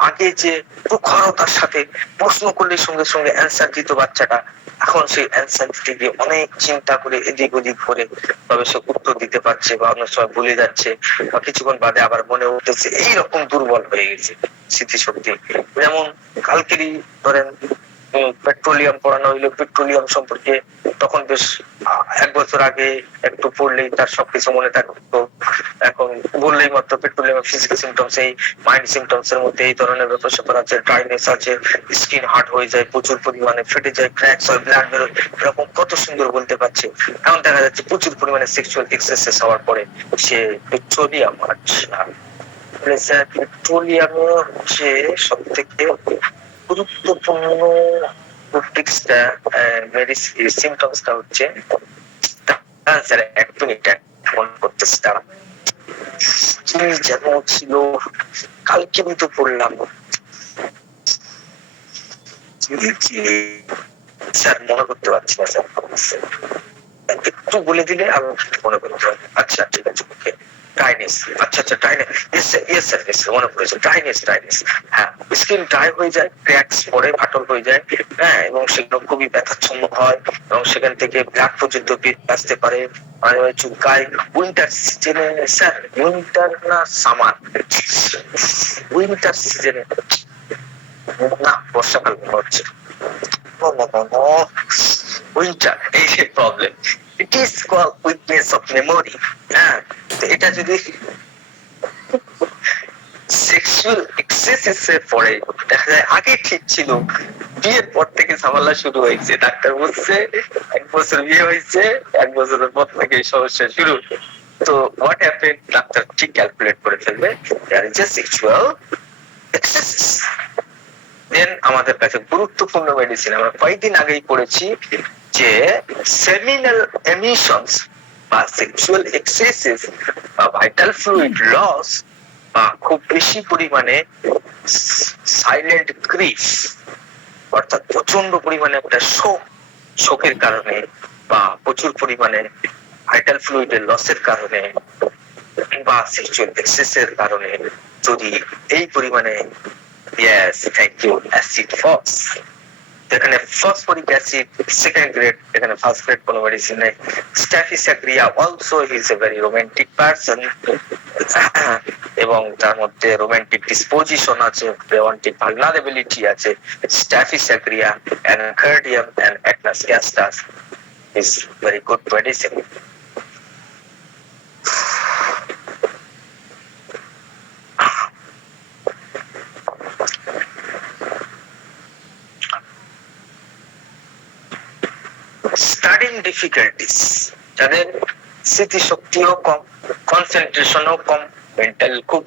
আগে যে প্রখরতার সাথে প্রশ্ন করলে সঙ্গে সঙ্গে অ্যান্সার দিত বাচ্চাটা, এখন সেই অ্যান্সার দিতে গিয়ে অনেক চিন্তা করে এদিক ওদিক করে তবে সে উত্তর দিতে পারছে, বা অনেক সময় ভুলে যাচ্ছে, বা কিছুক্ষণ বাদে আবার মনে উঠতেছে, এইরকম দুর্বল হয়ে গেছে স্মৃতিশক্তি। যেমন কালকেরই ধরেন পেট্রোলিয়াম পড়ানো হইলো, পেট্রোলিয়াম সম্পর্কে তখন বেশ 1 বছর আগে একটু পড়লেই তার সবকিছু মনে থাকতো, এখন বললেই মাত্র পেট্রোলিয়াম ফিজিক্যাল সিমটমস, এই মাইন্ড সিমটমস এর মধ্যে এই ধরনের ব্যাপার স্যাপার আছে, ড্রাইনেস আছে, স্কিন হার্ড হয়ে যায়, প্রচুর পরিমাণে ফেটে যায়, ক্র্যাকস হয়, ব্লাড বেরোয়, এরকম কত সুন্দর বলতে পারছে। এখন দেখা যাচ্ছে প্রচুর পরিমাণে সেক্সুয়াল এক্সেসেস হওয়ার পরে সে পেট্রোলিয়াম, আচ্ছা পেট্রোলিয়াম হচ্ছে সব থেকে গুরুত্বপূর্ণ সিমটমসটা হচ্ছে ক্যান্সার। এক মিনিট মনে করতেছি, তারা কি যেন ছিল, কালকে আমি তো পড়লাম, স্যার মনে করতে পারছি না স্যার, একটু বলে দিলে আমি মনে করতে পারবো। আচ্ছা ঠিক আছে, ওকে ড্রাইনেস, আচ্ছা আচ্ছা ড্রাইনেস, ইয়েস স্যার মনে পড়েছে, ড্রাইনেস, হ্যাঁ স্কিন ড্রাই হয়ে যায়, ক্র্যাকস পড়ে, ফাটল হয়ে যায়, হ্যাঁ, এবং সেগুলো খুবই ব্যথাচ্ছন্ন হয়, এবং সেখান থেকে ব্লাড পর্যন্ত আসতে পারে, মানে চুলকায়। উইন্টার সিজনে, স্যার উইন্টার না সামার, উইন্টার সিজনে না, বর্ষাকাল মনে হচ্ছে, উইন্টার, এই যে problem, it is called weakness of memory. হ্যাঁ, এটা যদি সেক্সুয়াল এক্সেসেস এর পরে দেখা যায় আগে ঠিক ছিল, বিয়ের পর থেকে ঝামেলা শুরু হয়েছে, ডাক্তার বলছে 1 বছর বিয়ে হয়েছে, 1 বছরের পর থেকে এই সমস্যা শুরু। তো হোয়াট হ্যাপেন্ড, ডাক্তার ঠিক ক্যালকুলেট করে ফেলবে দেয়ার ইজ এ সেক্সুয়াল এক্সেসেস। দেন আমাদের কাছে গুরুত্বপূর্ণ মেডিসিন, আমরা কয়েকদিন আগেই পড়েছি যে সেমিনাল এমিশনস বা সেক্সুয়াল এক্সেসেস বা ভাইটাল ফ্লুইড লস বা খুব বেশি পরিমাণে সাইলেন্ট গ্রিফ, অর্থাৎ প্রচন্ড পরিমাণে একটা শোকের কারণে বা প্রচুর পরিমাণে ভাইটাল ফ্লুইডের লসের কারণে বা সেক্সুয়াল এক্সেসের কারণে যদি এই পরিমাণে, yes thank you, acid phos, এখানে ফসফরিক অ্যাসিড সেকেন্ড গ্রেড, এখানে ফার্স্ট গ্রেড কোনো মেডিসিন নেই। Staphysagria also he is a very romantic person, এবং তার মধ্যে রোমান্টিক ডিসপোজিশন আছে, রোমান্টিক ভালনারেবিলিটি আছে। Staphysagria and cardium and acnes castus is very good medicine. Studying difficulties, যাদের স্মৃতিশক্তিও কম, কনসেন্ট্রেশনও কম, মেন্টাল খুব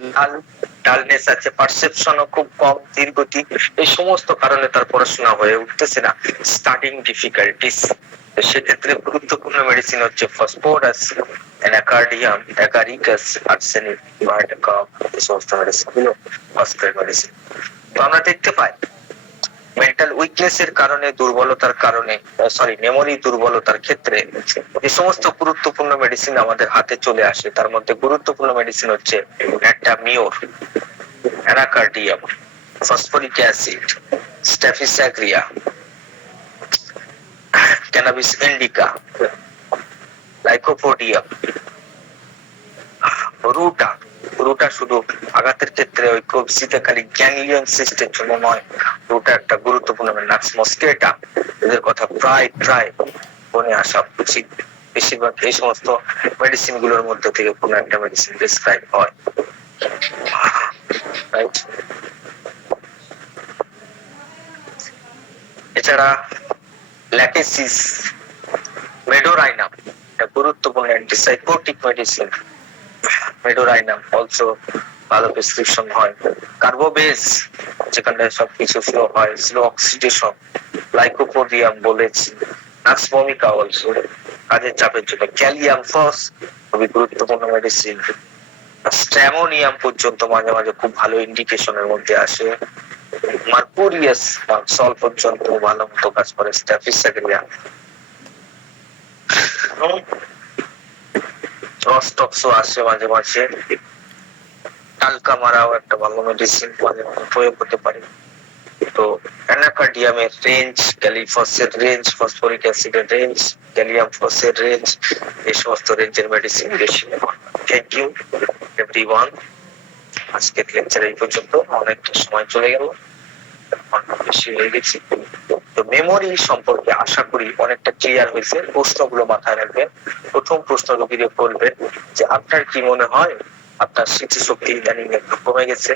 ডালনেস আছে, পারসেপশনও খুব কম, ধীরগতি, এই সমস্ত কারণে তার পড়াশোনা হয়ে উঠতেছে না, স্টাডিং ডিফিকাল্টিস। সেক্ষেত্রে গুরুত্বপূর্ণ মেডিসিন হচ্ছে ফসফরাস, অ্যানাকার্ডিয়াম, অ্যাগারিকাস, আর্সেনিক, ভার্টিকা, এই সমস্ত মেডিসিন গুলো ফসফেট মেডিসিন। তো আমরা দেখতে পাই মেন্টাল উইকনেস এর কারণে, দুর্বলতার কারণে, মেমোরি দুর্বলতার ক্ষেত্রে যে সমস্ত গুরুত্বপূর্ণ মেডিসিন আমাদের হাতে চলে আসে, তার মধ্যে গুরুত্বপূর্ণ মেডিসিন হচ্ছে অ্যান্টামিওর, anacardium, phosphoric acid, staphysagria, cannabis indica, lycopodium, ruta শুধু আঘাতের ক্ষেত্রে ওই খালি গ্যাংলিয়ন সিস্টেম জন্য নয়, রুটা একটা গুরুত্বপূর্ণ নাক্স মস্কেটা, এদের কথা প্রায় মনে আসা উচিত। বেশিরভাগ এই সমস্ত মেডিসিন গুলোর মধ্যে থেকে কোনো একটা মেডিসিন প্রেসক্রাইব হয়, রাইট? এছাড়া ল্যাকেসিস, মেডোরাইনাম, গুরুত্বপূর্ণ অ্যান্টিসাইকোটিক মেডিসিন, মেডোরাইনাম অলসো ভালো প্রেসক্রিপশন হয়। কার্বোবেজ, যেখানে সবকিছু ফ্লো হয়, স্লো অক্সিডেশন, লাইকোপোডিয়াম বলেছি, নাক্স ভমিকা অলসো, কাজের চাপের জন্য। ক্যালিয়াম ফস খুবই গুরুত্বপূর্ণ মেডিসিন। স্ট্যামোনিয়াম পর্যন্ত মাঝে মাঝে খুব ভালো ইন্ডিকেশনের মধ্যে আসে। মার্কুরিয়াস সল পর্যন্ত ভালো মতো কাজ করে। স্ট্যাফিসাগ্রিয়া, রস্টক্সও আসে মাঝে মাঝে। টালকামারাও একটা ভালো মেডিসিন, মাঝে মাঝে প্রয়োগ হতে পারে। তো অ্যানাকার্ডিয়ামের রেঞ্জ, ক্যালিফসের রেঞ্জ, ফসফরিক অ্যাসিডের রেঞ্জ, ক্যালিয়াম ফসের রেঞ্জ, এই সমস্ত রেঞ্জের মেডিসিন বেশি নেওয়া। Thank you everyone. আজকের লেকচার এই পর্যন্ত, অনেকটা সময় চলে গেল, বেশি হয়ে গেছি। তো মেমোরি সম্পর্কে আশা করি অনেকটা ক্লিয়ার হয়েছে। প্রশ্নগুলো মাথায় রাখবেন। প্রথম প্রশ্ন রোগীকে করবেন যে আপনার কি মনে হয় আপনার স্মৃতিশক্তি ইদানিং একটু কমে গেছে?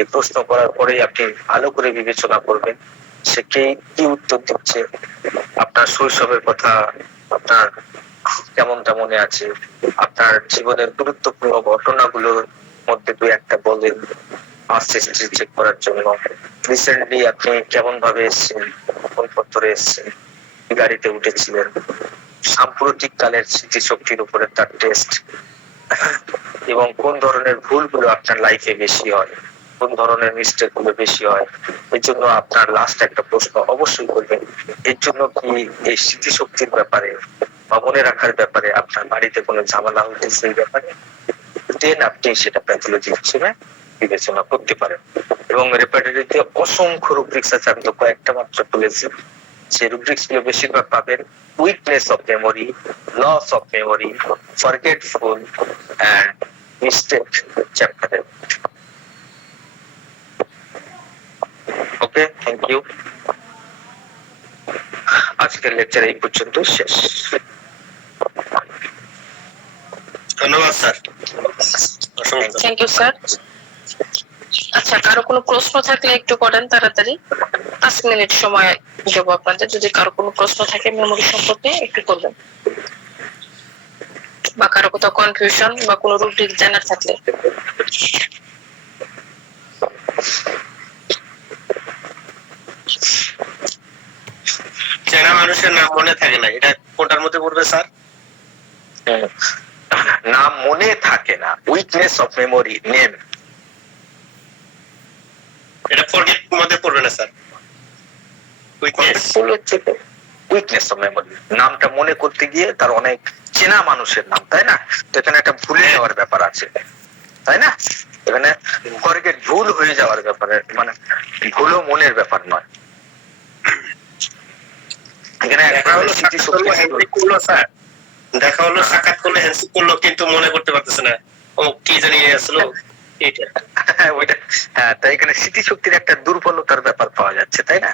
এই প্রশ্ন করার পরেই আপনি ভালো করে বিবেচনা করবেন সে কি উত্তর দিচ্ছে। আপনার শৈশবের কথা আপনার কেমনটা মনে আছে, আপনার জীবনের গুরুত্বপূর্ণ ঘটনাগুলোর মধ্যে দুই একটা বলেন আনসেস্ট্রি চেক করার জন্য। রিসেন্টলি আপনি কেমন ভাবে এসেছেন, কোন পত্রে এসেছেন, গাড়িতে উঠেছিলেন, সাম্প্রতিক কালের স্মৃতিশক্তির উপরে তার টেস্ট, এবং কোন ধরনের ভুলগুলো আপনার লাইফে বেশি হয়, কোন ধরনের মিস্টেক গুলো বেশি হয়। এর জন্য আপনার লাস্ট একটা প্রশ্ন অবশ্যই করবেন, এর জন্য কি এই স্মৃতিশক্তির ব্যাপারে বা মনে রাখার ব্যাপারে আপনার বাড়িতে কোনো ঝামেলা হইতেছে এই ব্যাপারে, দেন আপনি সেটা প্যাথোলজি হিসেবে বিবেচনা করতে পারেন। এবং রেপার্টরিতে অসংখ্য রুব্রিক্স আছে, আমি তো কয়েকটা মাত্র তুলেছি। সেই রুব্রিক্স গুলো বেশিরভাগ পাবেন weakness of memory, loss of memory, forgetful and mistake চ্যাপ্টারে। Okay, thank you. আজকের লেকচার এই পর্যন্ত শেষ। ধন্যবাদ স্যার। Thank you sir. আচ্ছা, কারো কোনো প্রশ্ন থাকলে একটু করেন তাড়াতাড়ি, 5 মিনিট সময় দেবো আপনাদের। যদি কারো কোনো প্রশ্ন থাকে মেমোরি সম্পর্কে একটু করবেন, বা কারো কোথাও কনফিউশন বা কোনো রুটিন জানার থাকলে। চেনা মানুষের নাম মনে থাকে না, এটা কোনটার মধ্যে পড়বে স্যার? নাম মনে থাকে না, উইকনেস অফ মেমোরি, নেম। এটা ফরগেট মধ্যে পড়বে না স্যার? উইকনেস অফ মেমোরি, নামটা মনে করতে গিয়ে তার অনেক চেনা মানুষের নাম, তাই না? তো এখানে একটা ভুলে যাওয়ার ব্যাপার আছে, তাই না? এখানে ফরগেট ভুল হয়ে যাওয়ার ব্যাপারে, মানে ভুলও মনের ব্যাপার নয়। এখানে দেখা হলো স্যার, দেখা হলো সাক্ষাৎ করলে হ্যান্ডশেক করলো কিন্তু মনে করতে পারতেছে না ও কি জানি আসলো এটা। ওইটা হ্যাঁ, তাই এখানে স্মৃতিশক্তির একটা দুর্বলতার ব্যাপার পাওয়া যাচ্ছে, তাই না?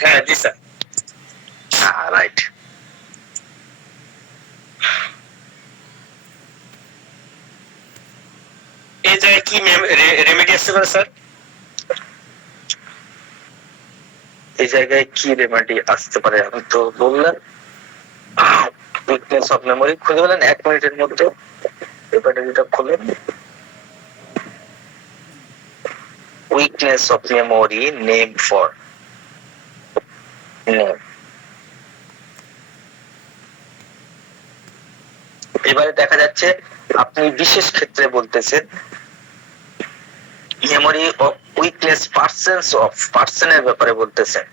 হ্যাঁ জি স্যার। হ্যাঁ, রাইট। এই জায়গায় কি রেমেডি আসতে পারে স্যার? এই জায়গায় কি রেমেডি আসতে পারে আমি তো বললাম, উইকনেস অফ মেমোরি খুঁজে পেলেন 1 মিনিটের মধ্যে। রেপার্টরিটা খুলেন, weakness of memory, name for name. এবারে দেখা যাচ্ছে আপনি বিশেষ ক্ষেত্রে বলতেছেন মেমোরি অফ উইকনেস, পার্সনের ব্যাপারে বলতেছেন,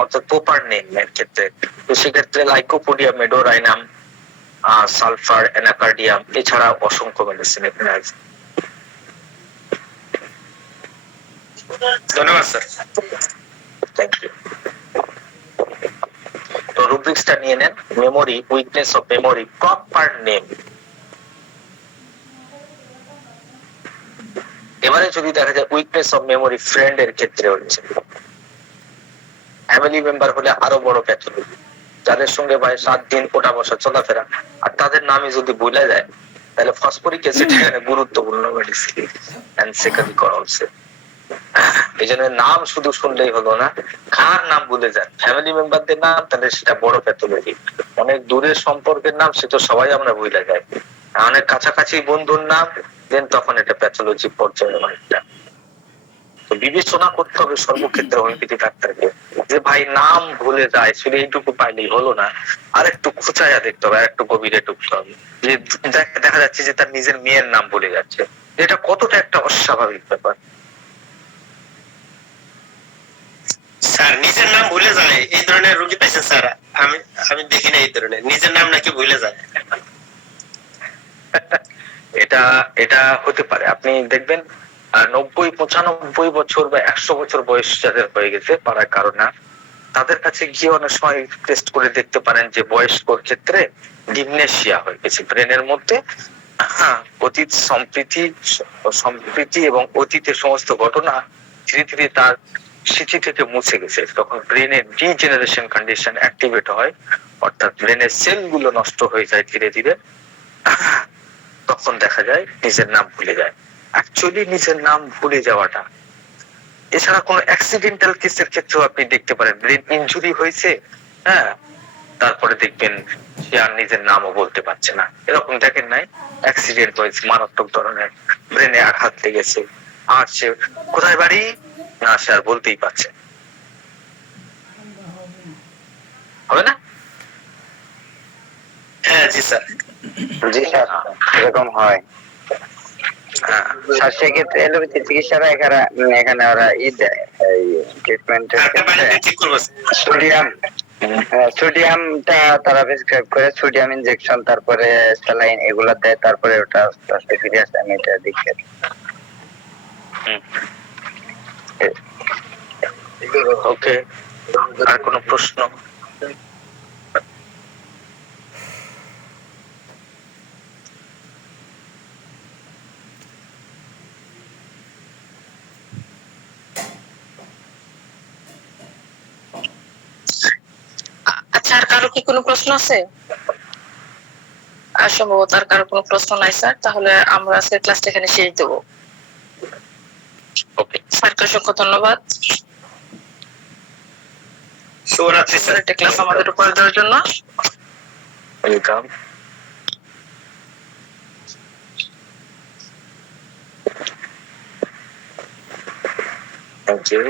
অর্থাৎ প্রপার নেম এর ক্ষেত্রে। তো সেক্ষেত্রে লাইকোপোডিয়াম, মেডোরাইনাম, সালফার, অ্যানাকার্ডিয়াম, এছাড়া অসংখ্য মেডিসিন এখানে আছে। ধন্যবাদ স্যার। Thank you. তো রুব্রিক্সটা নিয়ে নেন, memory, weakness of memory, proper name. এবারে যদি দেখা যায় উইকনেস অফ মেমোরি ফ্রেন্ড এর ক্ষেত্রে হচ্ছে, ফ্যামিলি মেম্বার হলে আরো বড় প্যাথোলজি, যাদের সঙ্গে ভাই 7 দিন ওঠা বসা চলাফেরা, আর তাদের নামে যদি ভুলে যায় তাহলে ফসফরিক অ্যাসিড এখানে গুরুত্বপূর্ণ মেডিসিন এন্ড সেকেন্ড করলস। এই জন্য নাম শুধু শুনলেই হলো না, কার নাম ভুলে যায়, ফ্যামিলি মেম্বারদের নাম, তাহলে সেটা বড় প্যাথোলজি। অনেক দূরের সম্পর্কের নাম সে তো সবাই আমরা ভুলে যাই, অনেক কাছাকাছি বন্ধুর নাম দেন তখন এটা প্যাথোলজি পর্যায়ে অনেকটা। তো বিবেচনা করতে হবে সর্বক্ষেত্রে হোমিওপ্যাথি ডাক্তারকে, যে ভাই নাম ভুলে যায় শুধু এইটুকু পাইলেই হলো না, আর একটু খোঁচাইয়া দেখতে হবে, আর একটু গভীরে ঢুকতে হবে। যে দেখা যাচ্ছে যে তার নিজের মেয়ের নাম ভুলে যাচ্ছে, এটা কতটা একটা অস্বাভাবিক ব্যাপার। স্যার নিজের নাম ভুলে যায় এই ধরনের রোগী পাইছেন স্যার? আমি আমি দেখি না এই ধরনের নিজের নাম নাকি ভুলে যায়। এটা এটা হতে পারে, আপনি দেখবেন 90-95 বছর বা 100 বছর বয়স যাদের হয়ে গেছে পাড়ার কারণ না, তাদের কাছে গিয়ে অনেক সময় টেস্ট করে দেখতে পারেন যে বয়স্কর ক্ষেত্রে ডিমনেশিয়া হয়ে গেছে ব্রেনের মধ্যে। অতীত সম্প্রীতি এবং অতীতের সমস্ত ঘটনা ধীরে ধীরে তার স্মৃতি থেকে মুছে গেছে, তখন ব্রেনের ডিজেনারেশন কন্ডিশন অ্যাক্টিভেট হয়, অর্থাৎ ব্রেনের সেলগুলো নষ্ট হয়ে যায় ধীরে ধীরে। তখন দেখা যায় নিজের নাম ভুলে যায়। অ্যাকচুয়ালি নিজের নাম ভুলে যাওয়াটা, এছাড়া কোনো অ্যাক্সিডেন্টাল কেসের ক্ষেত্রেও আপনি দেখতে পারেন, ব্রেন ইনজুরি হয়েছে, হ্যাঁ, তারপরে দেখবেন সে আর নিজের নামও বলতে পারছে না। এরকম দেখেন নাই? অ্যাক্সিডেন্ট হয়েছে মারাত্মক ধরনের, ব্রেনে আঘাত লেগেছে, আর সে কোথায় বাড়ি না সে আর বলতেই পারছে, হবে না? হ্যাঁ জি স্যার। জি স্যার, এরকম হয়। স্যার সেক্ষেত্রে এলোপ্যাথি চিকিৎসারা এখানে ওরা দেয় এই ট্রিটমেন্টের ক্ষেত্রে ঠিক করবো সোডিয়ামটা তারা প্রেসক্রাইব করে, সোডিয়াম ইনজেকশন, তারপরে স্যালাইন এগুলা দেয়, তারপরে ওটা আস্তে আস্তে ফিরে আসে। আমি এটা দেখি। ওকে, আর কোনো প্রশ্ন? আচ্ছা, আর কারো কি কোনো প্রশ্ন আছে? আর সম্ভবত আর কারো কোনো প্রশ্ন নাই স্যার, তাহলে আমরা আজকের ক্লাসটা এখানে শেষ দেবো। ওকে, স্যারকে অসংখ্য ধন্যবাদ শুভরাত্রি স্যার। একটা ক্লাস আমাদের উপর দেওয়ার জন্য। ওয়েলকাম। Thank you.